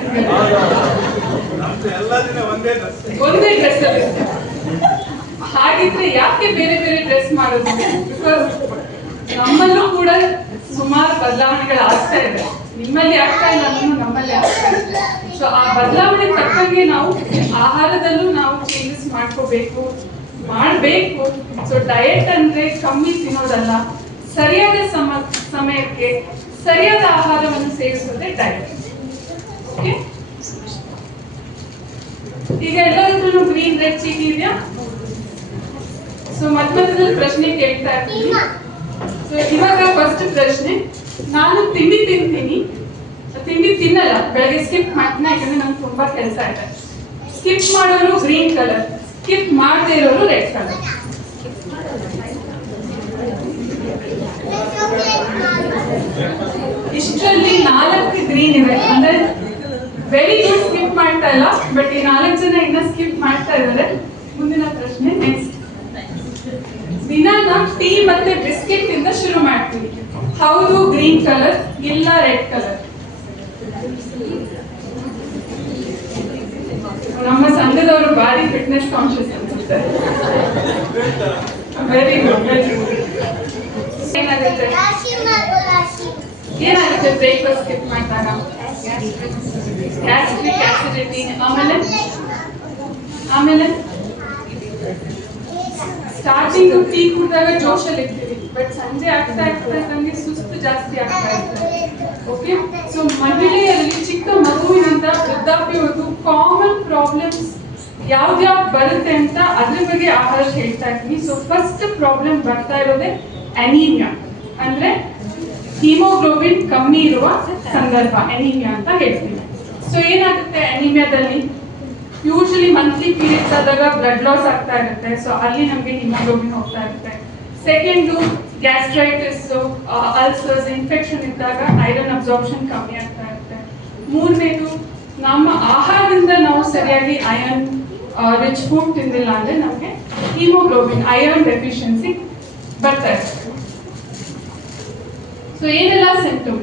ಒಂದೇ ಡ್ರೆಸ್ ಅಲ್ಲಿ. ಹಾಗಿದ್ರೆ ಯಾಕೆ ಬೇರೆ ಬೇರೆ ಡ್ರೆಸ್ ಮಾಡೋದು? ಬಿಕಾಸ್ ನಮ್ಮಲ್ಲೂ ಕೂಡ ಸುಮಾರು ಬದಲಾವಣೆಗಳು ಆಗ್ತಾ ಇದೆ. ನಿಮ್ಮಲ್ಲಿ ಆಗ್ತಾ ಇಲ್ಲ ಅನ್ನೋದು ನಮ್ಮಲ್ಲಿ ಆಗ್ತಾ ಇದೆ. ಸೊ ಆ ಬದಲಾವಣೆ ತಕ್ಕಂಗೆ ನಾವು ಆಹಾರದಲ್ಲೂ ನಾವು ಚೇಂಜಸ್ ಮಾಡ್ಕೋಬೇಕು, ಮಾಡಬೇಕು. ಸೊ ಡಯಟ್ ಅಂದ್ರೆ ಕಮ್ಮಿ ತಿನ್ನೋದಲ್ಲ, ಸರಿಯಾದ ಸಮಯಕ್ಕೆ ಸರಿಯಾದ ಆಹಾರವನ್ನು ಸೇವಿಸೋದೇ ಡಯಟ್. ಓಕೆ, ಈಗ ಎಲ್ಲರಿಗೂ ಗ್ರೀನ್ ರೆಡ್ ಚೀಟಿ ಇದೆಯಾ? ಸೊ ಮಧ್ಯದಲ್ಲಿ ಪ್ರಶ್ನೆ ಕೇಳ್ತಾ ಇರ್ತೀನಿ. ಸೊ ಇವಾಗ ಫಸ್ಟ್ ಪ್ರಶ್ನೆ, ನಾನು ತಿಂಡಿ ತಿನ್ನಲ್ಲ, ಬೆಳಗ್ಗೆ ಸ್ಕಿಪ್ ಮಾಡ್ತೀನಿ ಯಾಕಂದ್ರೆ ನಂಗೆ ತುಂಬಾ ಕೆಲಸ ಇದೆ. ಸ್ಕಿಪ್ ಮಾಡೋರು ಗ್ರೀನ್ ಕಲರ್, ಸ್ಕಿಪ್ ಮಾಡದೇ ಇರೋರು ರೆಡ್ ಕಲರ್. ಇಷ್ಟರಲ್ಲಿ 4 ಗ್ರೀನ್ ಇವೆ, ಅಂದ್ರೆ ವೆರಿ ಗುಡ್, ಸ್ಕಿಪ್ ಮಾಡ್ತಾ ಇಲ್ಲ. ಬಟ್ ಈ 4 ಜನ ಇನ್ನ ಸ್ಕಿಪ್ ಮಾಡ್ತಾ ಇದ್ದಾರೆ. ಮುಂದಿನ ಪ್ರಶ್ನೆ ನೆಕ್ಸ್ಟ್. ದಿನಾನ ಟೀ ಮತ್ತೆ ಬಿಸ್ಕೆಟ್ ಇಂದ ಶುರು ಮಾಡ್ತೀವಿ. ಹೌದು ಗ್ರೀನ್ ಕಲರ್, ಇಲ್ಲ ರೆಡ್ ಕಲರ್. ನಮ್ಮ ಸಂಘದವರು ಬಾರಿ ಫಿಟ್ನೆಸ್ ಕಾನ್ಶಿಯಸ್ ಅನ್ಸುತ್ತೆ. Very good, very good. ಏನಾಗುತ್ತೆ ಬ್ರೇಕ್ಫಾಸ್ಟ್ ಸ್ಕಿಪ್ ಮಾಡಿದಾಗ? Gastric acidity. ಆಮೇಲೆ ಸ್ಟಾರ್ಟಿಂಗ್ ಟೀ ಕುಡಿದಾಗ ಜೋಶಲ್ಲಿ ಇರ್ತೀವಿ, ಬಟ್ ಸಂಜೆ ಆಗ್ತಾ ನಮಗೆ ಸುಸ್ತು ಜಾಸ್ತಿ ಆಗ್ತಾ ಇರ್ತದೆ. ಓಕೆ, ಸೊ ಮಹಿಳೆಯರಲ್ಲಿ ಚಿಕ್ಕ ಮಗುವಿನಿಂದ ವೃದ್ಧಾಪ್ಯವರೆಗೂ ಕಾಮನ್ ಪ್ರಾಬ್ಲಮ್ಸ್ ಯಾವ್ದ್ಯಾವ್ದು ಬರುತ್ತೆ ಅಂತ ಅದ್ರ ಬಗ್ಗೆ ಆಹಾರ ಹೇಳ್ತಾ ಇರ್ತೀನಿ. ಸೊ ಫಸ್ಟ್ ಪ್ರಾಬ್ಲಮ್ ಬರ್ತಾ ಇರೋದೇ ಅನೀಮಿಯಾ, ಅಂದ್ರೆ ಹಿಮೋಗ್ಲೋಬಿನ್ ಕಮ್ಮಿ ಇರುವ ಸಂದರ್ಭ ಅನಿಮಿಯಾ ಅಂತ ಹೇಳ್ತೀವಿ. ಸೊ ಏನಾಗುತ್ತೆ ಅನಿಮಿಯಾದಲ್ಲಿ, ಯೂಶಲಿ ಮಂತ್ಲಿ ಪೀರಿಯಡ್ಸ್ ಆದಾಗ ಬ್ಲಡ್ ಲಾಸ್ ಆಗ್ತಾ ಇರುತ್ತೆ. ಸೊ ಅಲ್ಲಿ ನಮಗೆ ಹಿಮೋಗ್ಲೋಬಿನ್ ಹೋಗ್ತಾ ಇರುತ್ತೆ. ಸೆಕೆಂಡು ಗ್ಯಾಸ್ಟ್ರೈಟಿಸ್, ಅಲ್ಸರ್ಸ್, ಇನ್ಫೆಕ್ಷನ್ ಇದ್ದಾಗ ಐರನ್ ಅಬ್ಸಾರ್ಪ್ಷನ್ ಕಮ್ಮಿ ಆಗ್ತಾ ಇರುತ್ತೆ. ಮೂರನೇದು, ನಮ್ಮ ಆಹಾರದಿಂದ ನಾವು ಸರಿಯಾಗಿ ಐರನ್ ರಿಚ್ ಫುಡ್ ತಿಂದಿಲ್ಲ ಅಂದ್ರೆ ನಮಗೆ ಹಿಮೋಗ್ಲೋಬಿನ್ ಐರನ್ ಡೆಫಿಷಿಯನ್ಸಿ ಬರ್ತಾ ಇರುತ್ತೆ. ಸೊ ಏನೆಲ್ಲ ಸಿಂಪ್ಟಮ್?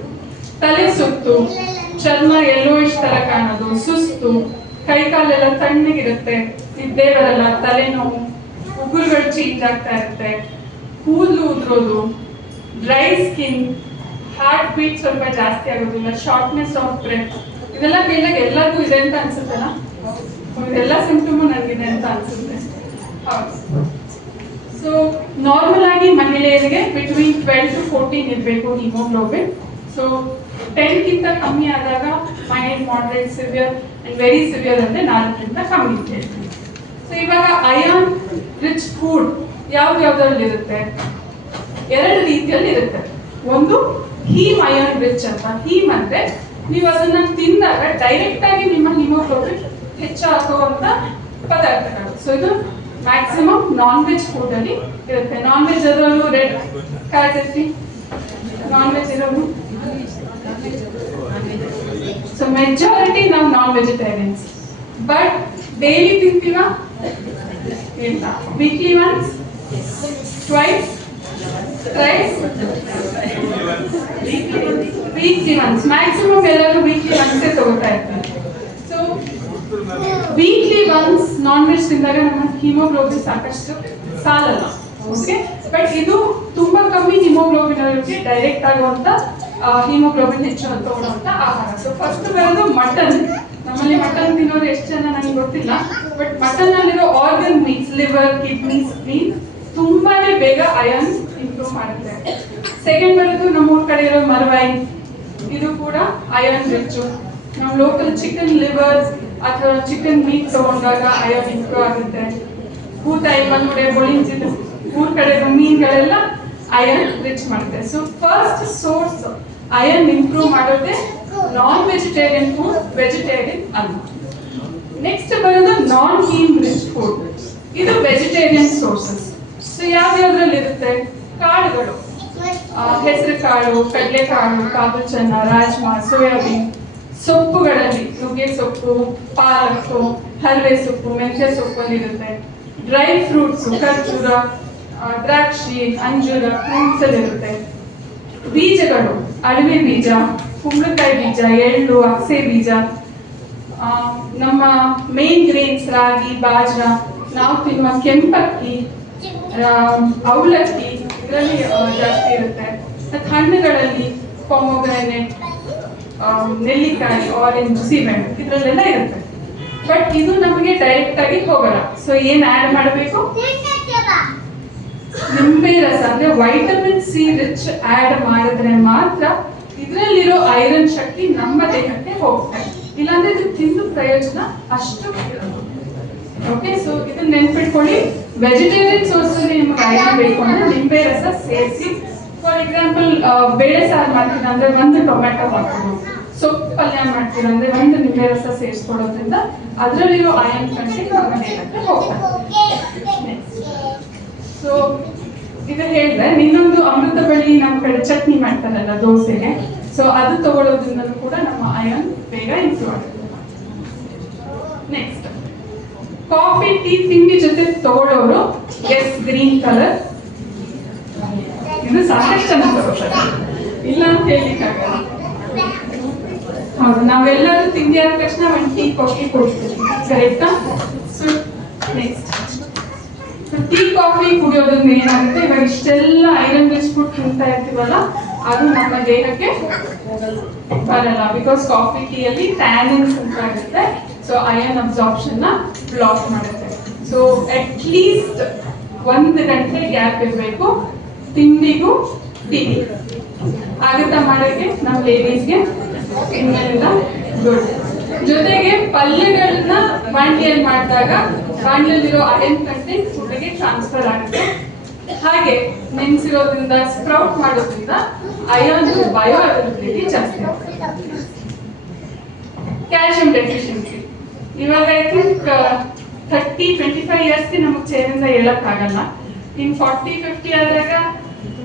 ತಲೆ ಸುತ್ತು, ಚರ್ಮ ಯೆಲ್ಲೋಯಿಶ್ ತರ ಕಾಣೋದು, ಸುಸ್ತು, ಕೈ ಕಾಲೆಲ್ಲ ತಣ್ಣಗಿರುತ್ತೆ, ನಿದ್ದೆ ಬರಲ್ಲ, ತಲೆನೋವು, ಉಗುರುಗಳು ಚೇಂಜ್ ಆಗ್ತಾ ಇರುತ್ತೆ, ಕೂದಲು ಉದುರೋದು, ಡ್ರೈ ಸ್ಕಿನ್, ಹಾರ್ಟ್ ಬೀಟ್ ಸ್ವಲ್ಪ ಜಾಸ್ತಿ ಆಗೋದಿಲ್ಲ, ಶಾರ್ಟ್ನೆಸ್ ಆಫ್ ಬ್ರೆತ್. ಇದೆಲ್ಲ ಕೇಳಿದಾಗ ಎಲ್ಲರಿಗೂ ಇದೆ ಅಂತ ಅನ್ಸುತ್ತಲ್ಲ, ಇದೆಲ್ಲ ಸಿಂಪ್ಟಮು ನನಗಿದೆ ಅಂತ ಅನ್ಸುತ್ತೆ. ಹೌದು. ಸೊ ನಾರ್ಮಲ್ ಆಗಿ ಮಹಿಳೆಯರಿಗೆ ಬಿಟ್ವೀನ್ 12 to 14 ಇರಬೇಕು ಹಿಮೋಗ್ಲೋಬಿನ್. ಸೊ 10ಗಿಂತ ಕಮ್ಮಿ ಆದಾಗ mild, moderate, severe and very severe ಅಂದ್ರೆ 4ರಿಂದ ಕಮ್ಮಿ ಅಂತ ಹೇಳ್ತೀವಿ. ಸೊ ಇವಾಗ ಅಯಾನ್ ರಿಚ್ ಫುಡ್ ಯಾವ್ದ್ಯಾವ್ದ್ರಲ್ಲಿ ಇರುತ್ತೆ? 2 ರೀತಿಯಲ್ಲಿ ಇರುತ್ತೆ. ಒಂದು ಹೀಮ್ ಅಯಾನ್ ರಿಚ್ ಅಂತ. ಹೀಮ್ ಅಂದ್ರೆ ನೀವು ಅದನ್ನ ತಿಂದಾಗ ಡೈರೆಕ್ಟ್ ಆಗಿ ನಿಮ್ಮ ಹಿಮೋಗ್ಲೋಬಿನ್ ಹೆಚ್ಚಾಗುವಂತ ಪದಾರ್ಥಗಳು. ಸೊ ಇದು ಮ್ಯಾಕ್ಸಿಮಮ್ ನಾನ್ ವೆಜ್ ಫುಡ್ ಅಲ್ಲಿ ಇರುತ್ತೆ. ನಾನ್ ವೆಜ್ ಅದರಲ್ಲೂ ರೆಡ್ ಕಾಯ್ದಿರ್ತಿ, ನಾನ್ ವೆಜ್ ಇರೋದು. ಸೊ ಮೆಜಾರಿಟಿ ನಾವು ನಾನ್ ವೆಜಿಟೇರಿಯನ್ಸ್. ಬಟ್ ಡೈಲಿ ತಿಂತೀವ? ಇಲ್ಲ. Weekly once, twice, thrice, weekly once. Maximum ಎಲ್ಲರೂ ವೀಕ್ಲಿ ಒನ್ಸೇ ತಗೋತಾ ಇರ್ತಾರೆ. So weekly once non veg ತಿಂದಾಗ ನಮ್ಮ ಹಿಮೋಗ್ಲೋಬಿನ್ ಸಾಕಷ್ಟು ಸಾಲಲ್ಲ. ಓಕೆ, ಬಟ್ ಇದು ತುಂಬಾ ಕಮ್ಮಿ ಹಿಮೋಗ್ಲೋಬಿನ್ ಅವರಿಗೆ ಡೈರೆಕ್ಟ್ ಆಗುವಂತ ಹಿಮೋಗ್ಲೋಬಿನ್ ಹೆಚ್ಚು ತಗೊಳ್ಳುವಂತ ಆಹಾರ. ಸೊ ಫಸ್ಟ್ ಬರೋದು ಮಟನ್. ನಮ್ಮಲ್ಲಿ ಮಟನ್ ತಿನ್ನೋರು ಎಷ್ಟು ಜನ ನನಗೆ ಗೊತ್ತಿಲ್ಲ, ಬಟ್ ಮಟನ್ ಅಲ್ಲಿರೋ organ meets, liver, kidney, spleen ತುಂಬಾನೇ ಬೇಗ ಅಯಾನ್ ಇಂಪ್ರೂವ್ ಮಾಡುತ್ತೆ. ಸೆಕೆಂಡ್ ಬರೋದು ನಮ್ಮೂರ್ ಕಡೆ ಇರೋ ಮರವಾಯಿ. ಇದು ಕೂಡ ಅಯಾನ್ ರಿಚ್. ನಾವು ಲೋಕಲ್ ಚಿಕನ್ ಲಿವರ್ ಅಥವಾ ಚಿಕನ್ ಮೀಟ್ ತಗೊಂಡಾಗ ಅಯಾನ್ ಇಂಪ್ರೂವ್ ಆಗುತ್ತೆ. ಕೂತಾಯಿ, ಬಂಗುಡೆ, ಬೊಳಿಂಜಿದು ಊರ್ ಕಡೆ ಮೀನುಗಳೆಲ್ಲ ಅಯಾನ್ ರಿಚ್ ಮಾಡುತ್ತೆ. So first source ion improve ಮಾಡೋದೇ ನಾನ್ ವೆಜಿಟೇರಿಯನ್ ಫುಡ್, ವೆಜಿಟೇರಿಯನ್ ಅಲ್ಲ. ನೆಕ್ಸ್ಟ್ ಬರೋದು ನಾನ್ ಹೀಮ್ ರಿಚ್ ಫುಡ್. ಇದು ವೆಜಿಟೇರಿಯನ್ ಸೋರ್ಸಸ್. ಸೊ ಯಾವ್ಯಾವ್ದ್ರಲ್ಲಿ ಇರುತ್ತೆ? ಕಾಳುಗಳು, ಹೆಸರು ಕಾಳು, ಕಡಲೆಕಾಳು, ಕಾಬು ಚೆನ್ನ, ರಾಜ್ಮಾ, ಸೋಯಾಬೀನ್. ಸೊಪ್ಪುಗಳಲ್ಲಿ ನುಗ್ಗೆ ಸೊಪ್ಪು, ಪಾಲಕ್ಕು, ಹಲ್ವೆ ಸೊಪ್ಪು, ಮೆಂತ್ಯ ಸೊಪ್ಪಲ್ಲಿ ಇರುತ್ತೆ. ಡ್ರೈ ಫ್ರೂಟ್ಸ್, ಖರ್ಜೂರ, ದ್ರಾಕ್ಷಿ, ಅಂಜೂರ, ಫ್ರೂಟ್ಸ್ ಅಲ್ಲಿ ಇರುತ್ತೆ. ಬೀಜಗಳು, ಅಡವೆ ಬೀಜ, ಕುಂಬಳಕಾಯಿ ಬೀಜ, ಎಳ್ಳು, ಅಗಸೆ ಬೀಜ, ನಮ್ಮ ಮೇನ್ ಗ್ರೇನ್ಸ್ ರಾಗಿ, ಬಾಜ್ರಾ, ನಾವು ತಿನ್ನುವ ಕೆಂಪಕ್ಕಿ, ಅವಲಕ್ಕಿ ಇದರಲ್ಲಿ ಜಾಸ್ತಿ ಇರುತ್ತೆ. ಮತ್ತು ಹಣ್ಣುಗಳಲ್ಲಿ ಪೊಮೊಗ್ರಾನೇಟ್, ನೆಲ್ಲಿಕಾಯಿ, ಆರೆಂಜ್, ಸೀಬೆಹಣ್ಣು ಇದರಲ್ಲೆಲ್ಲ ಇರುತ್ತೆ. ಬಟ್ ಇದು ನಮಗೆ ಡೈರೆಕ್ಟ್ ಆಗಿ ಹೋಗಲ್ಲ. ಸೊ ಏನ್ ಆಡ್ ಮಾಡಬೇಕು? ನಿಂಬೆ ರಸ ಅಂದ್ರೆ ವೈಟಮಿನ್ ಸಿ ರಿಚ್ ಆಡ್ ಮಾಡಿದ್ರೆ ಮಾತ್ರ ಇದರಲ್ಲಿರೋ ಐರನ್ ಶಕ್ತಿ ನಮ್ಮ ದೇಹಕ್ಕೆ ಹೋಗ್ತದೆ. ಇಲ್ಲಾಂದ್ರೆ ಇದು ತಿಂದು ಪ್ರಯೋಜನ ಅಷ್ಟು ಇರೋದು. ಓಕೆ, ಸೊ ಇದನ್ನ ನೆನ್ಪಿಟ್ಕೊಳ್ಳಿ. ವೆಜಿಟೇರಿಯನ್ ಸೋರ್ಸ್ ಅಲ್ಲಿ ನಿಮ್ಗೆ ಐರನ್ ಬೇಕು ಅಂದ್ರೆ ನಿಂಬೆ ರಸ ಸೇರಿಸಿ. ಫಾರ್ ಎಕ್ಸಾಂಪಲ್ ಬೇಳೆ ಸಾರು ಮಾಡ್ತೀರಾ ಅಂದ್ರೆ 1 ಟೊಮ್ಯಾಟೊ ಹಾಕೋದು. ಸೊಪ್ಪು ಪಲ್ಯ ಮಾಡ್ತೀರಾ ಅಂದ್ರೆ 1 ನಿಂಬೆ ರಸ ಸೇರಿಸ್ಕೊಳ್ಳೋದ್ರಿಂದ ಅದರಲ್ಲಿರೋ ಐರನ್ ಕಂಟೆಂಟ್ ನಮ್ಮ ದೇಹಕ್ಕೆ ಹೋಗ್ತದೆ. ಸೊ ಇದು ಹೇಳಿದ್ರೆ ಇನ್ನೊಂದು ಅಮೃತ ಬಳ್ಳಿ ನಮ್ಮ ಕಡೆ ಚಟ್ನಿ ಮಾಡ್ತಾರಲ್ಲ ದೋಸೆಗೆ, ಸೊ ಅದು ತಗೊಳ್ಳೋದ್ರಿಂದ ಕೂಡ ನಮ್ಮ ಐರನ್ ಬೇಗ ಇಂಪ್ರೂವ್ ಆಗುತ್ತೆ. ನೆಕ್ಸ್ಟ್ ಕಾಫಿ, ಟೀ, ತಿಂಡಿ ಜೊತೆ ತಗೊಳ್ಳೋರು ಎಸ್ ಗ್ರೀನ್ ಕಲರ್. ಇದು ಸಾಕಷ್ಟು ಜನ ತಗೋತಾರೆ, ಇಲ್ಲ ಅಂತ ಹೇಳಿಕ್ಕಾಗಲ್ಲ. ಹೌದು, ನಾವೆಲ್ಲರೂ ತಿಂಡಿ ಆದ ತಕ್ಷಣ 1 ಟೀ ಕಾಫಿ ಕೊಡ್ತೀವಿ, ಕರೆಕ್ಟಾ? ಸೊ ನೆಕ್ಸ್ಟ್ ಟೀ ಕಾಫಿ ಕುಡಿಯೋದ್ರಿಂದ ಏನಾಗುತ್ತೆ, ಇವಾಗ ಇಷ್ಟೆಲ್ಲ ಐರನ್ ರಿಚ್ ಫುಡ್ ತಿಂತಾ ಇರ್ತೀವಲ್ಲ, ಅದು ನಮ್ಮ ದೇಹಕ್ಕೆ ಬರಲ್ಲ. ಬಿಕಾಸ್ ಕಾಫಿ ಟೀಯಲ್ಲಿ ಟ್ಯಾನಿನ್ಸ್ ಅಂತ ಆಗುತ್ತೆ. ಸೊ ಐರನ್ ಅಬ್ಸಾರ್ಪ್ಷನ್ ನ ಬ್ಲಾಕ್ ಮಾಡುತ್ತೆ. ಸೊ ಅಟ್ ಲೀಸ್ಟ್ 1 ಗಂಟೆ ಗ್ಯಾಪ್ ಇರಬೇಕು ತಿಂಡಿಗೂ ಟೀಗೆ. ಆಗುತ್ತಾ ಮಾಡೋಕ್ಕೆ ನಮ್ಮ ಲೇಡೀಸ್ಗೆ? ಇನ್ಮೇಲಿಂದ ಗುಡ್. ಜೊತೆಗೆ ಪಲ್ಯಗಳನ್ನ ಬಾಂಡ್ಲಿಯಲ್ಲಿ ಮಾಡಿದಾಗ ಬಾಂಡ್ಲಿಯಲ್ಲಿರೋ ಐರನ್ ಕಂಟೆಂಟ್ ಫುಡ್ಗೆ ಟ್ರಾನ್ಸ್ಫರ್ ಆಗುತ್ತೆ. ಹಾಗೆ ನೆನೆಸಿರೋದ್ರಿಂದ ಸ್ಪ್ರೌಟ್ ಮಾಡೋದ್ರಿಂದ ಅಯಾನ್ ಬಯೋ ಅವೈಲಬಿಲಿಟಿ ಜಾಸ್ತಿ ಆಗುತ್ತೆ. ಕ್ಯಾಲ್ಸಿಯಂ ಡೆಫಿಷಿಯನ್ಸಿ ಇವಾಗ ಐ ಥಿಂಕ್ 30-25 ಇಯರ್ಸ್ಗೆ ನಮಗೆ ಚೇರಿಂದ ಹೇಳಕ್ಕಾಗಲ್ಲ. ಇನ್ 40-50 ಆದಾಗ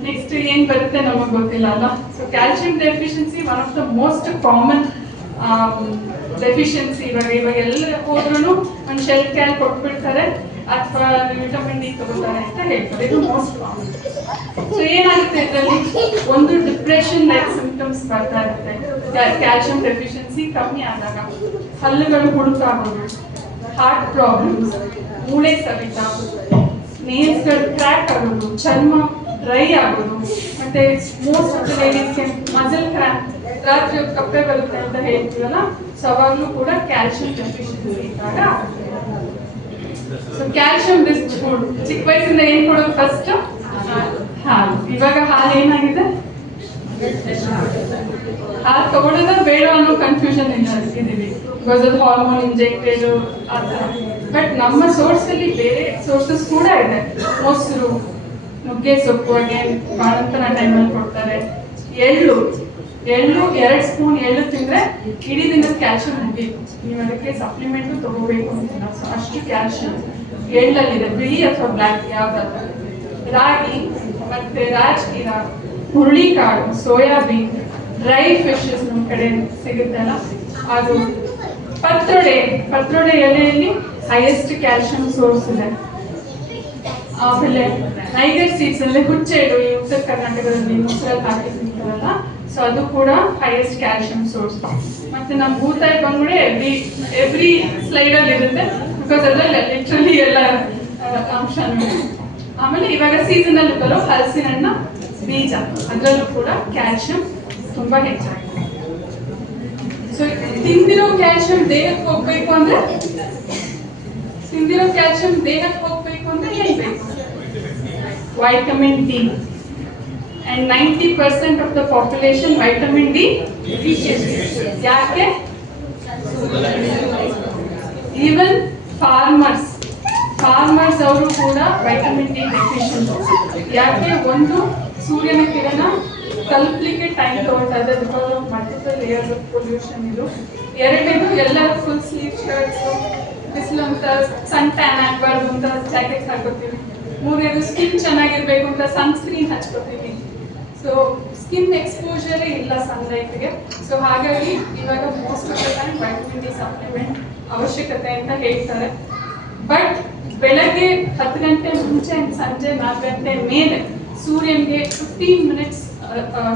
ನೆಕ್ಸ್ಟ್ ಏನ್ ಬರುತ್ತೆ ನಮಗೆ ಗೊತ್ತಿಲ್ಲ ಅಲ್ಲ. So calcium deficiency one of the most common deficiency. ಇವಾಗ ಎಲ್ಲ ಹೋದ್ರೂ ಒಂದು ಶೆಲ್ ಕ್ಯಾಲ್ ಕೊಟ್ಬಿಡ್ತಾರೆ ಅಥವಾ ವಿಟಮಿನ್ ಡಿ ತಗೋತಾರೆ ಅಂತ ಹೇಳ್ತಾರೆ. ಇದು ಮೋಸ್ಟ್ ಕಾಮನ್. ಸೊ ಏನಾಗುತ್ತೆ ಇದರಲ್ಲಿ, ಒಂದು ಡಿಪ್ರೆಷನ್ ಲೈಕ್ ಸಿಂಪ್ಟಮ್ಸ್ ಬರ್ತಾ ಇರುತ್ತೆ ಕ್ಯಾಲ್ಸಿಯಂ ಡೆಫಿಷಿಯನ್ಸಿ ಕಮ್ಮಿ ಆದಾಗ. ಹಲ್ಲುಗಳು ಹುಡುಕಾಗೋದು, ಹಾರ್ಟ್ ಪ್ರಾಬ್ಲಮ್ಸ್, ಮೂಳೆ ಸವಿತ, ನೇಲ್ಸ್ಗಳು ಕ್ರ್ಯಾಕ್ ಆಗೋದು, ಚರ್ಮ ಡ್ರೈ ಆಗೋದು, ಮತ್ತೆ ಮೋಸ್ಟ್ ಆಫ್ ದ ಲೇಡೀಸ್ಗೆ ಮಸಲ್ ಕ್ರ್ಯಾಂಪ್, ರಾತ್ರಿ ಕಪ್ಪೆ ಬರುತ್ತೆ ಅಂತ ಹೇಳ್ತೀವಲ್ಲ, ಸೊ ಅವಾಗಲೂ ಕೂಡ ಕ್ಯಾಲ್ಸಿಯಂ ಡೆಫಿಷಿಯನ್ಸಿ ಇದ್ದಾಗ ಆಗುತ್ತೆ. ಸೊ ಕ್ಯಾಲ್ಸಿಯಂ ರಿಚ್ ಫುಡ್ ಚಿಕ್ಕ ವಯಸ್ಸಿಂದ ಏನ್ ಕೊಡೋದು ಫಸ್ಟ್? ಹಾಲು. ಇವಾಗ ಹಾಲು ಏನಾಗಿದೆ, ಹಾಲು ತಗೊಳ್ಳೋದ ಬೇಡ ಅನ್ನೋ ಕನ್ಫ್ಯೂಷನ್ ಇದೀವಿ ಬಿಕಾಸ್ ಅದು ಹಾರ್ಮೋನ್ ಇಂಜೆಕ್ಟೆಡ್ ಆ ಥರ. ಬಟ್ ನಮ್ಮ ಸೋರ್ಸ್ ಅಲ್ಲಿ ಬೇರೆ ಸೋರ್ಸಸ್ ಕೂಡ ಇದೆ. ಮೊಸರು, ನುಗ್ಗೆ ಸೊಪ್ಪು, ಅಗೇನ್ ಬಾಣಂತನ ಟೈಮಲ್ಲಿ ಕೊಡ್ತಾರೆ. ಎಳ್ಳು 2 ಸ್ಪೂನ್ ಎಳ್ಳು ತಿಂದ್ರೆ ಇಡೀ ದಿನದ ಕ್ಯಾಲ್ಸಿಯಂ ಮುಗೀತು. ನೀವು ಅದಕ್ಕೆ ಸಪ್ಲಿಮೆಂಟ್ ತಗೋಬೇಕು ಅಂತಿಲ್ಲ. ಸೊ ಅಷ್ಟು ಕ್ಯಾಲ್ಸಿಯಂ ಎಳ್ಳಲ್ಲಿದೆ, ಬಿಳಿ ಅಥವಾ ಬ್ಲ್ಯಾಕ್ ಯಾವ್ದಾದ್ರು. ರಾಗಿ ಮತ್ತೆ ರಾಜಗಿರ, ಹುರುಳಿಕಾಳು, ಸೋಯಾಬೀನ್, ಡ್ರೈ ಫಿಶಸ್ ನಮ್ಮ ಕಡೆ ಸಿಗುತ್ತಲ್ಲ ಅದು. ಪತ್ರೊಡೆ ಎಲೆಯಲ್ಲಿ ಹೈಯೆಸ್ಟ್ ಕ್ಯಾಲ್ಸಿಯಂ ಸೋರ್ಸ್ ಇದೆ. ಆಮೇಲೆ ನೈಗರ್ ಸೀಡ್ಸ್ ಅಲ್ಲಿ ಹುಚ್ಚೆಳ್ಳು, ಈ ಉತ್ತರ ಕರ್ನಾಟಕದಲ್ಲಿ ಮೊಸರಲ್ಲಿ ಹಾಕಿ ತಿಂತಾರಲ್ಲ, ಸೊ ಅದು ಕೂಡ ಹೈಯೆಸ್ಟ್ ಕ್ಯಾಲ್ಸಿಯಂ ಸೋರ್ಸ್. ಮತ್ತೆ ನಮ್ಮ ಭೂತಾಯಿ ಬಂದ್ಬಿಡಿ ಎವ್ರಿ ಸ್ಲೈಡ್ ಅಲ್ಲಿ ಇರುತ್ತೆ ಬಿಕಾಸ್ ಅದ್ರಲ್ಲಿ ಲಿಟ್ರಲಿ ಎಲ್ಲ ಅಂಶನೂ. ಆಮೇಲೆ ಇವಾಗ ಸೀಸನ್ ಬರೋ ಹಲಸಿನ ಹಣ್ಣ ಬೀಜ, ಅದರಲ್ಲೂ ಕೂಡ ಕ್ಯಾಲ್ಸಿಯಂ ತುಂಬಾ ಹೆಚ್ಚಾಗಿದೆ. ಸೊ ತಿಂದಿರೋ ಕ್ಯಾಲ್ಸಿಯಂ ದೇಹಕ್ಕೆ ಹೋಗ್ಬೇಕು ಅಂದ್ರೆ ಏನ್ ಬೇಕು? Vitamin D. And 90% of the population vitamin D deficient. ಯಾಕೆ? Even farmers ಅವರು ಕೂಡ ವೈಟಮಿನ್ ಡಿ ಡೆಫಿಷಿಯಂಟ್. ಯಾಕೆ? ಒಂದು, ಸೂರ್ಯನ ಕಿರಣ ತಲುಪಲಿಕ್ಕೆ ಟೈಮ್ ತಗೊಳ್ತಾ ಇದೆ because of multiple air pollution ಇದು. ಎರಡನೇದು, ಎಲ್ಲರೂ ಫುಲ್ ಸ್ಲೀವ್ ಶರ್ಟ್ಸ್, ಬಿಸಿಲು ಅಂತ ಸನ್ ಟ್ಯಾನ್ ಆಗಬಾರ್ದು ಅಂತ ಜಾಕೆಟ್ಸ್ ಹಾಕೋತೀವಿ. ಮೂರನೇದು, ಸ್ಕಿನ್ ಚೆನ್ನಾಗಿರ್ಬೇಕು ಅಂತ ಸನ್ಸ್ಕ್ರೀನ್ ಹಚ್ಕೋತೀವಿ. ಸೊ ಸ್ಕಿನ್ ಎಕ್ಸ್ಪೋಜರೇ ಇಲ್ಲ ಸನ್ಲೈಟ್ಗೆ. ಸೊ ಹಾಗಾಗಿ ಇವಾಗ most of the time vitamin D supplement ಅವಶ್ಯಕತೆ ಅಂತ ಹೇಳ್ತಾರೆ. ಬಟ್ ಬೆಳಗ್ಗೆ 10 ಗಂಟೆ ಮುಂಚೆ ಸಂಜೆ 4 ಗಂಟೆ ಮೇಲೆ ಸೂರ್ಯನಿಗೆ 15 ಮಿನಿಟ್ಸ್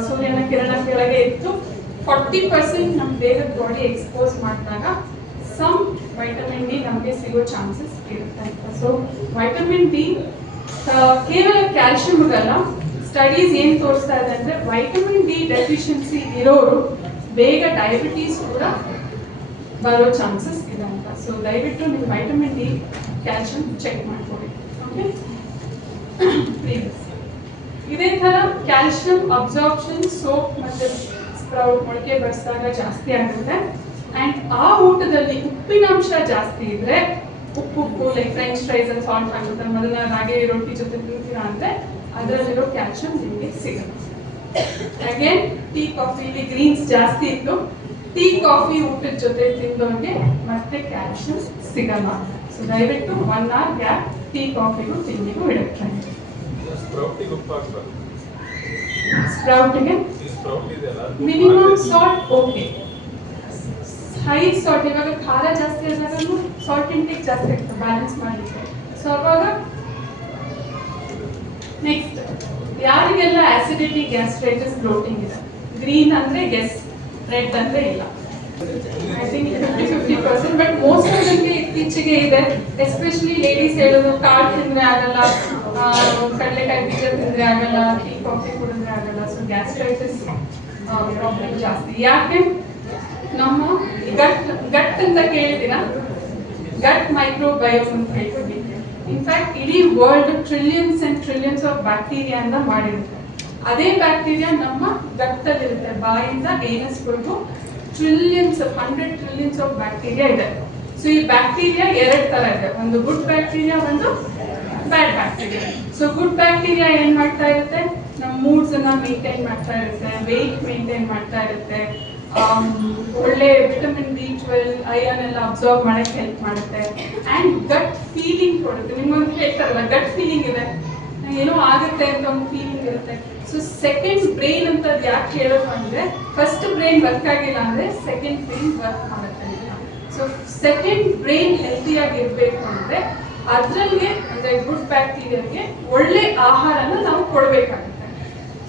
ಸೂರ್ಯನ ಕಿರಣ ಕೆಳಗೆ ಇತ್ತು 40% ನಮ್ಮ ದೇಹದ ಬಾಡಿ ಎಕ್ಸ್ಪೋಸ್ ಮಾಡಿದಾಗ ಸಮ್ ವೈಟಮಿನ್ ಡಿ ನಮಗೆ ಸಿಗೋ ಚಾನ್ಸಸ್ ಇರುತ್ತೆ ಅಂತ. ಸೊ ವೈಟಮಿನ್ ಡಿ ಕೇವಲ ಕ್ಯಾಲ್ಸಿಯಂಗಲ್ಲ, ಸ್ಟಡೀಸ್ ಏನು ತೋರಿಸ್ತಾ ಇದೆ ಅಂದರೆ ವೈಟಮಿನ್ ಡಿ ಡೆಫಿಷಿಯನ್ಸಿ ಇರೋರು ಬೇಗ ಡಯಾಬಿಟೀಸ್ ಕೂಡ ಬರೋ ಚಾನ್ಸಸ್ ಇದೆ ಅಂತ. ಸೊ ದಯವಿಟ್ಟು ನೀವು ವೈಟಮಿನ್ ಡಿ ಕ್ಯಾಲ್ಸಿಯಂ ಚೆಕ್ ಮಾಡ್ಕೊಳ್ಳಿ. ಓಕೆ, ಇದೇ ಥರ ಕ್ಯಾಲ್ಸಿಯಂ ಅಬ್ಸಾರ್ಪ್ಷನ್ ಸೋಪ್ ಮತ್ತು ಸ್ಪ್ರೌಟ್ ಮೊಳಕೆ ಬರೆಸಿದಾಗ ಜಾಸ್ತಿ ಆಗುತ್ತೆ. ಆ್ಯಂಡ್ ಆ ಊಟದಲ್ಲಿ ಉಪ್ಪಿನಾಂಶ ಜಾಸ್ತಿ ಇದ್ರೆ, ಉಪ್ಪು ಲೈಕ್ ಫ್ರೆಂಚ್ ಫ್ರೈಸ್ ಅಲ್ಲಿ ಸಾಲ್ಟ್ ಹಾಕುತ್ತೆ, ಮೊದಲ ರಾಗಿ ರೊಟ್ಟಿ ಜೊತೆ ತಿಂತೀರಾ ಅಂದರೆ ಅದರಲ್ಲಿರೋ ಕ್ಯಾಲ್ಸಿಯಂ ನಿಮಗೆ ಸಿಗುತ್ತೆ. ಅಗೇನ್ ಟೀ ಕಾಫಿಲಿ ಗ್ರೀನ್ಸ್ ಜಾಸ್ತಿ ಇತ್ತು, ಟೀ ಕಾಫಿ ಊಟದ ಜೊತೆ ತಿಂದವ್ರಿಗೆ ಮತ್ತೆ ಕ್ಯಾಲ್ಸಿಯಂ ಸಿಗಲ್ಲ. ಸೊ ದಯವಿಟ್ಟು 1 hour ಗ್ಯಾಪ್ ಟೀ ಕಾಫಿಗೂ ತಿಂಡಿಗೂ ಇಡುತ್ತೆ. ಸ್ಪ್ರೌಟಿಗೆ minimum salt okay, high salt. ಇವಾಗ ಖಾರ ಜಾಸ್ತಿ ಆದಾಗ ಸಾಲ್ಟ್ ಇಂಟೇಕ್ ಜಾಸ್ತಿ ಆಗ್ತದೆ ಬ್ಯಾಲೆನ್ಸ್ ಮಾಡಲಿಕ್ಕೆ. ಸೊ ಅವಾಗ ನೆಕ್ಸ್ಟ್, ಯಾರಿಗೆಲ್ಲ ಆಸಿಡಿಟಿ, ಗ್ಯಾಸ್ಟ್ರೈಟಿಸ್, ಬ್ಲೋಟಿಂಗ್ ಇದೆ, ಗ್ರೀನ್ ಅಂದ್ರೆ ಗೆಸ್, ರೆಡ್ ಅಂದ್ರೆ ಇಲ್ಲ. I think 50-50%. But most of ನಮಗೆ ಇತ್ತೀಚೆಗೆ ಇದೆ, ಎಸ್ಪೆಷಲಿ ಲೇಡೀಸ್ ಹೇಳೋದು ಕಾಳು ತಿಂದ್ರೆ ಆಗಲ್ಲ, ಕಡಲೆಕಾಯಿ ಬೀಜ ತಿಂದ್ರೆ ಆಗಲ್ಲ, ಟೀ ಕಾಫಿ ಕುಡಿದ್ರೆ ಆಗಲ್ಲ. ಸೊ ಗ್ಯಾಸ್ಟ್ರೈಟಿಸ್ ಪ್ರಾಬ್ಲಮ್ ಜಾಸ್ತಿ. ಯಾಕೆ? ನಮ್ಮ ಗಟ್ ಅಂತ ಕೇಳಿದ್ದೀರಾ, ಗಟ್ ಮೈಕ್ರೋಬಯೋಮ್ ಅಂತ ಹೇಳ್ತೀವಿ. ಇನ್ಫ್ಯಾಕ್ಟ್ ಇಡೀ world trillions and trillions of bacteria ಅಂತ ಮಾಡಿರುತ್ತೆ. ಅದೇ ಬ್ಯಾಕ್ಟೀರಿಯಾ ನಮ್ಮ ಗಟ್ಟಲ್ಲಿರುತ್ತೆ, ಬಾಯಿಂದ ಏನಸ್ವರೆಗೂ ಟ್ರಿಲಿಯನ್ಸ್, 100 trillions ಆಫ್ ಬ್ಯಾಕ್ಟೀರಿಯಾ ಇದೆ. ಸೊ ಈ ಬ್ಯಾಕ್ಟೀರಿಯಾ 2 ತರ ಇದೆ, ಒಂದು ಗುಡ್ ಬ್ಯಾಕ್ಟೀರಿಯಾ, ಒಂದು ಬ್ಯಾಡ್ ಬ್ಯಾಕ್ಟೀರಿಯಾ. ಸೊ ಗುಡ್ ಬ್ಯಾಕ್ಟೀರಿಯಾ ಏನ್ ಮಾಡ್ತಾ ಇರುತ್ತೆ, ನಮ್ಮ ಮೂಡ್ಸ್ ಅನ್ನ ಮೇಂಟೈನ್ ಮಾಡ್ತಾ ಇರುತ್ತೆ, ವೆಯ್ಟ್ ಮೇಂಟೈನ್ ಮಾಡ್ತಾ ಇರುತ್ತೆ, ಒಳ್ಳೆ ವಿಟಮಿನ್ B12 ಐರನ್ ಎಲ್ಲ ಅಬ್ಸಾರ್ಬ್ ಮಾಡಕ್ಕೆ ಹೆಲ್ಪ್ ಮಾಡುತ್ತೆ, ಅಂಡ್ ಗಟ್ ಫೀಲಿಂಗ್ ಕೊಡುತ್ತೆ. ನಿಮ್ಗೊಂದು ಹೇಳ್ತಾರಲ್ಲ ಗಟ್ ಫೀಲಿಂಗ್ ಇದೆ, ಏನೋ ಆಗುತ್ತೆ ಅಂತ ಒಂದು ಫೀಲಿಂಗ್ ಇರುತ್ತೆ. ಸೊ ಸೆಕೆಂಡ್ ಬ್ರೈನ್ ಅಂತ ಯಾಕೆ ಹೇಳೋದು ಅಂದ್ರೆ, ಫಸ್ಟ್ ಬ್ರೈನ್ ವರ್ಕ್ ಆಗಿಲ್ಲ ಅಂದ್ರೆ ಸೆಕೆಂಡ್ ಬ್ರೈನ್ ವರ್ಕ್ ಮಾಡುತ್ತೆ. ಸೊ ಸೆಕೆಂಡ್ ಬ್ರೈನ್ ಹೆಲ್ತಿಯಾಗಿ ಇರಬೇಕು ಅಂದ್ರೆ ಅದರಲ್ಲಿ ಅಂದ್ರೆ ಗುಡ್ ಬ್ಯಾಕ್ಟೀರಿಯಾಗೆ ಒಳ್ಳೆ ಆಹಾರನ ನಾವು ಕೊಡಬೇಕಾಗುತ್ತೆ.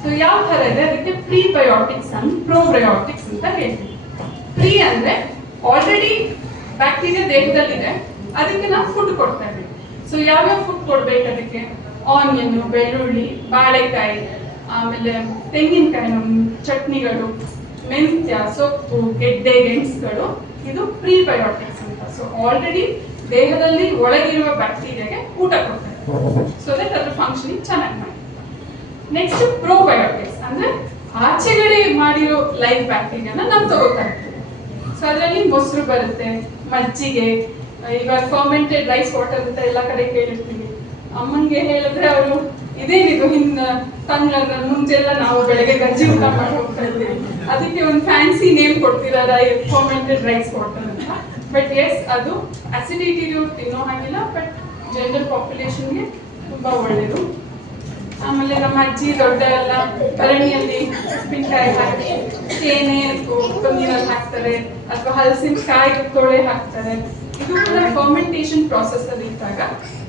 ಸೊ ಯಾವ ತರ ಇದೆ, ಅದಕ್ಕೆ ಪ್ರೀಬಯೋಟಿಕ್ಸ್ ಅಂಡ್ ಪ್ರೋಬಯೋಟಿಕ್ಸ್ ಅಂತ ಹೇಳ್ತೀವಿ. ಪ್ರೀ ಅಂದ್ರೆ ಆಲ್ರೆಡಿ ಬ್ಯಾಕ್ಟೀರಿಯಾ ದೇಹದಲ್ಲಿದೆ, ಅದಕ್ಕೆ ನಾವು ಫುಡ್ ಕೊಡ್ತಾ ಇದ್ದೀವಿ. ಸೊ ಯಾವ್ಯಾವ ಫುಡ್ ಕೊಡ್ಬೇಕು ಅದಕ್ಕೆ, ಆನಿಯನ್, ಬೆಳ್ಳುಳ್ಳಿ, ಬಾಳೆಕಾಯಿ, ಆಮೇಲೆ ತೆಂಗಿನಕಾಯಿ, ನಮ್ಮ ಚಟ್ನಿಗಳು, ಮೆಂತ್ಯ, ಸೊಪ್ಪು, ಗೆಡ್ಡೆ ಗೆಣಸುಗಳು, ಇದು ಪ್ರೀಬಯೋಟಿಕ್ಸ್ ಅಂತ. ಸೊ ಆಲ್ರೆಡಿ ದೇಹದಲ್ಲಿ ಒಳಗಿರುವ ಬ್ಯಾಕ್ಟೀರಿಯಾಗೆ ಊಟ ಕೊಡ್ತಾರೆ, ಸೊ ದಟ್ ಅದ್ರ ಫಂಕ್ಷನಿಂಗ್ ಚೆನ್ನಾಗಿ ಮಾಡಿ. ನೆಕ್ಸ್ಟ್ ಪ್ರೋಬಯೋಟಿಕ್ಸ್ ಅಂದ್ರೆ ಆಚೆಗಡೆ ಮಾಡಿರೋ ಲೈಫ್ ಬ್ಯಾಕ್ಟೀರಿಯಾನ ನಾವು ತಗೋತಾ ಇರ್ತೀವಿ. ಸೊ ಅದರಲ್ಲಿ ಮೊಸರು ಬರುತ್ತೆ, ಮಜ್ಜಿಗೆ, ಇವಾಗ ಫರ್ಮೆಂಟೆಡ್ ರೈಸ್ ವಾಟರ್ ಅಂತ ಎಲ್ಲ ಕಡೆ ಕೇಳಿರ್ತೀವಿ. ಅಮ್ಮನ್ಗೆ ಹೇಳಿದ್ರೆ ಅವರು ಇದೇನಿದು ಹಿಂದ ತಂಗ್ಳದ ಮುಂಚೆಲ್ಲ ನಾವು ಬೆಳಗ್ಗೆ ಗಂಜಿ ಊಟ ಮಾಡಿ ಹೋಗ್ತಾ ಇದ್ವಿ, ಅದಕ್ಕೆ ಒಂದು ಫ್ಯಾನ್ಸಿ ನೇಮ್ ಕೊಡ್ತಿದಾರ ಫರ್ಮೆಂಟೆಡ್ ರೈಸ್ ವಾಟರ್ ಅಂತ. ಬಟ್ ಎಸ್, ಅದು ಅಸಿಡಿಟಿ ತಿನ್ನೋ ಹಾಗಿಲ್ಲ, ಬಟ್ ಜನರಲ್ ಪಾಪ್ಯುಲೇಷನ್ಗೆ ತುಂಬಾ ಒಳ್ಳೇದು. ಆಮೇಲೆ ನಮ್ಮ ಅಜ್ಜಿ ದೊಡ್ಡ ಎಲ್ಲ ಭರಣಿಯಲ್ಲಿ ಉಪ್ಪಿನಕಾಯಿ ಹಾಕಿ ತೇನೆ ನೀರಲ್ಲಿ ಹಾಕ್ತಾರೆ, ಅಥವಾ ಹಲಸಿನಕಾಯಿ ತೊಳೆ ಹಾಕ್ತಾರೆ. ಇದು ಕೂಡ ಫರ್ಮೆಂಟೇಷನ್ ಪ್ರಾಸೆಸ್ ಅಲ್ಲಿ ಇದ್ದಾಗ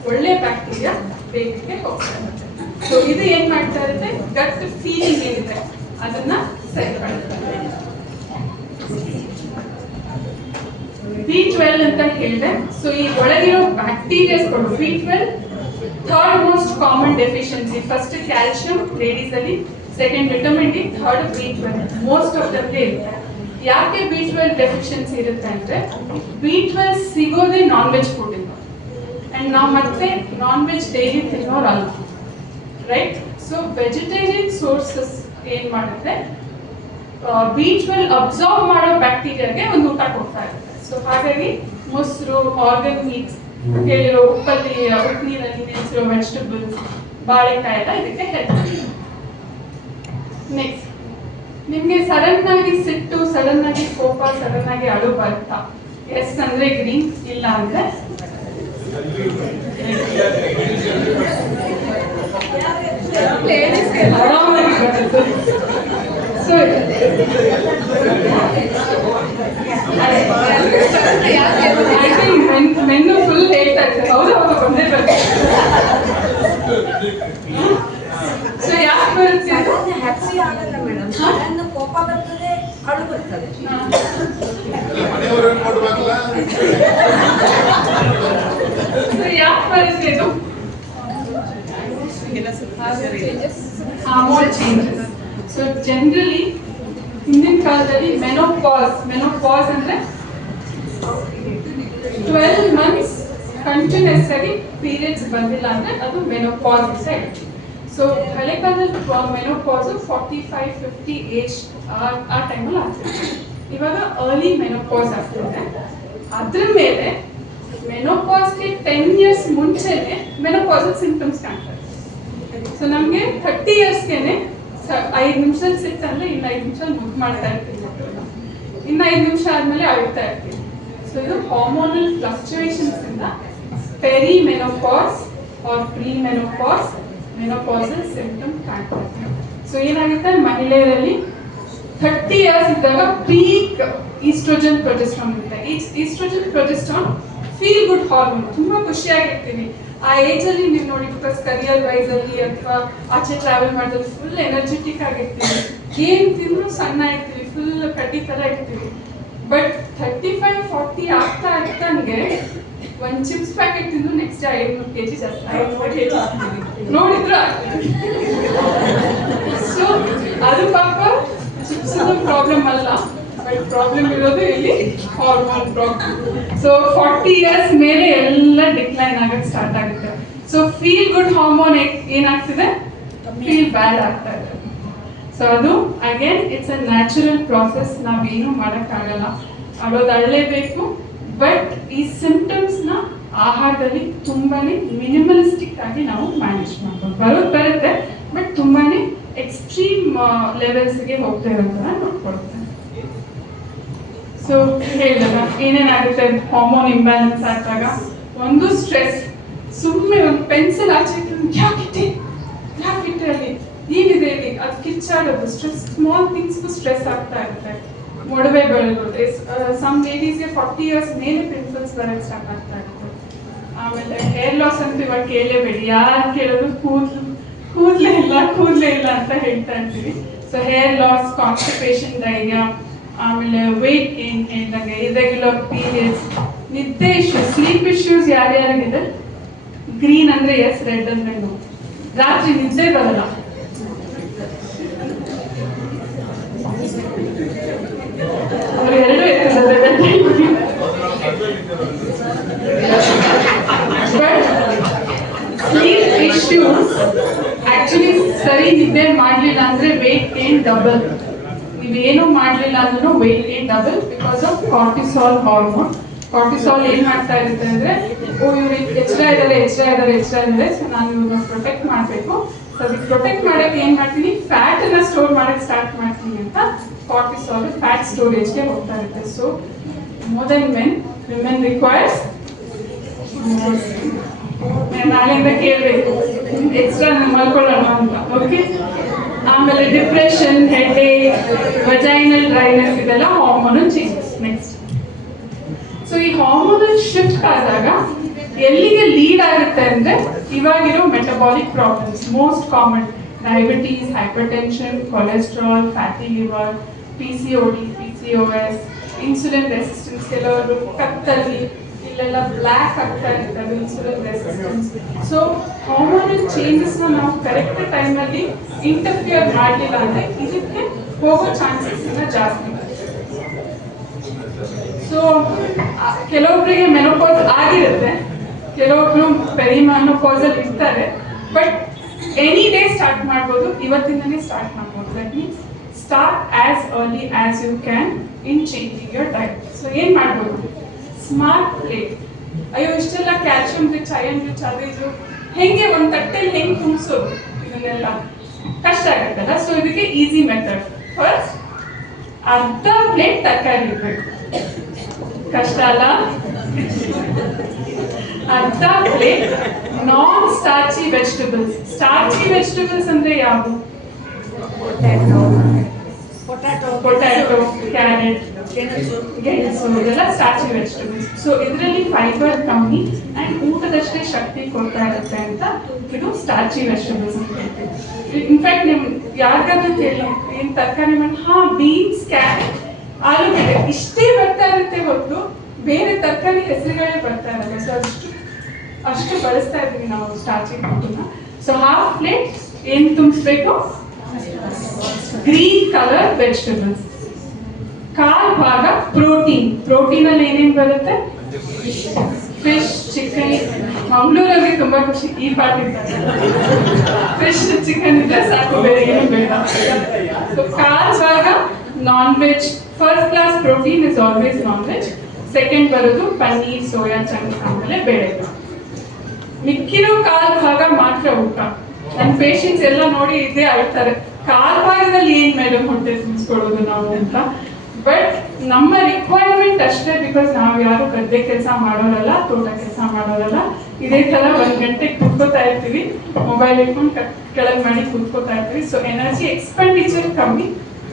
ಒಳ್ಳೆ ಬ್ಯಾಕ್ಟೀರಿಯಾ ದೇಹಕ್ಕೆ ಹೋಗ್ತಾ ಇರುತ್ತೆ. ಸೊ ಇದು ಏನ್ ಮಾಡ್ತಾ ಇರುತ್ತೆ, ಗಟ್ ಫೀಲಿಂಗ್ ಏನಿದೆ ಅದನ್ನ ಸರಿಪಡಿಸ್ತಾರೆ. B12 ಅಂತ ಹೇಳಿದೆ. ಸೊ ಈ ಒಳಗಿರೋ ಬ್ಯಾಕ್ಟೀರಿಯಾಸ್ಗಳು B12 third most common deficiency. First calcium ladies ಅಲ್ಲಿ, second vitamin D, third B12 most of the ಇರುತ್ತೆ. ಯಾಕೆ B12 ಡೆಫಿಷಿಯನ್ಸಿ ಇರುತ್ತೆ ಅಂದ್ರೆ, B12 ಸಿಗೋದೇ ನಾನ್ ವೆಜ್ ಫುಡ್ ಇಂದ, ಅಂಡ್ ನಾವು ಮತ್ತೆ ನಾನ್ ವೆಜ್ ಡೈಲಿ ತಿನ್ನೋರಲ್ಲ, ರೈಟ್? ಸೊ ವೆಜಿಟೇರಿಯನ್ ಸೋರ್ಸಸ್ ಏನ್ ಮಾಡುತ್ತೆ, B12 ಅಬ್ಸಾರ್ಬ್ ಮಾಡೋ ಬ್ಯಾಕ್ಟೀರಿಯಾಗೆ ಒಂದು ಊಟ ಕೊಡ್ತಾ ಇರುತ್ತೆ. ಸೊ ಹಾಗಾಗಿ ಮೊಸರು, ಆರ್ಗನ್ ಮೀಟ್ಸ್, ಕೇಳಿರೋ ಉಪ್ಪಲ್ಲಿ ಉಪ್ಪುನೀರಲ್ಲಿ ನೆನೆಸಿರೋ ವೆಜಿಟೇಬಲ್ಸ್, ಬಾಳೆಕಾಯಿ ಎಲ್ಲ ಇದಕ್ಕೆ ಹೆಲ್ಪ್ ಮಾಡುತ್ತೆ. ನೆಕ್ಸ್ಟ್, ನಿಮ್ಗೆ ಸಡನ್ ಆಗಿ ಸಿಟ್ಟು, ಸಡನ್ ಆಗಿ ಕೋಪ, ಸಡನ್ ಆಗಿ ಅಳು ಬರುತ್ತಾ? ಎಸ್ ಅಂದ್ರೆ ಗ್ರೀನ್, ಇಲ್ಲ ಅಂದ್ರೆ ಆರಾಮಾಗಿ ಬರುತ್ತೆ. ಸೊ ಮೆನ್ನು ಫುಲ್ ಹೇಳ್ತಾ ಇದ್ದಾರೆ, ಹೌದು ಹೌದು ಒಂದೇ ಬರುತ್ತೆ. ಸೊ ಯಾಕೆ ಬರುತ್ತೆ? ಹ್ಯಾಪಿ ಆಗಲ್ಲ ಮೇಡಮ್, ಸಡನ್ ಕೋಪ ಬರ್ತದೆ, ಅಳು ಬರ್ತದೆ. ಸೊ ಯಾಕೆ ಬರುತ್ತೆ ಇದು? Hormone changes. ಸೊ ಜನರಲಿ ಹಿಂದಿನ ಕಾಲದಲ್ಲಿ ಮೆನೋಪಾಸ್ ಅಂದ್ರೆ 12 months ಕಂಟಿನ್ಯೂಸ್ ಆಗಿ ಪೀರಿಯಡ್ಸ್ ಬಂದಿಲ್ಲ ಅಂದ್ರೆ ಅದು ಮೆನೋಪಾಸ್ ಅಂತ ಹೇಳ್ತೀವಿ. ಸೊ ಹಳೆ ಕಾಲದಲ್ಲಿ ಮೆನೋಪಾಸ್ 45-50 ಏಜ್ ಆ ಟೈಮಲ್ಲಿ ಆಗ್ತದೆ. ಇವಾಗ ಅರ್ಲಿ ಮೆನೋಪಾಸ್ ಆಗ್ತದೆ. ಅದ್ರ ಮೇಲೆ ಮೆನೋಪಾಸ್ಗೆ 10 years ಮುಂಚೆನೆ ಮೆನೋಪಾಸ್ ಸಿಂಪ್ಟಮ್ಸ್ ಕಾಣ್ತಾರೆ. ಸೊ ನಮಗೆ 30 yearsಗೆನೆ 5 ನಿಮಿಷದಲ್ಲಿ ಸಿಕ್ತಂದ್ರೆ ಇನ್ನು 5 ನಿಮಿಷ ಮುದ್ದು ಮಾಡ್ತಾ ಇರ್ತೀವಿ ಮಕ್ಕಳನ್ನ, ಇನ್ನು 5 ನಿಮಿಷ ಆದ್ಮೇಲೆ ಅಳ್ತಾ ಇರ್ತೀವಿ. ಸೊ ಇದು ಹಾರ್ಮೋನಲ್ ಫ್ಲಕ್ಚುಯೇಷನ್ಸ್ ಇಂದ perimenopause or premenopause menopausal symptom ಕಾಣ್ತಾರೆ. ಸೊ ಏನಾಗುತ್ತೆ, ಮಹಿಳೆಯರಲ್ಲಿ 30 years ಇದ್ದಾಗ ಪೀಕ್ ಈಸ್ಟ್ರೋಜನ್ ಪ್ರೊಜೆಸ್ಟ್ರಾನ್ ಇರುತ್ತೆ. Estrogen progesterone feel good hormone, ತುಂಬಾ ಖುಷಿಯಾಗಿರ್ತೀವಿ ಆ ಏಜ್ ಅಲ್ಲಿ. ನೀವು ನೋಡಿ, ಬಿಕಾಸ್ ಕರಿಯರ್ ವೈಸ್ ಅಲ್ಲಿ ಅಥವಾ ಆಚೆ ಟ್ರಾವೆಲ್ ಮಾಡಿದ್ರೆ ಫುಲ್ ಎನರ್ಜೆಟಿಕ್ ಆಗಿರ್ತೀವಿ, ಏನ್ ತಿಂದ್ರು ಸಣ್ಣ ಇರ್ತೀವಿ, ಫುಲ್ ಕಡ್ಡಿ ತರ ಇರ್ತೀವಿ. ಬಟ್ 35-40 ಆಗ್ತಾ ಆಗ್ತಾನ್ಗೆ ಒಂದ್ ಚಿಪ್ಸ್ ಪ್ಯಾಕೆಟ್ ತಿಂದು ನೆಕ್ಸ್ಟ್ 500 kg ಜಾಸ್ತಿ, 500 kg ನೋಡಿದ್ರು ಆಗ್ತದೆ. ಸೊ ಅದು ಪಾಪ ಚಿಪ್ಸ್ ಪ್ರಾಬ್ಲಮ್ ಅಲ್ಲ, ಬಟ್ ಪ್ರಾಬ್ಲಮ್ ಇರೋದು ಇಲ್ಲಿ ಹಾರ್ಮೋನ್ ಪ್ರಾಬ್ಲಮ್. ಸೊ 40 years ಮೇಲೆ ಎಲ್ಲ ಡಿಕ್ಲೈನ್ ಆಗಕ್ಕೆ ಸ್ಟಾರ್ಟ್ ಆಗುತ್ತೆ. ಸೊ ಫೀಲ್ ಗುಡ್ ಹಾರ್ಮೋನ್ ಏನಾಗ್ತಿದೆ, ಫೀಲ್ ಬ್ಯಾಡ್ ಆಗ್ತಾ ಇದೆ. ಸೊ ಅದು again it's a natural process, ನಾವೇನು ಮಾಡೋಕ್ಕಾಗಲ್ಲ. ಅಳೋದು ಅಳ್ಳೇಬೇಕು, ಬಟ್ ಈ ಸಿಂಪ್ಟಮ್ಸ್ನ ಆಹಾರದಲ್ಲಿ ತುಂಬಾನೇ ಮಿನಿಮಲಿಸ್ಟಿಕ್ ಆಗಿ ನಾವು ಮ್ಯಾನೇಜ್ ಮಾಡ್ಬೋದು. ಬರುತ್ತೆ ಬಟ್ ತುಂಬಾನೇ ಎಕ್ಸ್ಟ್ರೀಮ್ ಲೆವೆಲ್ಸ್ಗೆ ಹೋಗ್ತಾ ಇರೋದನ್ನ ನೋಡ್ಕೊಳ್ತೇವೆ. ಸೊ ಹೇಳಿದಾಗ ಏನೇನಾಗುತ್ತೆ ಹಾರ್ಮೋನ್ ಇಂಬ್ಯಾಲೆನ್ಸ್ ಆದಾಗ, ಒಂದು ಸ್ಟ್ರೆಸ್, ಸುಮ್ಮನೆ ಒಂದು ಪೆನ್ಸಿಲ್ ಆಚೆ ಯಾಕಿಟ್ಟೆ ಅಲ್ಲಿ ಏನಿದೆ ಇಲ್ಲಿ ಅದು ಕಿಚ್ಚಾಡೋದು, ಸ್ಟ್ರೆಸ್, ಸ್ಮಾಲ್ ಥಿಂಗ್ಸ್ಗೂ ಸ್ಟ್ರೆಸ್ ಆಗ್ತಾ ಇರುತ್ತೆ. ಮೊಡವೆ ಬೆಳೆಯೋದು, ಸಮ್ ಲೇಡೀಸ್ಗೆ 40 years ಮೇಲೆ ಪಿಂಪಲ್ಸ್ ಬರೋಕ್ಕೆ ಸ್ಟಾರ್ಟ್ ಆಗ್ತಾ ಇರುತ್ತೆ. ಆಮೇಲೆ ಹೇರ್ ಲಾಸ್ ಅಂತೂ ಇವಾಗ ಕೇಳಲೇಬೇಡಿ, ಯಾರು ಕೇಳೋದು ಕೂದಲೇ ಇಲ್ಲ ಅಂತ ಹೇಳ್ತಾ ಇರ್ತೀವಿ. So hair loss, constipation, diarrhoea, ಆಮೇಲೆ ವೆಯ್ಟ್ ಗೇನ್ ಹೇಳಿದಂಗೆ, ಇರೆಗ್ಯುಲರ್ ಪೀರಿಯಡ್ಸ್, ನಿದ್ದೆ ಇಶ್ಯೂಸ್, ಸ್ಲೀಪ್ ಇಶ್ಯೂಸ್ ಯಾರ್ಯಾರಿಗಿದೆ? ಗ್ರೀನ್ ಅಂದ್ರೆ ಎಸ್, ರೆಡ್ ಅಂದ್ರೆ ನೋ. ರಾತ್ರಿ ನಿದ್ದೆ ಬರಲ್ಲ, ಅವ್ರು ಎರಡು ಸ್ಲೀಪ್ ಇಶ್ಯೂಸ್ ಆಕ್ಚುಲಿ ಸರಿ ನಿದ್ದೆ ಮಾಡಲಿಲ್ಲ ಅಂದ್ರೆ ವೆಯ್ಟ್ ಗೇನ್ ಡಬಲ್. ನೀವೇನು ಮಾಡಲಿಲ್ಲ ಅಂದ್ರೂ weight gain double because of cortisol hormone. Cortisol ಏನ್ ಮಾಡ್ತಾ ಇರುತ್ತೆ ಅಂದ್ರೆ, ಇವ್ರಿಗೆ ಎಚ್ಚರ ಇದ್ದಾರೆ, ಸೊ ನಾನು ಇವ್ರನ್ನ ಪ್ರೊಟೆಕ್ಟ್ ಮಾಡಬೇಕು. ಸೊ ಅದಕ್ಕೆ ಪ್ರೊಟೆಕ್ಟ್ ಮಾಡಕ್ಕೆ ಏನ್ ಮಾಡ್ತೀನಿ, ಫ್ಯಾಟ್ ಅನ್ನ ಸ್ಟೋರ್ ಮಾಡಕ್ಕೆ ಸ್ಟಾರ್ಟ್ ಮಾಡ್ತೀನಿ ಅಂತ ಕಾರ್ಟಿಸಾಲ್ ಫ್ಯಾಟ್ ಸ್ಟೋರೇಜ್ಗೆ ಹೋಗ್ತಾ ಇರುತ್ತೆ. So more than men, women requires, ನಾಳೆಯಿಂದ ಕೇಳಬೇಕು ಎಕ್ಸ್ಟ್ರಾ ಮಲ್ಕೊಳ್ಳೋಣ ಅಂತ. ಓಕೆ, ಆಮೇಲೆ ಡಿಪ್ರೆಷನ್, ಹೆಡ್ಏಕ್, ವಜೈನಲ್ ಡ್ರೈನೆಸ್, ಇದೆಲ್ಲ ಹಾರ್ಮೋನಲ್ ಚೇಂಜಸ್. ನೆಕ್ಸ್ಟ್, ಸೊ ಈ ಹಾರ್ಮೋನಲ್ ಶಿಫ್ಟ್ ಆದಾಗ ಎಲ್ಲಿಗೆ ಲೀಡ್ ಆಗುತ್ತೆ ಅಂದ್ರೆ, ಇವಾಗಿರೋ metabolic problems, most common diabetes, hypertension, cholesterol, fatty liver, PCOD, PCOS, insulin resistance, ಕೆಲವರು ಕತ್ತಲ್ಲಿ ಇಲ್ಲೆಲ್ಲ ಬ್ಲ್ಯಾಕ್ ಆಗ್ತಾ ಇರ್ತವೆ, ಇನ್ಸುಲಿನ್ ರೆಸಿಸ್ಟೆನ್ಸ್. ಸೊ ಹಾರ್ಮೋನಲ್ ಚೇಂಜಸ್ನ ನಾವು ಕರೆಕ್ಟ್ ಟೈಮಲ್ಲಿ ಇಂಟರ್ಫಿಯರ್ ಮಾಡಲಿಲ್ಲ ಅಂದ್ರೆ ಇದಕ್ಕೆ ಹೋಗೋ ಚಾನ್ಸಸ್ ಜಾಸ್ತಿ. ಸೊ ಕೆಲವೊಬ್ಬರಿಗೆ ಮೆನೋಪಾಸ್ ಆಗಿರುತ್ತೆ, ಕೆಲವೊಬ್ರು ಪೆರಿಮೆನೋಪಾಸಲ್ಲಿ ಇರ್ತಾರೆ. ಬಟ್ ಎನಿ ಡೇ ಸ್ಟಾರ್ಟ್ ಮಾಡ್ಬೋದು, ಇವತ್ತಿಂದನೇ ಸ್ಟಾರ್ಟ್ ಮಾಡ್ಬೋದು. That means start as early as you can in changing your diet. So ಏನ್ ಮಾಡ್ಬೋದು, ಸ್ಮಾರ್ಟ್ ಪ್ಲೇಟ್. ಅಯ್ಯೋ ಇಷ್ಟೆಲ್ಲ ಕ್ಯಾಲ್ಸಿಯಂ ರಿಚ್, ಐರನ್ ರಿಚ್, ಅದು ಇದು ಹೆಂಗೆ ಒಂದು ತಟ್ಟೆಲಿ ಹೆಂಗೆ ತುಂಬಿಸೋದು, ಇದನ್ನೆಲ್ಲ ಕಷ್ಟ ಆಗುತ್ತಲ್ಲ. ಸೊ ಇದಕ್ಕೆ ಈಸಿ ಮೆಥಡ್. ಫಸ್ಟ್ ಅರ್ಧ ಪ್ಲೇಟ್ ತರಕಾರಿ ಇರಬೇಕು, ಕಷ್ಟ ಅಲ್ಲ. ಅರ್ಧ ಪ್ಲೇಟ್ ನಾನ್ ಸ್ಟಾರ್ಚಿ ವೆಜಿಟೇಬಲ್ಸ್. ಸ್ಟಾರ್ಚಿ ವೆಜಿಟೇಬಲ್ಸ್ ಅಂದ್ರೆ ಯಾವುದು? ಪೊಟ್ಯಾಟೊ, ಕ್ಯಾರೆಟ್, ಗೆಣಸು, ಇದೆಲ್ಲ ಸ್ಟಾರ್ಚಿ ವೆಜಿಟೇಬಲ್ಸ್. ಸೊ ಇದರಲ್ಲಿ ಫೈಬರ್ ಕಮ್ಮಿ ಅಂಡ್ ಊಟದಷ್ಟೇ ಶಕ್ತಿ ಕೊಡ್ತಾ ಇರುತ್ತೆ ಅಂತ ಇದು ಸ್ಟಾರ್ಚಿ ವೆಜಿಟೇಬಲ್ಸ್ ಅಂತ ಹೇಳ್ತೀವಿ. ಇನ್ಫ್ಯಾಕ್ಟ್ ನಿಮ್ ಯಾರಿಗಾದ್ರೂ ಕೇಳಿ ಏನ್ ತರಕಾರಿ ಮಾಡಿ, ಬೀನ್ಸ್, ಕ್ಯಾರೆಟ್, ಆಲೂಗಡ್ಡೆ ಇಷ್ಟೇ ಬರ್ತಾ ಇರುತ್ತೆ ಹೊತ್ತು ಬೇರೆ ತರಕಾರಿ ಹೆಸರುಗಳೇ ಬರ್ತಾ ಇರಲ್ಲ. ಸೊ ಅಷ್ಟು ಬಳಸ್ತಾ ಇದ್ದೀವಿ ನಾವು ಸ್ಟಾರ್ಚಿ ಫುಡ್ನ. ಸೊ ಹಾಫ್ ಪ್ಲೇಟ್ ಏನ್ ತುಂಬಿಸ್ಬೇಕು, ಗ್ರೀನ್ ಕಲರ್ ವೆಜಿಟೇಬಲ್ಸ್. ಕಾಲ್ ಭಾಗ ಪ್ರೋಟೀನ್ ಅಲ್ಲಿ ಏನೇನು ಬರುತ್ತೆ, ಫಿಶ್, ಚಿಕನ್. ಮಂಗಳೂರಲ್ಲಿ ತುಂಬಾ ಖುಷಿ ಈ ಪಾರ್ಟ್ ಇದ್ದಾರೆ, ಫಿಶ್, ಚಿಕನ್ ಇದ್ರೆ ಸಾಕು, ಬೇರೆ ಏನು ಬೇಡ. ಸೊ ಕಾಲ್ ಭಾಗ non veg. First class protein is always non veg. Second ಬರೋದು ಪನ್ನೀರ್, ಸೋಯಾ ಚಂಕ್, ಆಮೇಲೆ ಬೇಳೆ. ಮಿಕ್ಕಿರೋ ಕಾಲ್ ಭಾಗ ಮಾತ್ರ ಊಟ. ನನ್ನ ಪೇಷಂಟ್ಸ್ ಎಲ್ಲ ನೋಡಿ ಇದೇ ಆಡ್ತಾರೆ, ಕಾಲ್ ಭಾಗದಲ್ಲಿ ಏನ್ ಮೇಡಮ್ ಹೊಟ್ಟೆ ತುಂಬಿಸ್ಕೊಳ್ಳೋದು ನಾವು ಅಂತ. ಬಟ್ ನಮ್ಮ ರಿಕ್ವೈರ್ಮೆಂಟ್ ಅಷ್ಟೇ, ಬಿಕಾಸ್ ನಾವು ಯಾರು ಗದ್ದೆ ಕೆಲಸ ಮಾಡೋರಲ್ಲ, ತೋಟ ಕೆಲಸ ಮಾಡೋರಲ್ಲ. ಇದೇ ತರ 1 ಗಂಟೆ ಕೂತ್ಕೋತಾ ಇರ್ತೀವಿ, ಮೊಬೈಲ್ ಇಟ್ಕೊಂಡು ಕೆಳಗೆ ಮಾಡಿ ಕೂತ್ಕೋತಾ ಇರ್ತೀವಿ. ಸೊ ಎನರ್ಜಿ ಎಕ್ಸ್ಪೆಂಡಿಚರ್ ಕಮ್ಮಿ.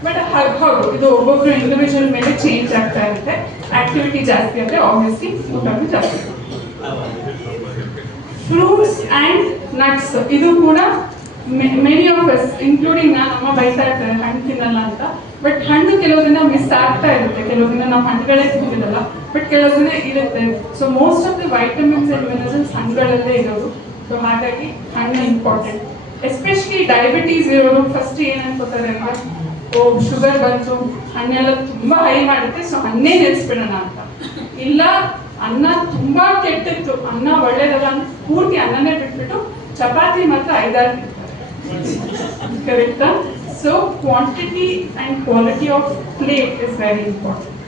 ಬಟ್ ಹೌದು, ಇದು ಒಬ್ಬೊಬ್ರು ಇಂಡಿವಿಜುವಲ್ ಮೇಲೆ ಚೇಂಜ್ ಆಗ್ತಾ ಇರುತ್ತೆ. ಆಕ್ಟಿವಿಟಿ ಜಾಸ್ತಿ ಆದರೆ ಆಬ್ವಿಯಸ್ಲಿ ಊಟನೂ ಜಾಸ್ತಿ. ಫ್ರೂಟ್ಸ್ ಆ್ಯಂಡ್ ನಟ್ಸ್, ಇದು ಕೂಡ ಮೆನಿ ಆಫ್ ಅಸ್ ಇನ್ಕ್ಲೂಡಿಂಗ್ ನಮ್ಮ ಬೈತಾ ಇರ್ತಾರೆ ಹಣ್ಣು ತಿನ್ನಲ್ಲ ಅಂತ. ಬಟ್ ಹಣ್ಣು ಕೆಲವುದನ್ನ ಮಿಸ್ ಆಗ್ತಾ ಇರುತ್ತೆ, ಕೆಲವುದನ್ನ ನಾವು ಹಣ್ಣುಗಳೇ ತಿನ್ನೋದಿಲ್ಲ, ಬಟ್ ಕೆಲವುದನ್ನ ಇರುತ್ತೆ. So most of the vitamins and minerals ಹಣ್ಣುಗಳಲ್ಲೇ ಇರೋದು. ಸೊ ಹಾಗಾಗಿ ಹಣ್ಣು ಇಂಪಾರ್ಟೆಂಟ್. ಎಸ್ಪೆಷಲಿ ಡಯಾಬಿಟೀಸ್ ಇರೋರು ಫಸ್ಟ್ ಏನ್ ಅನ್ಕೋತಾರೆ ಅಂದ್ರೆ, ಶುಗರ್ ಬಂತು, ಹಣ್ಣೆಲ್ಲ ತುಂಬಾ ಹೈ ಮಾಡುತ್ತೆ, ಸೊ ಹಣ್ಣೇ ನಿಲ್ಲಿಸ್ಬಿಡೋಣ ಅಂತ. ಇಲ್ಲ, ಅನ್ನ ತುಂಬಾ ಕೆಟ್ಟಿತ್ತು, ಅನ್ನ ಒಳ್ಳೇದಲ್ಲ ಅಂತ ಪೂರ್ತಿ ಅನ್ನನೇ ಬಿಟ್ಬಿಟ್ಟು ಚಪಾತಿ ಮಾತ್ರ 5-6 ಕರೆಕ್ಟಾ? So quantity and quality of plate is very important.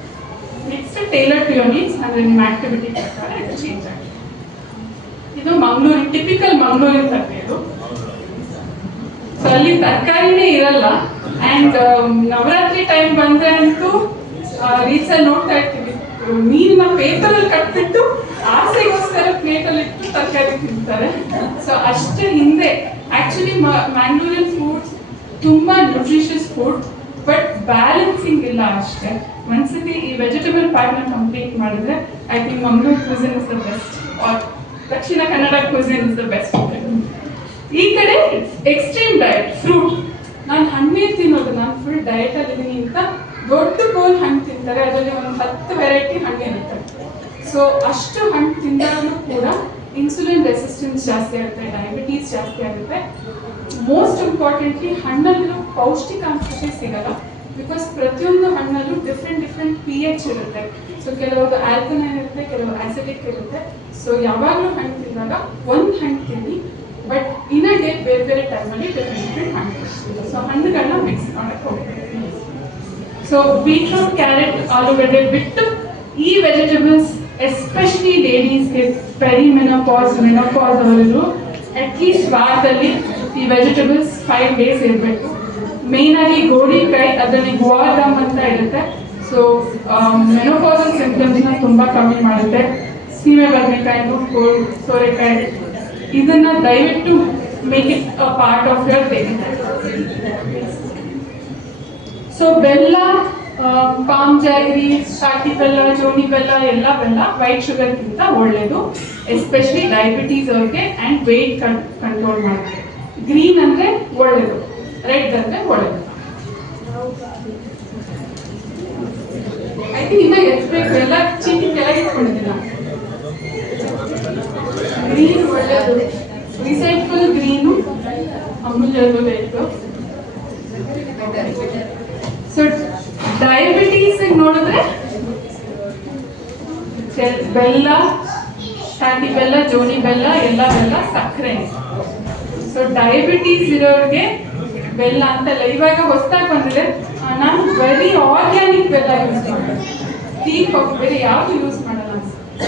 Next tailor to your needs, ಅಂದರೆ ನಿಮ್ಮ ಆಕ್ಟಿವಿಟಿ ಪ್ರಕಾರ ಇದು ಚೇಂಜ್ ಆಗುತ್ತೆ. ಇದು ಮಂಗಳೂರು, ಟಿಪಿಕಲ್ ಮಂಗಳೂರಿನ ತರಕಾರಿ ಇದು. ಸೊ ಅಲ್ಲಿ ತರಕಾರಿನೇ ಇರಲ್ಲ. ಆ್ಯಂಡ್ ನವರಾತ್ರಿ ಟೈಮ್ ಬಂದರೆ ಅಂತೂ ರೀಲ್ಸಲ್ಲಿ ನೋಡ್ತಾ ಇರ್ತೀವಿ, ನೀರಿನ ಪೇಪರಲ್ಲಿ ಕಟ್ಬಿಟ್ಟು ಆಸೆಗೋಸ್ಕರ ಪ್ಲೇಟಲ್ಲಿ ಇಟ್ಟು ತರಕಾರಿ ತಿಂತಾರೆ. ಸೊ ಅಷ್ಟು ಹಿಂದೆ ಆ್ಯಕ್ಚುಲಿ ಮ್ಯಾಂಗ್ಳೂರಿಯನ್ ಫುಡ್ಸ್ ತುಂಬ ನ್ಯೂಟ್ರಿಷಿಯಸ್ ಫುಡ್, ಬಟ್ ಬ್ಯಾಲೆನ್ಸಿಂಗ್ ಇಲ್ಲ ಅಷ್ಟೇ. ಒಂದ್ಸತಿ ಈ ವೆಜಿಟೇಬಲ್ ಪ್ಯಾಕ್ನ ಕಂಪ್ಲೀಟ್ ಮಾಡಿದ್ರೆ I think Mangaluru cuisine is the best, or Dakshina Kannada cuisine is the best. ಈ ಕಡೆ ಎಕ್ಸ್ಟ್ರೀಮ್ ಡಯಟ್, ಫ್ರೂಟ್. ನಾನು ಹಣ್ಣೇ ತಿನ್ನೋದು, ನಾನು ಫುಲ್ ಡಯಟಲ್ಲಿ ಇದ್ದೀನಿ ಅಂತ ದೊಡ್ಡ ಬೋಲ್ ಹಣ್ಣು ತಿಂತಾರೆ, ಅದರಲ್ಲಿ ಒಂದು 10 ವೆರೈಟಿ ಹಣ್ಣು ಇರುತ್ತೆ. ಸೊ ಅಷ್ಟು ಹಣ್ಣು ತಿಂದಾಗಲೂ ಕೂಡ ಇನ್ಸುಲಿನ್ ರೆಸಿಸ್ಟೆನ್ಸ್ ಜಾಸ್ತಿ ಆಗುತ್ತೆ, ಡಯಾಬಿಟೀಸ್ ಜಾಸ್ತಿ ಆಗುತ್ತೆ. ಮೋಸ್ಟ್ ಇಂಪಾರ್ಟೆಂಟ್ಲಿ ಹಣ್ಣಲ್ಲಿರೋ ಪೌಷ್ಟಿಕಾಂಶತೆ ಸಿಗಲ್ಲ, ಬಿಕಾಸ್ ಪ್ರತಿಯೊಂದು ಹಣ್ಣಲ್ಲೂ ಡಿಫ್ರೆಂಟ್ pH ಇರುತ್ತೆ. ಸೊ ಕೆಲವು ಆಲ್ಕಲೈನ್ ಇರುತ್ತೆ, ಕೆಲವು ಆಸಿಡಿಕ್ ಇರುತ್ತೆ. ಸೊ ಯಾವಾಗಲೂ ಹಣ್ಣು ತಿಂದಾಗ ಒಂದು ಹಣ್ಣು ತಿನ್ನಿ, ಬಟ್ ಇನ್ ಅ ಡೇ ಬೇರೆ ಬೇರೆ ಟೈಮಲ್ಲಿ ಡಿಫ್ರೆಂಟ್ ಹಣ್ಣು. ಸೊ ಹಣ್ಣುಗಳನ್ನ ಮಿಕ್ಸ್ ಮಾಡಕ್ಕೆ ಹೋಗ್ತೀವಿ. ಸೊ ಬೀಟ್ರೂಟ್, ಕ್ಯಾರೆಟ್, ಆಲೂಗಡ್ಡೆ ಬಿಟ್ಟು ಈ ವೆಜಿಟೇಬಲ್ಸ್ ಎಸ್ಪೆಷಲಿ ಲೇಡೀಸ್ಗೆ ಪೆರಿಮೆನೋಪಾಸ್, ಮೆನೋಪಾಸ್ ಅವರಿಗೂ ಅಟ್ಲೀಸ್ಟ್ ವಾರದಲ್ಲಿ ಈ ವೆಜಿಟೇಬಲ್ಸ್ 5 days ಇರಬೇಕು. ಮೇನ್ ಆಗಿ ಗೋಡಿಕಾಯಿ, ಅದರಲ್ಲಿ ಗುವಾದಮ್ ಅಂತ ಇರುತ್ತೆ. ಸೊ ಮೆನೋಪಾಸಲ್ ಸಿಂಪ್ಟಮ್ಸ್ನ ತುಂಬ ಕಮ್ಮಿ ಮಾಡುತ್ತೆ. ಸೀಮೆ ಬದನೆಕಾಯಿ, ಸೋರೆಕಾಯಿ, ಇದನ್ನ ದಯವಿಟ್ಟು make it a part of your daily life. So ಬೆಲ್ಲ, ಪಾಮ್ ಜಾಗ್ರಿ, ಶಾಟಿ ಬೆಲ್ಲ, ಜೋನಿ ಬೆಲ್ಲ, ಎಲ್ಲ ಬೆಲ್ಲ ವೈಟ್ ಶುಗರ್ಗಿಂತ ಒಳ್ಳೆಯದು, ಎಸ್ಪೆಷಲಿ ಡಯಾಬಿಟೀಸ್ ಅವ್ರಿಗೆ ಆ್ಯಂಡ್ ವೆಯ್ಟ್ ಕಂಟ್ರೋಲ್ ಮಾಡೋಕ್ಕೆ. ಗ್ರೀನ್ ಅಂದರೆ ಒಳ್ಳೆಯದು, ರೆಡ್ ಅಂದರೆ ಒಳ್ಳೆಯದು. ಐ ಥಿಂಕ್ ಇನ್ನ ಎತ್ಬೇಕು, ಎಲ್ಲ ಚೀಟಿ ಕೆಳಗೆ ಇಟ್ಕೊಂಡಿದ್ದೀನ. ಗ್ರೀನ್ ಒಳ್ಳೆಯದು, ರಿಸೈಕಲ್ ಗ್ರೀನು ಅಮೂಲ್ಯದು ಬೇಕು. ಸೊ ಡಯಾಬಿಟೀಸ್ ನೋಡಿದ್ರೆ ಬೆಲ್ಲ, ಶಾಟಿ ಬೆಲ್ಲ, ಜೋನಿ ಬೆಲ್ಲ, ಎಲ್ಲ ಬೆಲ್ಲ ಸಕ್ಕರೆ. ಸೊ ಡಯಾಬಿಟೀಸ್ ಇರೋರಿಗೆ ಬೆಲ್ಲ ಅಂತಲ್ಲ, ಇವಾಗ ಹೊಸದಾಗಿ ಬಂದಿದೆ. ನಾನು ಬರೀ ಆರ್ಗ್ಯಾನಿಕ್ ಬೆಲ್ಲ ಯೂಸ್ ಮಾಡೋದು, ಟೀ ಕಾಫಿ ಬೇರೆ ಯಾವುದು ಯೂಸ್ ಮಾಡಲ್ಲ.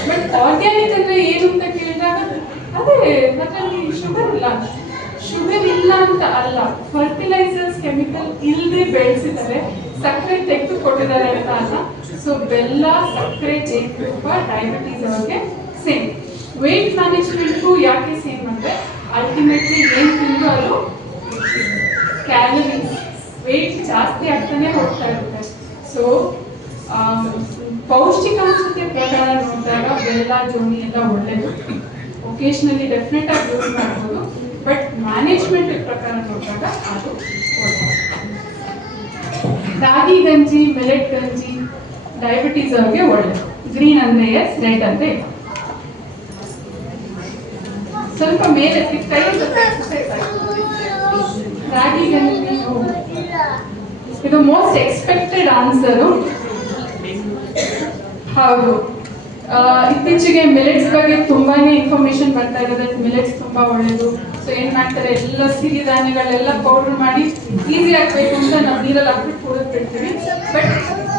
ಬಟ್ ಆರ್ಗ್ಯಾನಿಕ್ ಅಂದರೆ ಏನು ಅಂತ ಕೇಳಿದಾಗ ಅದೇ ಅದರಲ್ಲಿ ಶುಗರ್ ಇಲ್ಲ. ಶುಗರ್ ಇಲ್ಲ ಅಂತ ಅಲ್ಲ, ಫರ್ಟಿಲೈಸರ್ಸ್, ಕೆಮಿಕಲ್ ಇಲ್ಲದೆ ಬೆಳೆಸಿದ್ದಾರೆ, ಸಕ್ಕರೆ ತೆಗೆದು ಕೊಟ್ಟಿದ್ದಾರೆ ಅಂತ ಅಲ್ಲ. ಸೊ ಬೆಲ್ಲ, ಸಕ್ಕರೆ, ಜೇನುತುಪ್ಪ ಡಯಾಬಿಟೀಸ್ ಅವ್ರಿಗೆ ಸೇಮ್. ವೆಯ್ಟ್ ಮ್ಯಾನೇಜ್ಮೆಂಟ್ಗೂ ಯಾಕೆ ಸೇಮ್ ಅಂದರೆ ಅಲ್ಟಿಮೇಟ್ಲಿ ಏನು ತಿಂದು ಅದು ಕ್ಯಾಲರೀಸ್, ವೆಯ್ಟ್ ಜಾಸ್ತಿ ಆಗ್ತಾನೆ ಹೋಗ್ತಾ ಇರುತ್ತೆ. ಸೊ ಪೌಷ್ಟಿಕಾಂಶತೆ ಪ್ರಕಾರ ನೋಡಿದಾಗ ಬೆಲ್ಲ, ಜೋನಿ ಎಲ್ಲ ಒಳ್ಳೆಯದು. ಒಕೇಶ್ನಲಿ ಡೆಫಿನೆಟ್ ಆಗಿ ಯೂಸ್ ಮಾಡ್ಬೋದು, ಬಟ್ ಮ್ಯಾನೇಜ್ಮೆಂಟ್ ಪ್ರಕಾರ ನೋಡಿದಾಗ ಅದು ಒಳ್ಳೆಯದು. ರಾಗಿ ಗಂಜಿ, ಮಿಲೆಟ್ ಗಂಜಿ ಡಯಾಬಿಟೀಸ್ ಅವ್ರಿಗೆ ಒಳ್ಳೆಯದು. ಗ್ರೀನ್ ಅಂದರೆ ಎಸ್, ರೆಡ್ ಅಂದರೆ ಇಲ್ಲ. ಸ್ವಲ್ಪ ಮೇಲೆ ಕೈ ರಾಗಿ ಗಂಜಿ, ಇದು ಮೋಸ್ಟ್ ಎಕ್ಸ್ಪೆಕ್ಟೆಡ್ ಆನ್ಸರು. ಹೌದು, ಇತ್ತೀಚೆಗೆ ಮಿಲೆಟ್ಸ್ ಬಗ್ಗೆ ತುಂಬಾನೇ ಇನ್ಫಾರ್ಮೇಶನ್ ಬರ್ತಾ ಇದೆ. ಮಿಲೆಟ್ಸ್ ತುಂಬಾ ಒಳ್ಳೇದು. ಸೊ ಏನ್ ಮಾಡ್ತಾರೆ, ಎಲ್ಲ ಸಿರಿಧಾನ್ಯಗಳೆಲ್ಲ ಪೌಡರ್ ಮಾಡಿ ಈಸಿ ಆಗ್ಬೇಕು ಅಂತ ನಾವು ನೀರಲ್ಲಿ ಹಾಕ್ಬಿಟ್ಟು ಕುಡಿದು ಬಿಡ್ತೀವಿ. ಬಟ್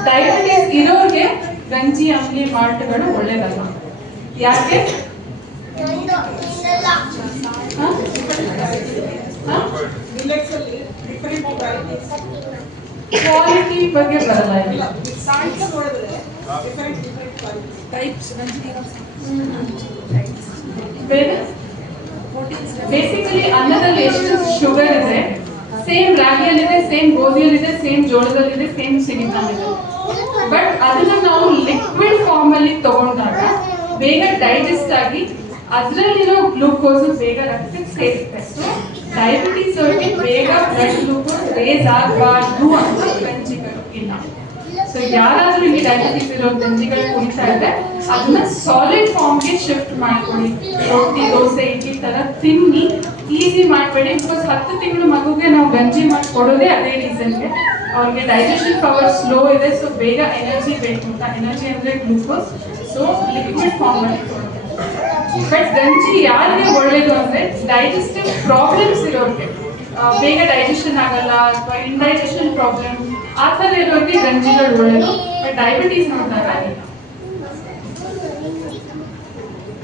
ಡಯಾಬಿಟೀಸ್ ಇರೋರಿಗೆ ಗಂಜಿ, ಅಂಬ್ಲಿ, ಮಾಲ್ಟ್ಗಳು ಒಳ್ಳೇದಲ್ಲ. ಯಾಕೆ? ಕ್ವಾಲಿಟಿ ಬಗ್ಗೆ ಬರಲ್ಲ ಇಲ್ಲ. ಬೇಸಿಕಲಿ ಅನ್ನದಲ್ಲಿ ಎಷ್ಟು ಶುಗರ್ ಇದೆ, ಸೇಮ್ ರಾಗಿಯಲ್ಲಿದೆ, ಸೇಮ್ ಗೋಧಿಯಲ್ಲಿದೆ, ಸೇಮ್ ಜೋಳದಲ್ಲಿದೆ, ಸೇಮ್ ಸಿರಿಧಾನ್ಯದಲ್ಲಿ. ಬಟ್ ಅದನ್ನ ನಾವು ಲಿಕ್ವಿಡ್ ಫಾರ್ಮ್ ಅಲ್ಲಿ ತಗೊಂಡಾಗ ಬೇಗ ಡೈಜೆಸ್ಟ್ ಆಗಿ ಅದರಲ್ಲಿರೋ ಗ್ಲೂಕೋಸ್ ಬೇಗ ರಕ್ತಕ್ಕೆ ಸೇರುತ್ತೆ. ಸೊ ಡಯಾಬಿಟೀಸ್ ಅವ್ರಿಗೆ ಬೇಗ ಬ್ಲಡ್ ಗ್ಲೂಕೋಸ್ ರೇಸ್ ಆಗಬಾರ್ದು ಅಂತ ಗಂಜಿಗಳು ಇಲ್ಲ. ಸೊ ಯಾರಾದ್ರೂ ಇಲ್ಲಿ ಡಯಾಬಿಟೀಸ್ ಇರೋ ಗಂಜಿಗಳು ಕುಡಿತಾ ಇದ್ರೆ ಅದನ್ನ ಸಾಲಿಡ್ ಫಾರ್ಮ್ಗೆ ಶಿಫ್ಟ್ ಮಾಡ್ಕೊಳ್ಳಿ. ರೊಟ್ಟಿ, ದೋಸೆ, ಇಡ್ಲಿ ತರ ತಿನ್ನಿ, ಈಸಿ ಮಾಡಬೇಡಿ. ಬಿಕಾಸ್ 10 ತಿಂಗಳು ಮಗುಗೆ ನಾವು ಗಂಜಿ ಮಾಡಿ ಕೊಡೋದೇ ಅದೇ ರೀಸನ್ಗೆ. ಅವ್ರಿಗೆ ಡೈಜೆಷನ್ ಪವರ್ ಸ್ಲೋ ಇದೆ, ಸೊ ಬೇಗ ಎನರ್ಜಿ ಬೇಕು ಅಂತ. ಎನರ್ಜಿ ಅಂದ್ರೆ ಗ್ಲೂಕೋಸ್. ಸೊ ಲಿಕ್ವಿಡ್ ಫಾರ್ಮ್ ಅಲ್ಲಿ ಕೊಡೋದು. ಬಟ್ ಗಂಜಿ ಯಾರಿಗೆ ಒಳ್ಳೇದು ಅಂದ್ರೆ ಡೈಜೆಸ್ಟಿವ್ ಪ್ರಾಬ್ಲಮ್ಸ್ ಇರೋರಿಗೆ, ಬೇಗ ಡೈಜೆಷನ್ ಆಗಲ್ಲ ಅಥವಾ ಇಂಡೈಜೆಷನ್ ಪ್ರಾಬ್ಲಮ್ ಆ ಥರ ಇರೋರಿಗೆ ಗಂಜಿಗಳು ಒಳ್ಳೇದು. ಬಟ್ ಡಯಾಬಿಟೀಸ್ ನೋಡಿದಾಗ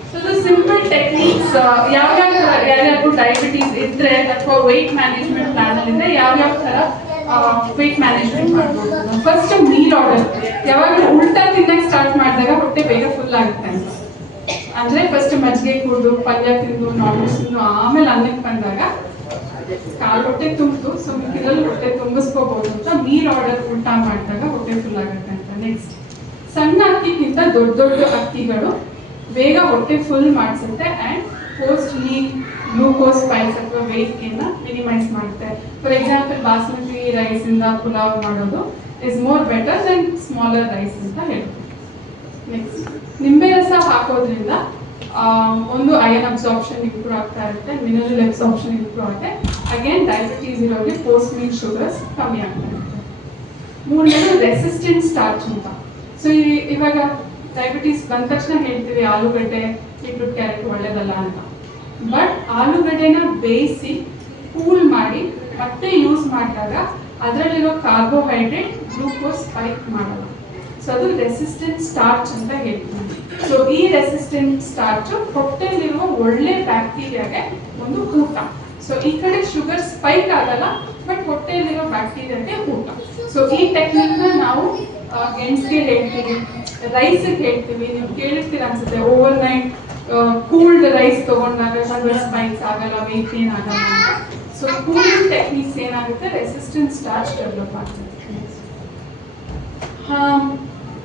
So the simple techniques, ಯಾರ್ಯಾರಿಗೂ ಡಯಾಬಿಟೀಸ್ ಇದ್ರೆ ಅಥವಾ ವೆಯ್ಟ್ ಮ್ಯಾನೇಜ್ಮೆಂಟ್ ಪ್ಲಾನ್ ಅಲ್ಲಿ ಯಾವ್ಯಾವ ತರ ವೆಯ್ಟ್ ಮ್ಯಾನೇಜ್ಮೆಂಟ್ ಮಾಡ್ಬೋದು. First meal order. ಯಾವಾಗ ಉಲ್ಟಾ ತಿನ್ನಕ್ಕೆ ಸ್ಟಾರ್ಟ್ ಮಾಡಿದಾಗ ಹೊಟ್ಟೆ ಬೇಗ ಫುಲ್ ಆಗುತ್ತೆ ಅಂತ. ಅಂದ್ರೆ ಫಸ್ಟ್ ಮಜ್ಜಿಗೆ ಕುಡಿದು ಪಲ್ಯ ತಿಂದು ನಾನ್ವೆಜ್ ತಿಂದು ಆಮೇಲೆ ಅನ್ನಕ್ಕೆ ಬಂದಾಗ ಕಾಲು ಹೊಟ್ಟೆ ತುಂಬಿತು, ಸೊ ಮಿಕ್ಕಿದಲ್ಲಿ ಹೊಟ್ಟೆ ತುಂಬಿಸ್ಕೋಬಹುದು ಅಂತ ಮೀಲ್ ಆರ್ಡರ್ ಉಲ್ಟಾ ಮಾಡಿದಾಗ ಹೊಟ್ಟೆ ಫುಲ್ ಆಗುತ್ತೆ ಅಂತ. ನೆಕ್ಸ್ಟ್ ಸಣ್ಣ ಅಕ್ಕಿಗಿಂತ ದೊಡ್ಡ ದೊಡ್ಡ ಅಕ್ಕಿಗಳು ಬೇಗ ಹೊಟ್ಟೆ ಫುಲ್ ಮಾಡಿಸುತ್ತೆ and post meal glucose spikes ಅಥವಾ ವೆಯ್ಟ್ ಗೇನ್ ಮಿನಿಮೈಸ್ ಮಾಡುತ್ತೆ. ಫಾರ್ ಎಕ್ಸಾಂಪಲ್ ಬಾಸ್ಮತಿ ರೈಸ್ ಇಂದ ಪುಲಾವ್ ಮಾಡೋದು is more better than smaller rice ಅಂತ ಹೇಳ್ತೀವಿ. ನೆಕ್ಸ್ಟ್ ನಿಂಬೆ ರಸ ಹಾಕೋದ್ರಿಂದ ಒಂದು ಅಯನ್ ಅಬ್ಸಾರ್ಪ್ಷನ್ ಇಂಪ್ರೂವ್ ಆಗ್ತಾ ಇರುತ್ತೆ, ಮಿನರಲ್ ಅಬ್ಸಾರ್ಪ್ಷನ್ ಇಂಪ್ರೂವ್ ಆಗುತ್ತೆ. ಅಗೇನ್ ಡಯಾಬಿಟೀಸ್ ಇರೋರಿಗೆ ಪೋಸ್ಟ್ ಮೀಲ್ ಶುಗರ್ಸ್ ಕಮ್ಮಿ ಆಗ್ತಾ ಇರುತ್ತೆ. ಮೂರನೇದು ರೆಸಿಸ್ಟೆಂಟ್ ಸ್ಟಾರ್ಚ್ ಅಂತ. ಸೊ ಇವಾಗ ಡಯಾಬಿಟೀಸ್ ಬಂದ ತಕ್ಷಣ ಹೇಳ್ತೀವಿ ಆಲೂಗಡ್ಡೆ ಬೀಟ್ರೂಟ್ ಕ್ಯಾರೆಟ್ ಒಳ್ಳೇದಲ್ಲ ಅಂತ. ಬಟ್ ಆಲೂಗಡ್ಡೆನ ಬೇಯಿಸಿ ಕೂಲ್ ಮಾಡಿ ಮತ್ತೆ ಯೂಸ್ ಮಾಡಿದಾಗ ಅದರಲ್ಲಿರೋ ಕಾರ್ಬೋಹೈಡ್ರೇಟ್ ಗ್ಲೂಕೋಸ್ ಸ್ಪೈಕ್ ಮಾಡಲ್ಲ. ಸೊ ಅದು ರೆಸಿಸ್ಟೆಂಟ್ ಸ್ಟಾರ್ಚ್ ಅಂತ ಹೇಳ್ತೀವಿ. ಸೊ ಈ ರೆಸಿಸ್ಟೆಂಟ್ ಸ್ಟಾರ್ಚ್ ಹೊಟ್ಟೆಲಿರುವ ಒಳ್ಳೆ ಬ್ಯಾಕ್ಟೀರಿಯಾಗೆ ಒಂದು ಊಟ. ಸೊ ಈ ಕಡೆ ಶುಗರ್ ಸ್ಪೈಕ್ ಆಗಲ್ಲ, ಬಟ್ ಹೊಟ್ಟೆಯಲ್ಲಿರೋ ಬ್ಯಾಕ್ಟೀರಿಯಾಗೆ ಊಟ. ಸೊ ಈ ಟೆಕ್ನಿಕ್ನ ನಾವು ಗೆಣಸ್ಗೆ ಹೇಳ್ತೀವಿ, ರೈಸ್ಗೆ ಹೇಳ್ತೀವಿ. ನೀವು ಕೇಳಿರ್ತೀರ ಅನ್ಸುತ್ತೆ, ಓವರ್ ನೈಟ್ ಕೂಲ್ಡ್ ರೈಸ್ ತಗೊಂಡಾಗ ಶುಗರ್ ಸ್ಪೈಕ್ಸ್ ಆಗಲ್ಲ, ವೆಯ್ಟ್ ಗೇನ್ ಆಗಲ್ಲ ಅಂತ. ಸೊ ಕೂಲಿಂಗ್ ಟೆಕ್ನಿಕ್ಸ್ ಏನಾಗುತ್ತೆ, ರೆಸಿಸ್ಟೆಂಟ್ ಸ್ಟಾರ್ಚ್ ಡೆವಲಪ್ ಆಗ್ತದೆ.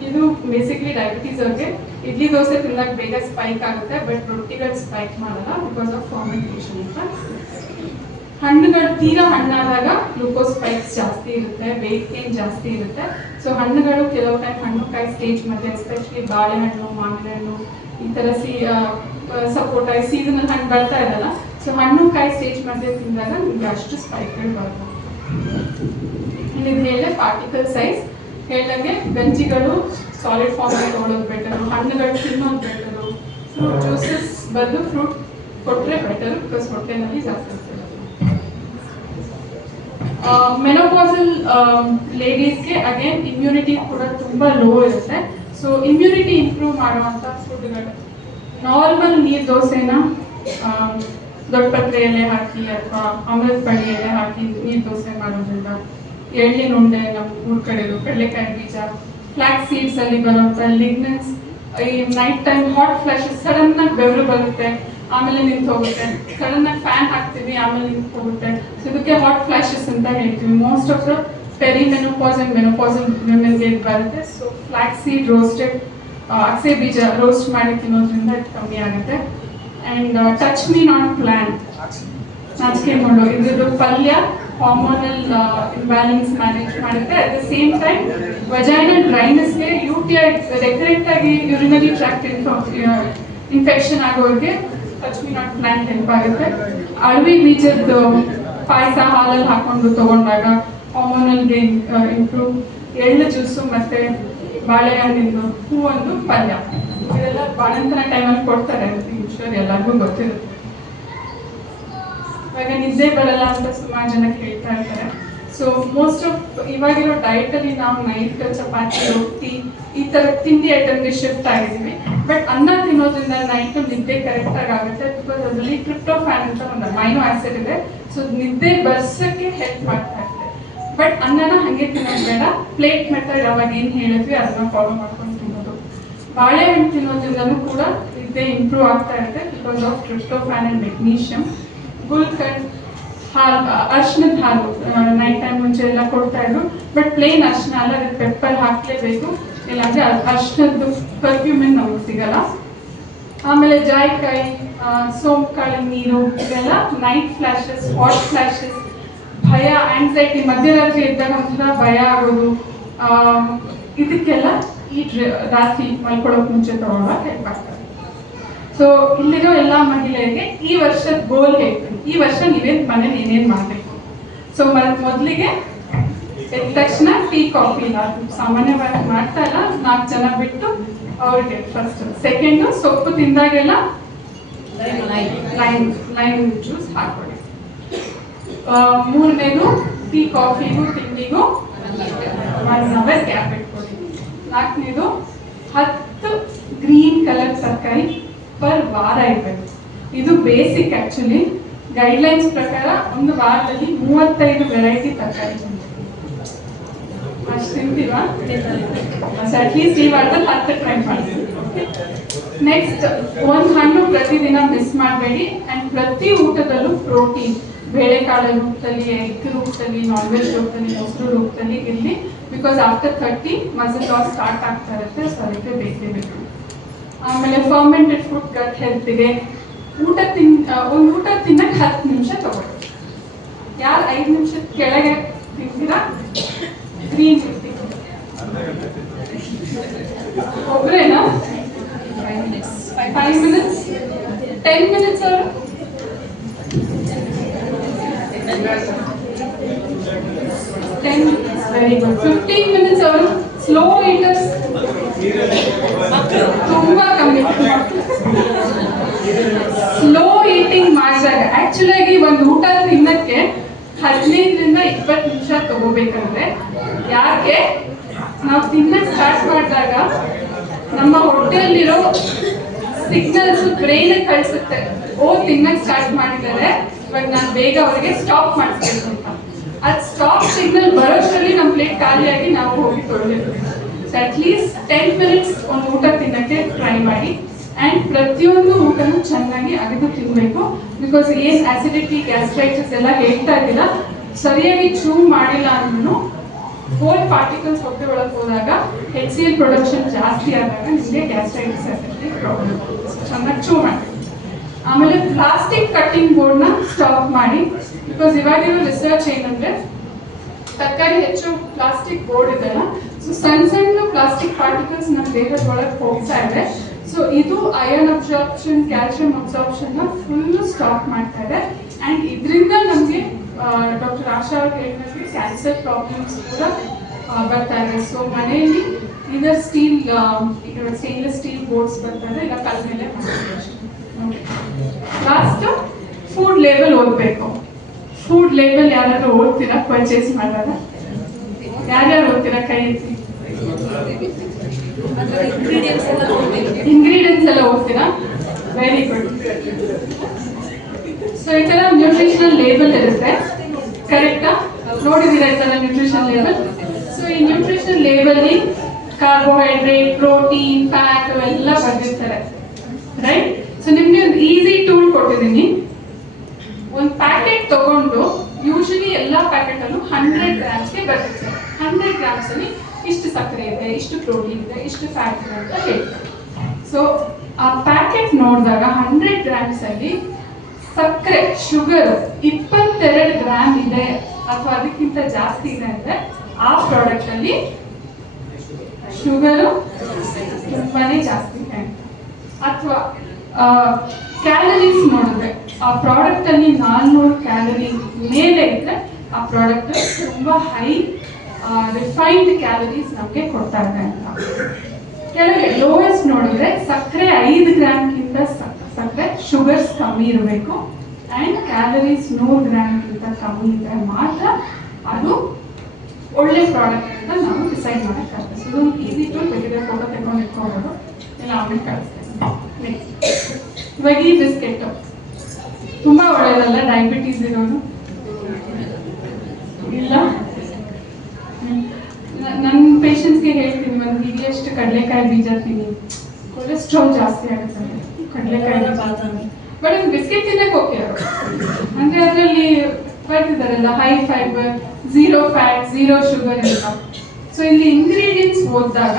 ಇದು ಬೇಸಿಕ್ಲಿ ಡಯಾಬಿಟೀಸ್ ಅವ್ರಿಗೆ ಇಡ್ಲಿ ದೋಸೆ ತಿನ್ನಕ್ಕೆ ಬೇಗ ಸ್ಪೈಕ್ ಆಗುತ್ತೆ, ಬಟ್ ರೊಟ್ಟಿಗಳು ಸ್ಪೈಕ್ ಮಾಡಲ್ಲ ಬಿಕಾಸ್ ಆಫ್ ಫರ್ಮೆಂಟೇಷನ್ ಅಂತ. ಹಣ್ಣುಗಳು ತೀರಾ ಹಣ್ಣಾದಾಗ ಗ್ಲೂಕೋಸ್ ಸ್ಪೈಕ್ಸ್ ಜಾಸ್ತಿ ಇರುತ್ತೆ, ವೆಯ್ಟ್ ಗೇನ್ ಜಾಸ್ತಿ ಇರುತ್ತೆ. ಸೊ ಹಣ್ಣುಗಳು ಕೆಲವು ಟೈಮ್ ಹಣ್ಣು ಕಾಯಿ ಸ್ಟೇಜ್ ಮಧ್ಯೆ ಎಸ್ಪೆಷಲಿ ಬಾಳೆಹಣ್ಣು, ಮಾವಿನ ಹಣ್ಣು, ಈ ಥರ ಸಪೋಟ ಸೀಸನಲ್ ಹಣ್ಣು ಬರ್ತಾ ಇರಲ್ಲ. ಸೊ ಹಣ್ಣು ಕಾಯಿ ಸ್ಟೇಜ್ ಮಧ್ಯೆ ತಿಂದಾಗ ನಿಮಗೆ ಅಷ್ಟು ಸ್ಪೈಕ್ಗಳು ಬರ್ತವೆ. ಇದು ಹೇಳಿ ಪಾರ್ಟಿಕಲ್ ಸೈಜ್ ಹೇಳ್ದಂಗೆ ಗಂಜಿಗಳು ಸಾಲಿಡ್ ಫಾರ್ಮ್ ತೊಗೊಳೋದು ಬೆಟರು, ಹಣ್ಣುಗಳು ತಿನ್ನೋದು ಬೆಟರು, ಫ್ರೂಟ್ ಜ್ಯೂಸಸ್ ಬದಲು ಫ್ರೂಟ್ ಕೊಟ್ಟರೆ ಬೆಟರು ಬಿಕಾಸ್ ಹೊಟ್ಟೆನಲ್ಲಿ ಜಾಸ್ತಿ ಇರ್ತದೆ. ಮೆನೋಪಾಸಲ್ ಲೇಡೀಸ್ಗೆ ಅಗೇನ್ ಇಮ್ಯುನಿಟಿ ಕೂಡ ತುಂಬ ಲೋ ಇರುತ್ತೆ. ಸೊ ಇಮ್ಯುನಿಟಿ ಇಂಪ್ರೂವ್ ಮಾಡುವಂಥ ಫುಡ್ಗಳು ನಾರ್ಮಲ್ ನೀರು ದೋಸೆನ ದೊಡ್ಡ ಪತ್ರೆ ಎಲೆ ಹಾಕಿ ಅಥವಾ ಅಮೃತ ಬಳ್ಳಿ ಎಲೆ ಹಾಕಿ ನೀರು ದೋಸೆ ಮಾಡೋದ್ರಿಂದ, ಎಳ್ಳಿನ ಉಂಡೆ ನಮ್ಮ ಊರ್ ಕಡೆದು, ಕಡಲೆಕಾಯಿ ಬೀಜ, ಫ್ಲಾಕ್ ಸೀಡ್ಸ್ ಅಲ್ಲಿ ಬರುವಂಥ ಲಿಗ್ನೆನ್ಸ್, ಈ night time hot flashes sudden ಆಗಿ ಬೆವರು ಬರುತ್ತೆ, ಆಮೇಲೆ ನಿಂತು ಹೋಗುತ್ತೆ. ಸಡನ್ ಆಗಿ ಫ್ಯಾನ್ ಹಾಕ್ತೀವಿ, ಆಮೇಲೆ ನಿಂತು ಹೋಗುತ್ತೆ. ಸೊ ಇದಕ್ಕೆ ಹಾಟ್ ಫ್ಲಾಶಸ್ ಅಂತ ಹೇಳ್ತೀವಿ. Most of the perimenopause and menopausal ವಿಮೆನ್ಗೆ ಇದು ಬರುತ್ತೆ. ಸೊ ಫ್ಲಾಕ್ ಸೀಡ್ ರೋಸ್ಟೆಡ್, ಅಕ್ಸೆ ಬೀಜ ರೋಸ್ಟ್ ಮಾಡಿ ತಿನ್ನೋದ್ರಿಂದ ಇದು ಕಮ್ಮಿ ಆಗುತ್ತೆ. And touch me not plant, ನಾಚಿಕೆ ಮಾಡೋ ಇದ್ರದ್ದು ಪಲ್ಯ ಹಾರ್ಮೋನಲ್ ಇಂಬ್ಯಾಲೆನ್ಸ್ ಮ್ಯಾನೇಜ್ ಮಾಡುತ್ತೆ. At the same time vaginal ಡ್ರೈನೆಸ್ಗೆ, UTI ರೆಕರೆಂಟ್ ಆಗಿ ಯೂರಿನರಿ ಟ್ರ್ಯಾಕ್ಟ್ ಇನ್ಫೆಕ್ಷನ್ ಆಗೋರಿಗೆ touch me not plant help ಆಗುತ್ತೆ. ಅಳವಿ ಬೀಜದ ಪಾಯಸ ಹಾಲಲ್ಲಿ ಹಾಕೊಂಡು ತಗೊಂಡಾಗ ಹಾರ್ಮೋನಲ್ ಗೇನ್ ಇಂಪ್ರೂವ್. ಎಳ್ಳು ಜ್ಯೂಸು ಮತ್ತು ಬಾಳೆಹಣ್ಣಿಂದು ಹೂವೊಂದು ಪಲ್ಯ, ಇದೆಲ್ಲ ಬಾಣಂತನ ಟೈಮಲ್ಲಿ ಕೊಡ್ತಾರೆ ಅಂತ ಯೂಶ್ವಲಿ ಎಲ್ಲರಿಗೂ ಗೊತ್ತಿರುತ್ತೆ. ಇವಾಗ ನಿದ್ದೆ ಬರಲ್ಲ ಅಂತ ಸುಮಾರು ಜನಕ್ಕೆ ಹೇಳ್ತಾ ಇರ್ತಾರೆ. ಸೊ ಮೋಸ್ಟ್ ಆಫ್ ಇವಾಗಿರೋ ಡಯಟಲ್ಲಿ ನಾವು ನೈಟ್ ಚಪಾತಿ, ರೊಟ್ಟಿ ಈ ಥರ ತಿಂಡಿ ಐಟಮ್ಗೆ ಶಿಫ್ಟ್ ಆಗಿದ್ದೀವಿ. ಬಟ್ ಅನ್ನ ತಿನ್ನೋದ್ರಿಂದ ನೈಟ್ ನಿದ್ದೆ ಕರೆಕ್ಟಾಗಿ ಆಗುತ್ತೆ ಬಿಕಾಸ್ ಅದರಲ್ಲಿ ಟ್ರಿಪ್ಟೋಫ್ಯಾನ್ ಅಂತ ಒಂದು ಅಮೈನೋ ಆಸಿಡ್ ಇದೆ. ಸೊ ನಿದ್ದೆ ಬರ್ಸೋಕ್ಕೆ ಹೆಲ್ಪ್ ಮಾಡ್ತಾ ಇರುತ್ತೆ. ಬಟ್ ಅನ್ನನ ಹಾಗೆ ತಿನ್ನೋದು ಬೇಡ, ಪ್ಲೇಟ್ ಮೆಥಡ್ ಅವಾಗ ಏನು ಹೇಳಿದ್ವಿ ಅದನ್ನ ಫಾಲೋ ಮಾಡ್ಕೊಂಡು ತಿನ್ನೋದು. ಬಾಳೆಹಣ್ಣು ತಿನ್ನೋದ್ರಿಂದನೂ ಕೂಡ ನಿದ್ದೆ ಇಂಪ್ರೂವ್ ಆಗ್ತಾ ಇರುತ್ತೆ because of tryptophan and magnesium. ಗುಲ್ಕಂಡ್, ಹಾಲು, ಅರ್ಶಿನದ ಹಾಲು ನೈಟ್ ಟೈಮ್ ಮುಂಚೆ ಎಲ್ಲ ಕೊಡ್ತಾ ಇದ್ರು. ಬಟ್ ಪ್ಲೇನ್ ಅರ್ಶಿನ ಅಲ್ಲ, ಅದಕ್ಕೆ ಪೆಪ್ಪರ್ ಹಾಕಲೇಬೇಕು, ಇಲ್ಲಾಂದರೆ ಅರ್ಶಿನದ್ದು ಪರ್ಫ್ಯೂಮಿನ್ ನಮಗೆ ಸಿಗಲ್ಲ. ಆಮೇಲೆ ಜಾಯಿಕಾಯಿ, ಸೋಂಪುಕಾಳಿನ ನೀರು, ಇವೆಲ್ಲ ನೈಟ್ ಫ್ಲ್ಯಾಶಸ್, ಹಾಟ್ ಫ್ಲ್ಯಾಶಸ್, ಭಯ, ಆಂಗ್ಸೈಟಿ, ಮಧ್ಯರಾತ್ರಿ ಇದ್ದಾಗ ಒಂಥರ ಭಯ ಆಗೋದು, ಇದಕ್ಕೆಲ್ಲ ಈ ರಾತ್ರಿ ಮಲ್ಕೊಳ್ಳೋಕೆ ಮುಂಚೆ ತಗೊಂಡಾಗ ಹೆಲ್ಪ್ ಆಗ್ತದೆ. ಸೊ ಇಲ್ಲಿರೋ ಎಲ್ಲ ಮಹಿಳೆಯರಿಗೆ ಈ ವರ್ಷದ ಗೋಲ್ ಹೇಳ್ತೀನಿ. ಈ ವರ್ಷ ನೀವೇನು ಮನೇಲಿ ಏನೇನು ಮಾಡಬೇಕು. ಸೊ ಮೊದಲಿಗೆ ಎದ್ದ ತಕ್ಷಣ ಟೀ ಕಾಫಿ ಇಲ್ಲ, ಸಾಮಾನ್ಯವಾಗಿ ಮಾಡ್ತಾ ಇಲ್ಲ, 4 ಜನ ಬಿಟ್ಟು ಅವ್ರಿಗೆ ಫಸ್ಟ್. ಸೆಕೆಂಡು ಸೊಪ್ಪು ತಿಂದಾಗೆಲ್ಲ ಲೈಮ್ ಜ್ಯೂಸ್ ಹಾಕೊಳ್ಳಿ. ಮೂರನೇದು ಟೀ ಕಾಫಿಗೂ ತಿಂಡಿಗೂ 1 ಅವರ್ ಗ್ಯಾಪ್ ಇಟ್ಕೊಳ್ಳಿ. 4ನೇದು 10 ಗ್ರೀನ್ ವಾರ ಇರಬೇಕು. ಇದು ಬೇಸಿಕ್ ಆಕ್ಚುಲಿ. ಗೈಡ್ಲೈನ್ಸ್ ಪ್ರಕಾರ ಒಂದು ವಾರದಲ್ಲಿ 35 ವೆರೈಟಿ ತರಕಾರಿ ಅಷ್ಟು ತಿಂತೀವಾ? ಅಟ್ಲೀಸ್ಟ್ ಈ ವಾರದಲ್ಲಿ 10 ಟ್ರೈ ಮಾಡ್ತೀವಿ. ನೆಕ್ಸ್ಟ್, ಒಂದು ಹಣ್ಣು ಪ್ರತಿದಿನ ಮಿಸ್ ಮಾಡಬೇಡಿ. ಆ್ಯಂಡ್ ಪ್ರತಿ ಊಟದಲ್ಲೂ ಪ್ರೋಟೀನ್, ಬೇಳೆಕಾಳು ರೂಪದಲ್ಲಿ, ಎಗ್ ರೂಪದಲ್ಲಿ, ನಾನ್ ವೆಜ್ ರೂಪದಲ್ಲಿ, ಮೊಸರು ರೂಪದಲ್ಲಿ ಇರಲಿ. Because after 30 muscle loss start ಆಗ್ತಾ ಇರುತ್ತೆ, ಸೊ ಅದಕ್ಕೆ ಬೇಕೇ ಬೇಕು. ಆಮೇಲೆ ಫರ್ಮೆಂಟೆಡ್ ಫುಡ್ ಗಟ್ ಹೆಲ್ತಿಗೆ. ಒಂದು ಊಟ ತಿನ್ನಕ್ಕೆ 10 ನಿಮಿಷ ತಗೊಳ್ಳಿ. ಯಾರು 5 ನಿಮಿಷದ ಕೆಳಗೆ ತಿಂತೀರಾ? ಗ್ರೀನ್ ಟೀ ಒಬ್ಬರೇನಾ? 5 ಮಿನಿಟ್ಸ್ 10 ಮಿನಿಟ್ಸ್ ಅವರು 10 ವೆರಿ ಗುಡ್. 15 ಮಿನಿಟ್ಸ್ ಅವರು ಸ್ಲೋ ಈಟರ್ಸ್ ತುಂಬಾ ಕಮ್ಮಿ. ಸ್ಲೋ ಈಟಿಂಗ್ ಮಾಡಿದಾಗ ಆಕ್ಚುಲಿ ಆಗಿ ಒಂದು ಊಟ ತಿನ್ನಕ್ಕೆ 15ರಿಂದ 20 ನಿಮಿಷ ತಗೋಬೇಕಂದ್ರೆ, ಯಾಕೆ ನಾವು ತಿನ್ನಕ್ಕೆ ಸ್ಟಾರ್ಟ್ ಮಾಡಿದಾಗ ನಮ್ಮ ಹೊಟ್ಟೆಯಲ್ಲಿರೋ ಸಿಗ್ನಲ್ಸ್ ಬ್ರೈನ್ ಕಳಿಸುತ್ತೆ, ತಿನ್ನಕ್ಕೆ ಸ್ಟಾರ್ಟ್ ಮಾಡಿದ್ದಾರೆ, ಇವಾಗ ನಾನು ಬೇಗ ಅವರಿಗೆ ಸ್ಟಾಪ್ ಮಾಡಿಸ್ಬೇಕು ಅಂತ. ಅದು ಸ್ಟಾಪ್ ಸಿಗ್ನಲ್ ಬರೋಷ್ಟರಲ್ಲಿ ನಮ್ಮ ಪ್ಲೇಟ್ ಖಾಲಿಯಾಗಿ ನಾವು ಹೋಗಿ ತೊಗೊಳ್ಬೇಕು. ಸೊ ಅಟ್ಲೀಸ್ಟ್ 10 ಮಿನಿಟ್ಸ್ ಒಂದು ಊಟ ತಿನ್ನಕ್ಕೆ ಟ್ರೈ ಮಾಡಿ. ಆ್ಯಂಡ್ ಪ್ರತಿಯೊಂದು ಊಟನೂ ಚೆನ್ನಾಗಿ ಅಗೆದು ತಿನ್ನಬೇಕು. ಬಿಕಾಸ್ ಏನು ಆಸಿಡಿಟಿ, ಗ್ಯಾಸ್ಟ್ರೈಟಿಸ್ ಎಲ್ಲ ಹೇಳ್ತಾ ಇದ್ದಿಲ್ಲ, ಸರಿಯಾಗಿ ಚೂ ಮಾಡಿಲ್ಲ ಅಂದ್ರೂ ಬೋಲ್ ಪಾರ್ಟಿಕಲ್ಸ್ ಹೊಟ್ಟೆ ಒಳಗೆ ಹೋದಾಗ HCl ಪ್ರೊಡಕ್ಷನ್ ಜಾಸ್ತಿ ಆದಾಗ ನಿಮಗೆ ಗ್ಯಾಸ್ಟ್ರೈಟಿಸ್ ಆಗುತ್ತೆ ಪ್ರಾಬ್ಲಮ್. ಚೆನ್ನಾಗಿ ಚೂ ಮಾಡಿ. ಆಮೇಲೆ ಪ್ಲಾಸ್ಟಿಕ್ ಕಟ್ಟಿಂಗ್ ಬೋರ್ಡ್ನ ಸ್ಟಾಪ್ ಮಾಡಿ. ಬಿಕಾಸ್ ಇವಾಗಿರೋ ರಿಸರ್ಚ್ ಏನಂದ್ರೆ, ತರಕಾರಿ ಹೆಚ್ಚು ಪ್ಲಾಸ್ಟಿಕ್ ಬೋರ್ಡ್ ಇದೆಲ್ಲ, ಸೊ ಸಣ್ಣ ಸಣ್ಣ ಪ್ಲಾಸ್ಟಿಕ್ ಪಾರ್ಟಿಕಲ್ಸ್ ನಮ್ಮ ದೇಹದ ಒಳಗೆ ಹೋಗ್ತಾ ಇದೆ. ಸೊ ಇದು ಅಯರ್ನ್ ಅಬ್ಸಾರ್ಪ್ಷನ್, ಕ್ಯಾಲ್ಸಿಯಂ ಅಬ್ಸಾರ್ಪ್ಷನ್ನ ಫುಲ್ ಸ್ಟಾಪ್ ಮಾಡ್ತಾ ಇದೆ. ಆ್ಯಂಡ್ ಇದರಿಂದ ನಮಗೆ ಡಾಕ್ಟರ್ ಆಶಾ ಅವ್ರು ಹೇಳಿದ್ರೆ ಕ್ಯಾನ್ಸರ್ ಪ್ರಾಬ್ಲಮ್ಸ್ ಕೂಡ ಬರ್ತಾ ಇದೆ. ಸೊ ಮನೆಯಲ್ಲಿ ಇದರ ಸ್ಟೇನ್ಲೆಸ್ ಸ್ಟೀಲ್ ಬೋರ್ಡ್ಸ್ ಬರ್ತಾ ಇದೆ, ಇಲ್ಲ ಕಲ್ ಮೇಲೆ ಲಾಸ್ಟ್ ಫುಡ್ ಲೇಬಲ್ ಓದಬೇಕು. ಫುಡ್ ಲೇಬಲ್ ಯಾರಾದ್ರೂ ಓದ್ತೀರಾ ಪರ್ಚೇಸ್ ಮಾಡಿದಾಗ? ಯಾರ್ಯಾರು ಓದ್ತೀರಾ? ಕೈ ಎತ್ತಿ. ಇಂಗ್ರೀಡಿಯೆಂಟ್ಸ್ ಎಲ್ಲ ಓದ್ತೀರಾ? Very good. ಸೊ ಈ ತರ ನ್ಯೂಟ್ರಿಷನಲ್ ಲೇಬಲ್ ಇರುತ್ತೆ, ಕರೆಕ್ಟಾ? ನೋಡಿದ್ದೀರಾ ಈ ತರ ನ್ಯೂಟ್ರಿಷನ್ ಲೇಬಲ್? ಸೊ ಈ ನ್ಯೂಟ್ರಿಷನ್ ಲೇಬಲ್ಲಿ ಕಾರ್ಬೋಹೈಡ್ರೇಟ್, ಪ್ರೋಟೀನ್, ಫ್ಯಾಟ್ ಎಲ್ಲ ಬರ್ದಿರ್ತಾರೆ, ರೈಟ್? ಸೊ ನಿಮ್ಗೆ ಒಂದು ಈಸಿ ಟೂಲ್ ಕೊಟ್ಟಿದ್ದೀನಿ. ಒಂದು ಪ್ಯಾಕೆಟ್ ತಗೊಂಡು, ಯೂಶಲಿ ಎಲ್ಲ ಪ್ಯಾಕೆಟ್ ಅಲ್ಲೂ 100 ಗ್ರಾಮ್ಸ್ಗೆ ಬರ್ತಿರ್ತಾರೆ. 100 ಗ್ರಾಮ್ಸ್ ಅಲ್ಲಿ ಇಷ್ಟು ಸಕ್ಕರೆ ಇದೆ, ಇಷ್ಟು ಪ್ರೋಟೀನ್ ಇದೆ, ಇಷ್ಟು ಫ್ಯಾಟ್ ಇದೆ ಅಂತ ಹೇಳ್ತಾರೆ. ಸೊ ಆ ಪ್ಯಾಕೆಟ್ ನೋಡಿದಾಗ 100 ಗ್ರಾಮ್ಸ್ ಅಲ್ಲಿ ಸಕ್ಕರೆ, ಶುಗರ್ 22 ಗ್ರಾಮ್ ಇದೆ ಅಥವಾ ಅದಕ್ಕಿಂತ ಜಾಸ್ತಿ ಇದೆ ಅಂದ್ರೆ ಆ ಪ್ರಾಡಕ್ಟ್ ಅಲ್ಲಿ ಶುಗರು ತುಂಬಾನೇ ಜಾಸ್ತಿ ಇದೆ. ಅಥವಾ ಕ್ಯಾಲರೀಸ್ ನೋಡಿದ್ರೆ ಆ ಪ್ರಾಡಕ್ಟ್ ಅಲ್ಲಿ 400 ಕ್ಯಾಲರಿ ಮೇಲೆ ಇದ್ರೆ ಆ ಪ್ರಾಡಕ್ಟ್ ತುಂಬಾ ಹೈ ರಿಫೈನ್ಡ್ ಕ್ಯಾಲರೀಸ್ ನಮಗೆ ಕೊಡ್ತಾ ಇದೆ ಅಂತ. ಕೆಳಗೆ ಲೋಯೆಸ್ಟ್ ನೋಡಿದ್ರೆ ಸಕ್ಕರೆ 5 ಗ್ರಾಮ್ಗಿಂತ ಸಕ್ಕರೆ, ಶುಗರ್ಸ್ ಕಮ್ಮಿ ಇರಬೇಕು, ಆ್ಯಂಡ್ ಕ್ಯಾಲರೀಸ್ 100 ಗ್ರಾಮ್ಗಿಂತ ಕಮ್ಮಿ ಇದ್ರೆ ಮಾತ್ರ ಅದು ಒಳ್ಳೆ ಪ್ರಾಡಕ್ಟ್ ಅಂತ ನಾವು ಡಿಸೈಡ್ ಮಾಡೋಕ್ಕಾಗುತ್ತೆ. ಸೊ ಇದೊಂದು ಈಸಿ ಟೂಲ್, ಬೇಕಿದ್ರೆ ಫೋಟೋ ತೆಗೊಂಡು ಇಟ್ಕೋಬೋದು, ಇಲ್ಲ ಆಮೇಲೆ ಕಳಿಸ್ತೇನೆ. ನೆಕ್ಸ್ಟ್, ಇವಾಗ ಈ ಬಿಸ್ಕೆಟ್ ತುಂಬಾ ಒಳ್ಳೆಯದಲ್ಲ ಡಯಾಬಿಟೀಸ್ ಇರೋದು? ಇಲ್ಲ, ನನ್ನ ಪೇಷಂಟ್ಸ್ಗೆ ಹೇಳ್ತೀನಿ, ಒಂದು ಇಷ್ಟು ಕಡಲೆಕಾಯಿ ಬೀಜ ತಿನ್ನಿ, ಕೊಲೆಸ್ಟ್ರಾಲ್ ಜಾಸ್ತಿ ಆಗುತ್ತೆ ಕಡಲೆಕಾಯಿ ಬಾದಾಮಿ. ಬಟ್ ಒಂದು ಬಿಸ್ಕೆಟ್ ತಿನ್ನಕ್ಕೆ ಓಕೆ ಅವರು, ಅಂದ್ರೆ ಅದರಲ್ಲಿ ಬರ್ತಿದಾರಲ್ಲ ಹೈ ಫೈಬರ್, 0 ಫ್ಯಾಟ್, 0 ಶುಗರ್ ಅಂತ. ಸೊ ಇಲ್ಲಿ ಇಂಗ್ರೀಡಿಯೆಂಟ್ಸ್ ಓದಿದಾಗ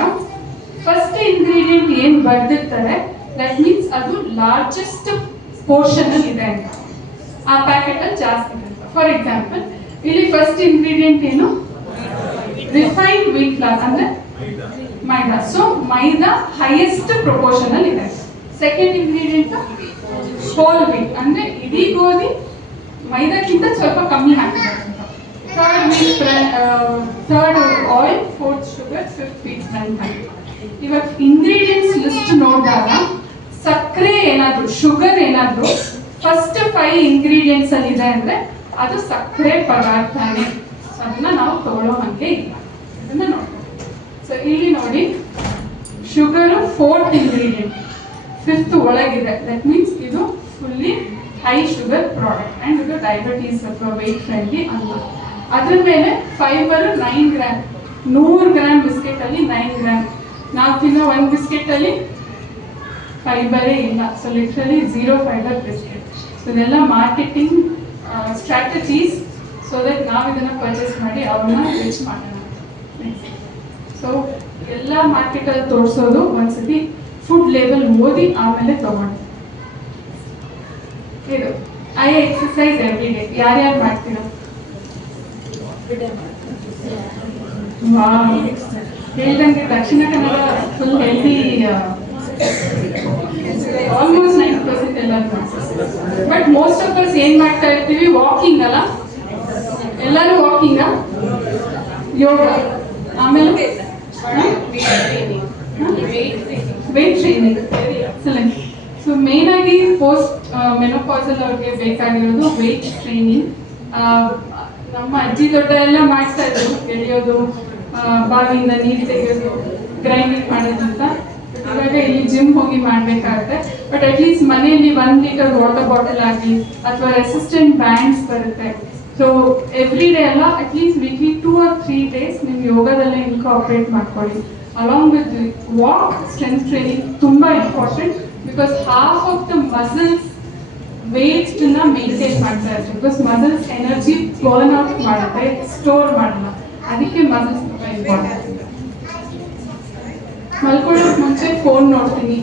ಫಸ್ಟ್ ಇಂಗ್ರೀಡಿಯೆಂಟ್ ಏನು ಬರ್ದಿರ್ತಾರೆ, ದಟ್ ಮೀನ್ಸ್ ಅದು ಲಾರ್ಜೆಸ್ಟ್ ಪೋರ್ಷನ್ ಅಲ್ಲಿ ಇದೆ ಅಂತ. ಆ ಪ್ಯಾಕೆಟ್ ಅಲ್ಲಿ ಜಾಸ್ತಿ ಇರುತ್ತೆ. ಫಾರ್ ಎಕ್ಸಾಂಪಲ್ ಇಲ್ಲಿ ಫಸ್ಟ್ ಇಂಗ್ರೀಡಿಯೆಂಟ್ ಏನು? ರಿಫೈನ್ಡ್ ವೀಟ್ ಫ್ಲಾರ್ ಅಂದ್ರೆ ಮೈದಾ. ಸೊ ಮೈದಾ ಹೈಯೆಸ್ಟ್ ಪ್ರಪೋರ್ಷನ್ ಅಲ್ಲಿ ಇದೆ. ಸೆಕೆಂಡ್ ಇಂಗ್ರೀಡಿಯೆಂಟ್ ಹೋಲ್ ವೀಟ್ ಅಂದ್ರೆ ಇಡೀ ಗೋಧಿ, ಮೈದಾಕ್ಕಿಂತ ಸ್ವಲ್ಪ ಕಮ್ಮಿ ಹಾಕಿದ್ದಾರೆ ಅಂತ. Third oil, fourth sugar, fifth wheat brand ಹಾಕಿ. ಇವಾಗ ಇಂಗ್ರೀಡಿಯೆಂಟ್ಸ್ ಲಿಸ್ಟ್ ನೋಡಿದಾಗ ಸಕ್ಕರೆ ಏನಾದ್ರು, ಶುಗರ್ ಏನಾದ್ರು ಫಸ್ಟ್ 5 ಇಂಗ್ರೀಡಿಯೆಂಟ್ಸ್ ಅಲ್ಲಿ ಇದೆ ಅಂದ್ರೆ ಅದು ಸಕ್ಕರೆ ಪದಾರ್ಥನೇ. ಅದನ್ನ ನಾವು ತಗೊಳ್ಳೋ ಹಂಗೆ ಇಲ್ಲ, ಅದನ್ನ ನೋಡ್ಬೋದು. ಸೊ ಇಲ್ಲಿ ನೋಡಿ, ಶುಗರು 4th ಇಂಗ್ರೀಡಿಯೆಂಟ್. 5th ಒಳಗಿದೆ. ದಟ್ ಮೀನ್ಸ್ ಇದು fully high sugar product and ಇದು ಡಯಾಬಿಟೀಸ್ ಅಥವಾ ವೆಯ್ಟ್ ಫ್ರೆಂಡ್ಲಿ ಅಂತ. ಅದ್ರ ಮೇಲೆ ಫೈಬರ್ 9 ಗ್ರಾಮ್, 100 ಗ್ರಾಮ್ ಬಿಸ್ಕೆಟಲ್ಲಿ 9 ಗ್ರಾಮ್. ನಾವು ತಿನ್ನೋ ಒಂದು ಬಿಸ್ಕೆಟಲ್ಲಿ ಫೈಬರೇ ಇಲ್ಲ. So literally 0 fibre biscuit. So ಇದೆಲ್ಲ ಮಾರ್ಕೆಟಿಂಗ್ ಸ್ಟ್ರಾಟಜೀಸ್ ಸೊ ದಟ್ ನಾವು ಇದನ್ನು ಪರ್ಚೇಸ್ ಮಾಡಿ ಅವ್ರನ್ನ ರೀಚ್ ಮಾಡೋಣ. ಸೊ ಎಲ್ಲ ಮಾರ್ಕೆಟಲ್ಲಿ ತೋರಿಸೋದು ಒಂದ್ಸತಿ ಫುಡ್ ಲೇಬಲ್ ಓದಿ ಆಮೇಲೆ ತಗೊಂಡು. ಇದು ಐ ಎಕ್ಸಸೈಸ್ ಎವ್ರಿ ಡೇ. ಯಾರ್ಯಾರು ಮಾಡ್ತೀರಾ? ಹೇಳ್ದಂಗೆ Dakshina Kannada full healthy, almost 90% ಎಲ್ಲ. ಬಟ್ ಮೋಸ್ಟ್ ಆಫ್ ಅಸ್ ಏನ್ ಮಾಡ್ತಾ ಇರ್ತೀವಿ? ವಾಕಿಂಗ್ ಅಲ್ಲ, ಎಲ್ಲರೂ ವಾಕಿಂಗ, ಯೋಗ, ಆಮೇಲೆ ವೇಟ್ ಟ್ರೈನಿಂಗ್. ಸೊ ಮೇನ್ ಆಗಿ ಪೋಸ್ಟ್ ಮೆನೋಪಾಸಲ್ ಅವ್ರಿಗೆ ಬೇಕಾಗಿರೋದು ವೇಟ್ ಟ್ರೈನಿಂಗ್. ನಮ್ಮ ಅಜ್ಜಿ ದೊಡ್ಡ ಎಲ್ಲ ಮಾಡ್ತಾ ಇದ್ರು, ಎಳೆಯೋದು, ಬಾವಿಯಿಂದ ನೀರು ತೆಗೆಯೋದು, ಗ್ರೈಂಡಿಂಗ್ ಮಾಡೋದಂತ. ಇವಾಗ ಇಲ್ಲಿ ಜಿಮ್ ಹೋಗಿ ಮಾಡಬೇಕಾಗುತ್ತೆ. ಬಟ್ ಅಟ್ಲೀಸ್ಟ್ ಮನೆಯಲ್ಲಿ 1 ಲೀಟರ್ ವಾಟರ್ ಬಾಟಲ್ ಆಗಲಿ ಅಥವಾ ರೆಸಿಸ್ಟೆಂಟ್ ಬ್ಯಾಂಡ್ಸ್ ಬರುತ್ತೆ. ಸೊ ಎವ್ರಿ ಡೇ ಅಲ್ಲ, ಅಟ್ಲೀಸ್ಟ್ ವೀಕ್ಲಿ 2 or 3 days ನೀವು ಯೋಗದಲ್ಲೇ ಇನ್ಕಾರ್ಪೊರೇಟ್ ಮಾಡ್ಕೊಳ್ಳಿ. Along with walk, strength training ತುಂಬ important. Because half of the muscles ವೇಟ್ನ ಮೇಂಟೈನ್ ಮಾಡ್ತಾ ಇರ್ತೀವಿ. Because muscles energy burn out ಮಾಡುತ್ತೆ, ಸ್ಟೋರ್ ಮಾಡಲ್ಲ. ಅದಕ್ಕೆ ಮಸಲ್ಸ್ ತುಂಬ ಇಂಪಾರ್ಟೆಂಟ್. ಮಲ್ಕೊಳ್ಳೋಕೆ ಮುಂಚೆ ಫೋನ್ ನೋಡ್ತೀನಿ.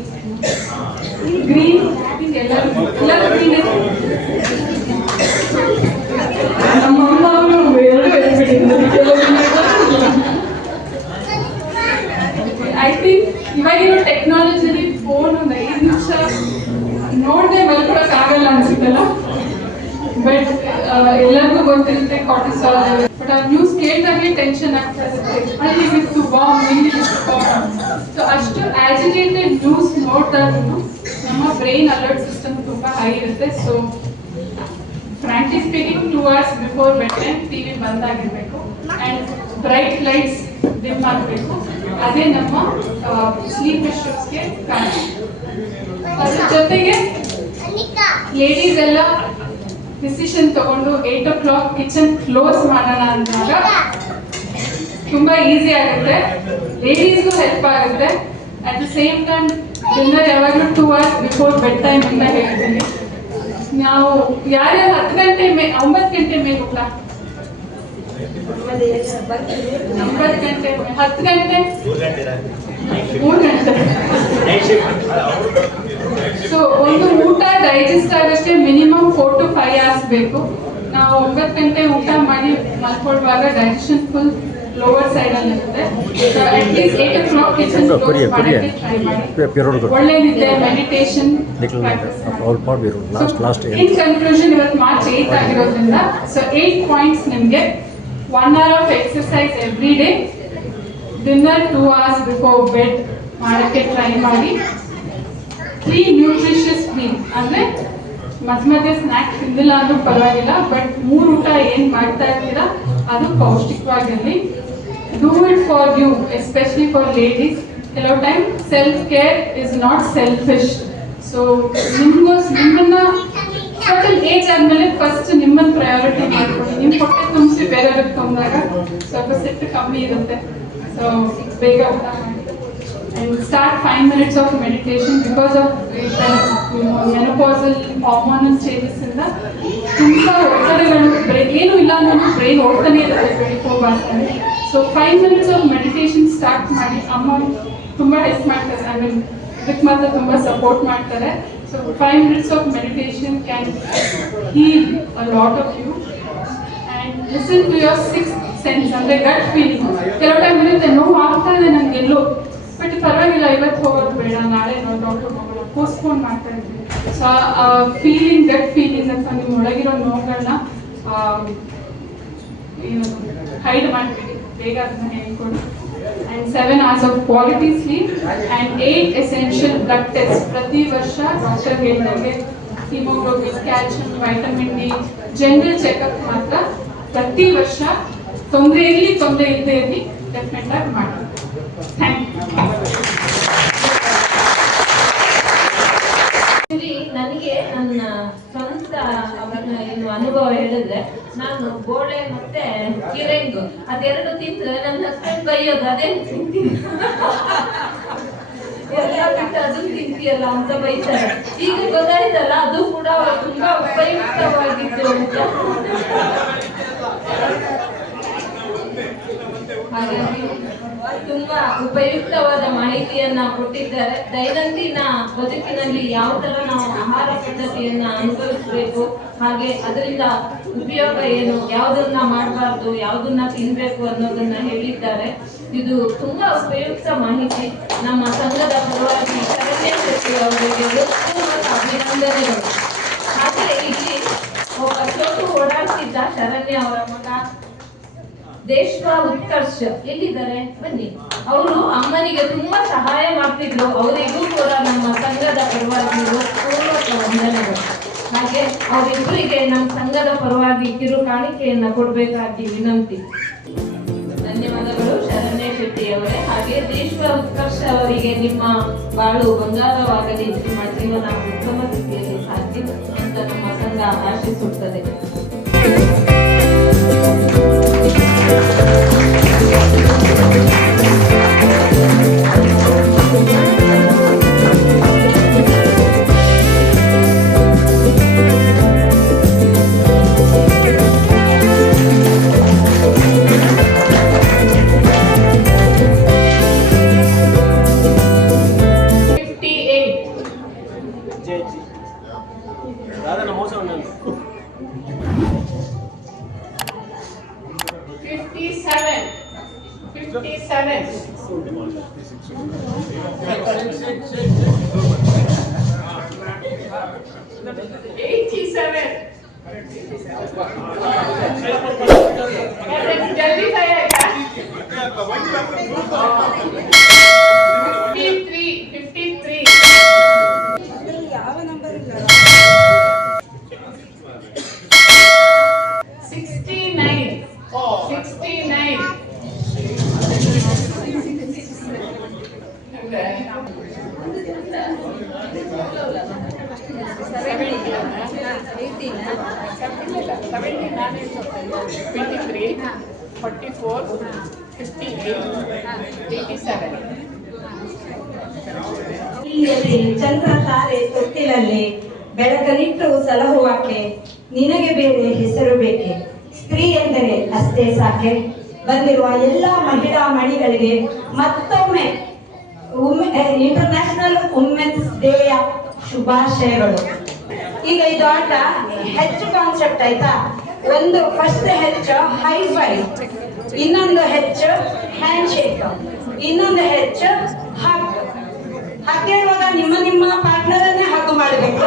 ಗ್ರೀನ್ ಎಲ್ಲರೂ ಗ್ರೀನ್. ನಮ್ಮ ಅಮ್ಮ ಅವರು ಎರಡು ಐ ಥಿಂಕ್ ಇವಾಗಿರೋ ಟೆಕ್ನಾಲಜಿಲಿ ಫೋನ್ ಒಂದು 5 ನಿಮಿಷ ನೋಡದೆ ಮಲ್ಕೊಳಕ್ ಆಗಲ್ಲ ಅನ್ಸುತ್ತಲ್ಲ. ಬಟ್ ಎಲ್ಲರಿಗೂ ಗೊತ್ತಿರುತ್ತೆ ಕಾರ್ಟಿಸಾಲ್. ಬಟ್ ಆ ನ್ಯೂಸ್ ಕೇಳಿದಾಗಲೇ ಟೆನ್ಷನ್ ಆಗ್ತಾ ಇರುತ್ತೆ. ಅಲ್ಲಿ ಬಿತ್ತು ಬಾಂಬ್, ಇಲ್ಲಿ ಬಿತ್ತು ಬಾಂಬ್. ಸೊ ಅಷ್ಟು ಆಜಿಟೇಟೆಡ್ ನ್ಯೂಸ್ ನೋಡಿದಾಗೂ ನಮ್ಮ ಬ್ರೈನ್ ಅಲರ್ಟ್ ಸಿಸ್ಟಮ್ ತುಂಬ ಹೈ ಇರುತ್ತೆ. So frankly speaking 2 hours before bedtime TV ಬಂದಾಗಿರ್ಬೇಕು ಆ್ಯಂಡ್ ಬ್ರೈಟ್ ಲೈಟ್ಸ್ ಡಿಮ್ ಆಗಬೇಕು. ಅದೇ ನಮ್ಮ ಸ್ಲೀಪ್ ಇಶ್ಯೂಸ್ಗೆ ಕಾರಣ. ಅದ್ರ ಜೊತೆಗೆ ಲೇಡೀಸ್ ಎಲ್ಲ ಡಿಸಿಷನ್ ತಗೊಂಡು 8 o'clock ಕಿಚನ್ ಕ್ಲೋಸ್ ಮಾಡೋಣ ಅಂದಾಗ ತುಂಬ ಈಸಿ ಆಗುತ್ತೆ, ಲೇಡೀಸ್ಗೂ ಹೆಲ್ಪ್ ಆಗುತ್ತೆ. At the same time dinner ಯಾವಾಗಲೂ 2 hours ಬಿಫೋರ್ ಬೆಡ್ ಟೈಮ್ ಅಂತ ಹೇಳ್ತೀನಿ. ನಾವು ಯಾರ್ಯಾರು 10 ಗಂಟೆ 9 ಗಂಟೆ ಮೇಲೆ ಊಟ, 9 ಗಂಟೆ 10 ಗಂಟೆ 3 ಗಂಟೆ. ಸೊ ಒಂದು ಊಟ ಡೈಜೆಸ್ಟ್ ಆಗೋಕ್ಕೆ ಮಿನಿಮಮ್ 4 to 5 hours ಬೇಕು. ನಾವು 9 ಗಂಟೆ ಊಟ ಮಾಡಿ ಮಲ್ಕೊಳ್ಳುವಾಗ ಡೈಜೆಷನ್ ಫುಲ್ ಲೋವರ್ ಸೈಡ್ ಅಲ್ಲಿ ಇರುತ್ತೆ. ಅಟ್ಲೀಸ್ಟ್ 8 o'clock ಕಿಚನ್ ಕ್ಲೋಸ್ ಮಾಡೋಕ್ಕೆ ಟ್ರೈ ಮಾಡಿ. ಒಳ್ಳೆ ನಿದ್ದೆ, ಮೆಡಿಟೇಷನ್. ಇನ್ ಕನ್ಕ್ಲೂಷನ್, ಇವತ್ತು ಮಾರ್ಚ್ 8 ಆಗಿರೋದ್ರಿಂದ ಸೊ 8 ಪಾಯಿಂಟ್ಸ್ ನಿಮಗೆ. 1 hour of exercise every day, dinner 2 hours before bed ಮಾಡೋಕ್ಕೆ ಟ್ರೈ ಮಾಡಿ. 3 nutritious meal ಅಂದರೆ ಮಧ್ಯ ಸ್ನ್ಯಾಕ್ ತಿಂದಿಲ್ಲ ಅಂದ್ರೂ ಪರವಾಗಿಲ್ಲ, ಬಟ್ 3 ಊಟ ಏನು ಮಾಡ್ತಾ ಇರ್ತೀರಾ ಅದು ಪೌಷ್ಟಿಕವಾಗಿರಲಿ. Do it for you, especially for ladies. ಕೆಲವು time self care is not selfish. So ನಿಮ್ಮನ್ನ ಸರ್ಟನ್ ಏಜ್ ಆದಮೇಲೆ ಫಸ್ಟ್ ನಿಮ್ಮನ್ನು ಪ್ರಯಾರಿಟಿ ಮಾಡ್ಕೊಳ್ಳಿ. ನಿಮ್ಮ ಹೊಟ್ಟೆ ತುಂಬಿಸಿ ಬೇರೆಯವ್ರಿಗೆ ತಂದಾಗ ಸ್ವಲ್ಪ ಸಿಟ್ಟು ಕಮ್ಮಿ ಇರುತ್ತೆ. ಸೊ ಬೇಗ ಊಟ ಮಾಡಿ. And start 5 minutes of meditation because of menopausal hormonal changes ಇಂದ ತುಂಬ ಒತ್ತಡಗಳು, ಏನು ಇಲ್ಲ ಅನ್ನೋದು ಬ್ರೈನ್ ಓಡ್ತಾನೆ ಇರುತ್ತೆ 24 hours. So 5 minutes of meditation start ಮಾಡಿ. ಅಮ್ಮ ತುಂಬ ಹೆಲ್ಪ್ ಮಾಡ್ತಾರೆ, ಐ ಮೀನ್ ಇದಕ್ಕೆ ಮಾತ್ರ ತುಂಬ ಸಪೋರ್ಟ್ ಮಾಡ್ತಾರೆ. So 5 minutes of meditation can heal a lot of you. And listen to your sixth sense, ಅಂದರೆ ಗಟ್ ಫೀಲಿಂಗ್. ಕೆಲವು ಟೈಮ್ ಇರುತ್ತೆ, ನೋವು ಆಗ್ತಾ ಇದೆ ನನಗೆ ಎಲ್ಲೋ, ಬಟ್ ಪರವಾಗಿಲ್ಲ, ಇವತ್ತು ಹೋಗೋದು ಬೇಡ, ನಾಳೆ ನಾವು ಡಾಕ್ಟರ್ ಹೋಗೋಣ, ಪೋಸ್ಟ್ಪೋನ್ ಮಾಡ್ತಾ ಇರ್ತೀವಿ. ಸೊ ಫೀಲಿಂಗ್, ಗಟ್ ಫೀಲಿಂಗ್ ಅಥವಾ ನಿಮ್ಮ ಒಳಗಿರೋ ನೋವುಗಳನ್ನ ಹೈಡ್ ಮಾಡಿಬಿಡಿ, ಬೇಗ ಅದನ್ನ ಹೇಳ್ಕೊಡಿ. And 7 hours of quality sleep and 8 essential blood tests. ಪ್ರತಿ ವರ್ಷ ಡಾಕ್ಟರ್ ಹೇಳಿದಂಗೆ haemoglobin, calcium, vitamin D, general checkup ಮಾತ್ರ ಪ್ರತಿ ವರ್ಷ. ತೊಂದರೆ ಇರಲಿ ತೊಂದರೆ ಇಲ್ಲದೆ ಇರಲಿ ಡೆಫಿನೆಟ್ ಆಗಿ ಮಾಡಿ. Thank you. ಅನುಭವ ಹೇಳಿದ್ರೆ, ನಾನು ಬೋಳೆ ಮತ್ತೆ ಕಿರೆಂಗು ಅದೆರಡು ತಿಂದ್ರೆ ನನ್ನ ಹಸ್ಬೆಂಡ್ ಬೈಯೋದು, ಅದೇ ತಿಂತೀನಿ ಎಲ್ಲ ಬಿಟ್ಟು ಅದನ್ನ ತಿಂತೀಯಲ್ಲ ಅಂತ ಬೈತಾರೆ. ಈಗ ಗೊತ್ತಾಯ್ತಲ್ಲ, ಅದು ಕೂಡ ತುಂಬಾ ಉಪಯುಕ್ತವಾಗಿತ್ತು ಅಂತ. ಹಾಗಾಗಿ ತುಂಬಾ ಉಪಯುಕ್ತವಾದ ಮಾಹಿತಿಯನ್ನ ಕೊಟ್ಟಿದ್ದಾರೆ. ದೈನಂದಿನ ಬದುಕಿನಲ್ಲಿ ಯಾವ ತರ ನಾವು ಆಹಾರ ಪದ್ಧತಿಯನ್ನ ಅನುಸರಿಸಬೇಕು, ಹಾಗೆ ಅದರಿಂದ ಉಪಯೋಗ ಏನು, ಯಾವುದನ್ನ ಮಾಡಬಾರ್ದು, ಯಾವುದನ್ನ ತಿನ್ಬೇಕು ಅನ್ನೋದನ್ನ ಹೇಳಿದ್ದಾರೆ. ಇದು ತುಂಬಾ ಉಪಯುಕ್ತ ಮಾಹಿತಿ. ನಮ್ಮ ಸಂಘದ ಪರವಾಗಿ ಶರಣ್ಯ ಶೆಟ್ಟಿ ಅವರಿಗೆ ಹೃತ್ಪೂರ್ವಕ ಅಭಿನಂದನೆಗಳು. ಹಾಗೆ ಇಲ್ಲಿ ಒಬ್ಬ ಚೋಟು ಓಡಾಡ್ತಿದ್ದ ಶರಣ್ಯ ಅವರ ಮಗ ದೇಶ್ವ ಉತ್ಕರ್ಷ್ ಎಲ್ಲಿದ್ದಾರೆ ಬನ್ನಿ. ಅವರು ಅಮ್ಮನಿಗೆ ತುಂಬಾ ಸಹಾಯ ಮಾಡ್ತಿದ್ರು. ಅವರಿಗೂ ಕೂಡ ನಮ್ಮ ಸಂಘದ ಪರವಾಗಿ ಹೃತ್ಪೂರ್ವಕ ವಂದನೆಗಳು. ಹಾಗೆ ಅವರಿಬ್ಬರಿಗೆ ನಮ್ಮ ಸಂಘದ ಪರವಾಗಿ ಕಿರು ಕಾಣಿಕೆಯನ್ನ ಕೊಡಬೇಕಾಗಿ ವಿನಂತಿ. ಧನ್ಯವಾದಗಳು ಶರಣ್ಯ ಶೆಟ್ಟಿ ಅವರೇ. ಹಾಗೆ ದೇಶ್ವ ಉತ್ಕರ್ಷ ಅವರಿಗೆ ನಿಮ್ಮ ಬಾಳು ಬಂಗಾರವಾಗಲಿ, ನಿಮ್ಮ ಜೀವನ ಉತ್ತಮ ಸ್ಥಿತಿಯಲ್ಲಿ ಸಾಧ್ಯ ಅಂತ ನಮ್ಮ ಸಂಘ ಆಶಿಸುತ್ತದೆ. ಯಾವ ನಂಬರ್ ಇಲ್ಲ 69 ಚಂದ್ರ ತಾರೆ ತೊಟ್ಟಿಲಲ್ಲಿ ಬೆಳಕನಿಟ್ಟು ಸಲಹುವಾಕೆ, ನಿನಗೆ ಬೇರೆ ಹೆಸರು ಬೇಕೆ, ಸ್ತ್ರೀ ಎಂದರೆ ಅಷ್ಟೇ ಸಾಕೆ. ಬಂದಿರುವ ಎಲ್ಲ ಮಹಿಳಾ ಮಣಿಗಳಿಗೆ ಮತ್ತೊಮ್ಮೆ ಇಂಟರ್ನ್ಯಾಷನಲ್ ವುಮೆನ್ಸ್ ಡೇಯ ಶುಭಾಶಯಗಳು. ಈಗ ಇದು ಆಟ ಹೆಚ್ಚು ಕಾನ್ಸೆಪ್ಟ್ ಆಯ್ತಾ. ಒಂದು ಫಸ್ಟ್ ಹೆಚ್ಚು ಹೈಫೈ, ಇನ್ನೊಂದು ಹೆಚ್ಚು ಹ್ಯಾಂಡ್ ಶೇಕ್, ಇನ್ನೊಂದು ಹೆಚ್ಚು ಹಗ್. ಹಗ್ ಹೇಳುವಾಗ ನಿಮ್ಮ ನಿಮ್ಮ ಪಾರ್ಟ್ನರ್ ಅನ್ನೇ ಹಗ್ ಮಾಡಬೇಕು.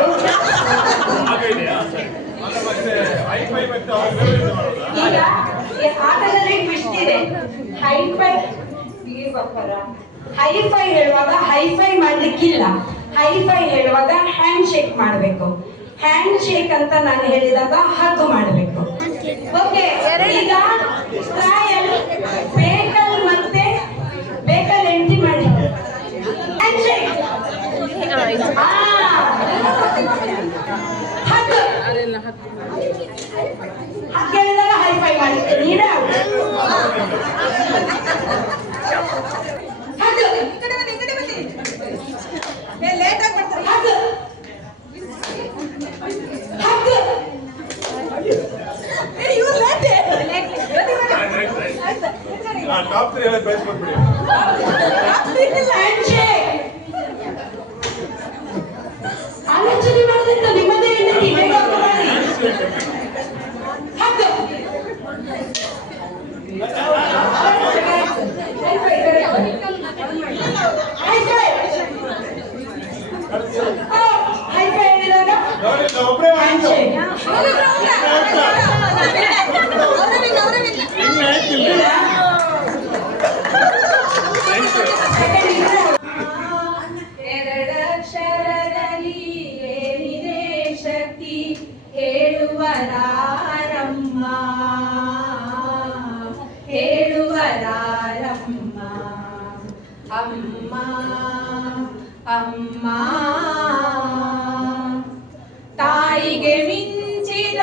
ಈಗ ಆಟದಲ್ಲಿ ಟ್ವಿಸ್ಟ್ ಇದೆ. ಹೈಫೈ ಹೈಫೈ ಹೇಳುವಾಗ ಹೈಫೈ ಮಾಡ್ಲಿಕ್ಕಿಲ್ಲ, ಹೈಫೈ ಹೇಳುವಾಗ ಹ್ಯಾಂಡ್ ಶೇಕ್ ಮಾಡಬೇಕು. ಹ್ಯಾಂಡ್ ಶೇಕ್ ಅಂತ ನಾನು ಹೇಳಿದಾಗ ಹಗ್ ಮಾಡಬೇಕು. ಓಕೆ, ಈಗ ಟ್ರಯಲ್ ಬೇಕಲ್ ಮತ್ತೆ ಬೇಕಲ್ ಎಂಟ್ರಿ ಮಾಡಿ. ಹ್ಯಾಂಡ್ ಶೇಕ್, ಹಗ್ ಹಗ್ ಹೇಳಿದಾಗ ಹೈಫೈ ಮಾಡಿ. ನೀಡ ಆಲೋಚನೆ ಮಾಡೋದ್ರಿಂದ ನಿಮ್ಮದೇ ಎರಡಕ್ಷರದಲ್ಲಿ ಏನಿದೆ ಶಕ್ತಿ ಹೇಳುವರಾರಮ್ಮ, ಹೇಳುವರಾರಮ್ಮ. ಅಮ್ಮ ಅಮ್ಮ ತಾಯಿಗೆ ಮಿಂಚಿದ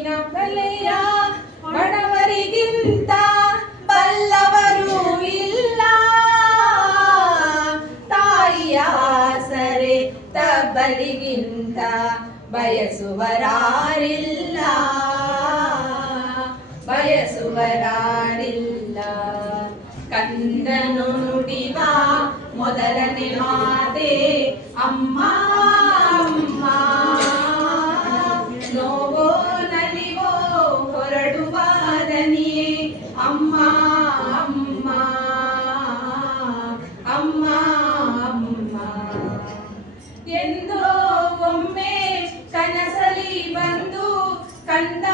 ಬದುಕಿನ ಕಲೆಯ ಬಡವರಿಗಿಂತ ಬಲ್ಲವರು ಇಲ್ಲ. ತಾಯಿಯ ಆಸರೆ ತಬ್ಬಲಿಗಿಂತ ಬಯಸುವರಾರಿಲ್ಲ, ಬಯಸುವರಾರಿಲ್ಲ. ಕಂದನು ನುಡಿವ ಮೊದಲನೇ ಮಾತೆ ಅಮ್ಮ ಅಮ್ಮ. ನೋವೋ ನಲಿವೋ ಹೊರಡುವ ದನಿಯೇ ಅಮ್ಮ ಅಮ್ಮ ಅಮ್ಮ ಅಮ್ಮ. ಎಂದೋ ಒಮ್ಮೆ ಕನಸಲಿ ಬಂದು ಕಂದ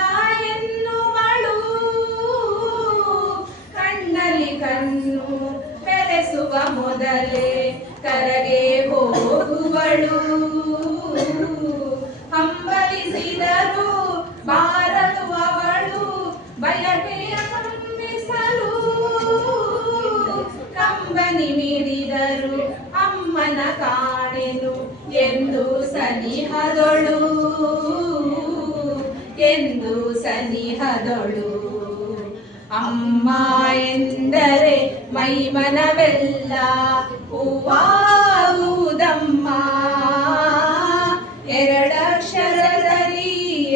ಎನ್ನುವಳು, ಕಣ್ಣಲ್ಲಿ ಕಣ್ಣು ಬೆರೆಸುವ ಮೊದಲೇ ಕರಗೆ ಹೋಗುವಳು. ಹಂಬಲಿಸಿದರು ಬಾರಲು ಅವಳು ಬಯಕೆಯ ತುಂಬಿಸಲು. ಕಂಬನಿ ಮೀರಿದರು ಅಮ್ಮನ ಕಾಣೆನು ಎಂದು ಸನಿಹದೊಳು, ಎಂದು ಸನಿಹದೊಳು. ಅಮ್ಮ ಎಂದರೆ ಮೈಮನವೆಲ್ಲ ಹೂವಾಗುವುದಮ್ಮ. ಎರಡಕ್ಷರದಲ್ಲಿ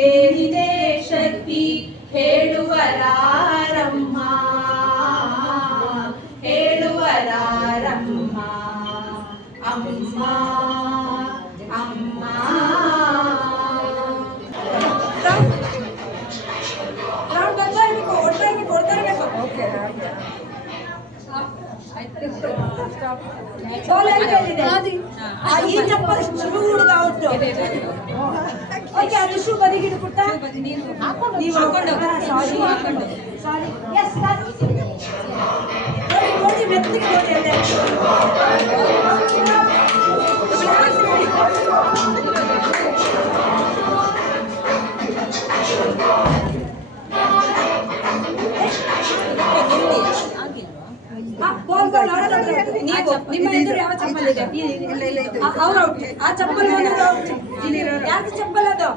ಏನಿದೆ ಶಕ್ತಿ ಹೇಳುವರಾರಮ್ಮ, ಹೇಳುವರಾರಮ್ಮ. ಅಮ್ಮ ಅಮ್ಮ. ಈ ಚಪ್ಪಲ್ ಶೂ ಹುಡುಗ ಉಂಟು. ಓಕೆ, ಅದು ಶೂ ಬದಿಗಿಡು ಪುಟ್ಟ. ನೀವು ಹಾಕೊಂಡು ಸಾರಿ. ಎಸ್ ನೋಡಿ ನೋಡಿ, ಮೆತ್ತಿಗೆ ನೋಡಿ ಅಲ್ಲೇ. ನೀವು ನಿಮ್ಮ ಎದುರು ಯಾವ ಚಪ್ಪಲ್ ಇದೆ? ಅವ್ರು ಔಟ್. ಆ ಚಪ್ಪಲ್ ಔಟ್. ಯಾಕೆ ಚಪ್ಪಲ್ ಅದು?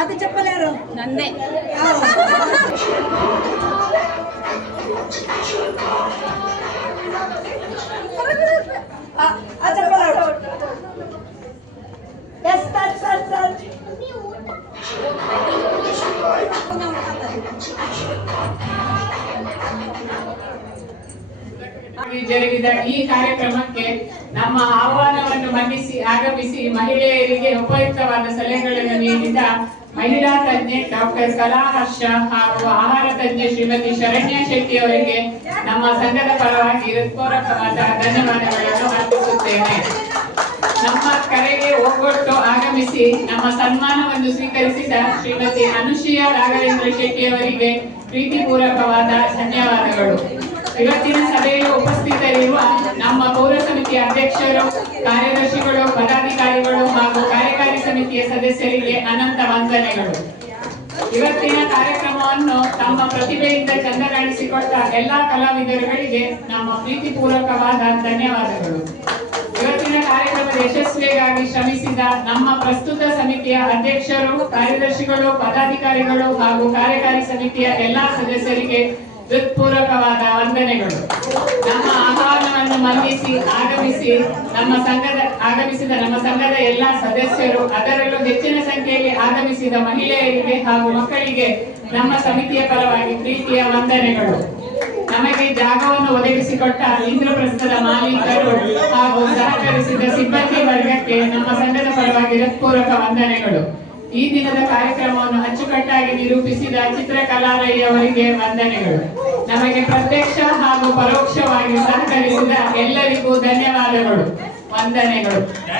ಅದು ಚಪ್ಪಲ್ ಯಾರು? ನಂದೇ. ಆ chappal out. Yes touch touch touch. ಜರುಗಿದ ಈ ಕಾರ್ಯಕ್ರಮಕ್ಕೆ ನಮ್ಮ ಆಹ್ವಾನವನ್ನು ಮನ್ನಿಸಿ ಆಗಮಿಸಿ ಮಹಿಳೆಯರಿಗೆ ಉಪಯುಕ್ತವಾದ ಸಲಹೆಗಳನ್ನು ನೀಡಿದ ಮಹಿಳಾ ತಜ್ಞೆ ಡಾಕ್ಟರ್ ಕಲಾಹರ್ಷ ಹಾಗೂ ಆಹಾರ ತಜ್ಞೆ ಶ್ರೀಮತಿ ಶರಣ್ಯ ಶೆಟ್ಟಿ ಅವರಿಗೆ ನಮ್ಮ ಸಂಘದ ಪರವಾಗಿ ಹೃತ್ಪೂರ್ವಕವಾದ ಧನ್ಯವಾದಗಳನ್ನು ಅರ್ಪಿಸುತ್ತೇನೆ. ನಮ್ಮ ಕರೆಗೆ ಒಗ್ಗಟ್ಟು ಆಗಮಿಸಿ ನಮ್ಮ ಸನ್ಮಾನವನ್ನು ಸ್ವೀಕರಿಸಿದ ಶ್ರೀಮತಿ ಅನುಶ್ರೀಯ ರಾಘವೇಂದ್ರ ಶೆಟ್ಟಿ ಅವರಿಗೆ ಪ್ರೀತಿಪೂರ್ವಕವಾದ ಧನ್ಯವಾದಗಳು. ಇವತ್ತಿನ ಸಭೆಯಲ್ಲಿ ಉಪಸ್ಥಿತರಿರುವ ನಮ್ಮ ಪೌರ ಸಮಿತಿ ಅಧ್ಯಕ್ಷರು, ಕಾರ್ಯದರ್ಶಿಗಳು, ಪದಾಧಿಕಾರಿಗಳು ಹಾಗೂ ಕಾರ್ಯಕಾರಿ ಸಮಿತಿಯ ಸದಸ್ಯರಿಗೆ ಅನಂತ ವಂದನೆಗಳು. ಇವತ್ತಿನ ಕಾರ್ಯಕ್ರಮವನ್ನು ತಮ್ಮ ಪ್ರತಿಭೆಯಿಂದ ಚಂದಗಾಣಿಸಿಕೊಟ್ಟ ಎಲ್ಲಾ ಕಲಾವಿದರುಗಳಿಗೆ ನಮ್ಮ ಪ್ರೀತಿಪೂರ್ವಕವಾದ ಧನ್ಯವಾದಗಳು. ಇವತ್ತಿನ ಕಾರ್ಯಕ್ರಮದ ಯಶಸ್ವಿಗಾಗಿ ಶ್ರಮಿಸಿದ ನಮ್ಮ ಪ್ರಸ್ತುತ ಸಮಿತಿಯ ಅಧ್ಯಕ್ಷರು, ಕಾರ್ಯದರ್ಶಿಗಳು, ಪದಾಧಿಕಾರಿಗಳು ಹಾಗೂ ಕಾರ್ಯಕಾರಿ ಸಮಿತಿಯ ಎಲ್ಲಾ ಸದಸ್ಯರಿಗೆ ಹೃತ್ಪೂರ್ವಕವಾದ ವಂದನೆಗಳು. ನಮ್ಮ ಆಹ್ವಾನವನ್ನು ಮನ್ನಿಸಿ ಆಗಮಿಸಿದ ನಮ್ಮ ಸಂಘದ ಎಲ್ಲಾ ಸದಸ್ಯರು, ಅದರಲ್ಲೂ ಹೆಚ್ಚಿನ ಸಂಖ್ಯೆಯಲ್ಲಿ ಆಗಮಿಸಿದ ಮಹಿಳೆಯರಿಗೆ ಹಾಗೂ ಮಕ್ಕಳಿಗೆ ನಮ್ಮ ಸಮಿತಿಯ ಪರವಾಗಿ ಪ್ರೀತಿಯ ವಂದನೆಗಳು. ನಮಗೆ ಜಾಗವನ್ನು ಒದಗಿಸಿಕೊಟ್ಟ ಇಂದ್ರಪ್ರಸ್ಥದ ಮಾಲೀಕರು ಹಾಗೂ ಸಹಕರಿಸಿದ ಸಿಬ್ಬಂದಿ ವರ್ಗಕ್ಕೆ ನಮ್ಮ ಸಂಘದ ಪರವಾಗಿ ಹೃತ್ಪೂರ್ವಕ ವಂದನೆಗಳು. ಈ ದಿನದ ಕಾರ್ಯಕ್ರಮವನ್ನು ಅಚ್ಚುಕಟ್ಟಾಗಿ ನಿರೂಪಿಸಿದ ಚಿತ್ರಕಲಾರಯ್ಯ ಅವರಿಗೆ ವಂದನೆಗಳು. ನಮಗೆ ಪ್ರತ್ಯಕ್ಷ ಹಾಗೂ ಪರೋಕ್ಷವಾಗಿ ಸಹಕರಿಸಿದ ಎಲ್ಲರಿಗೂ ಧನ್ಯವಾದಗಳು, ವಂದನೆಗಳು.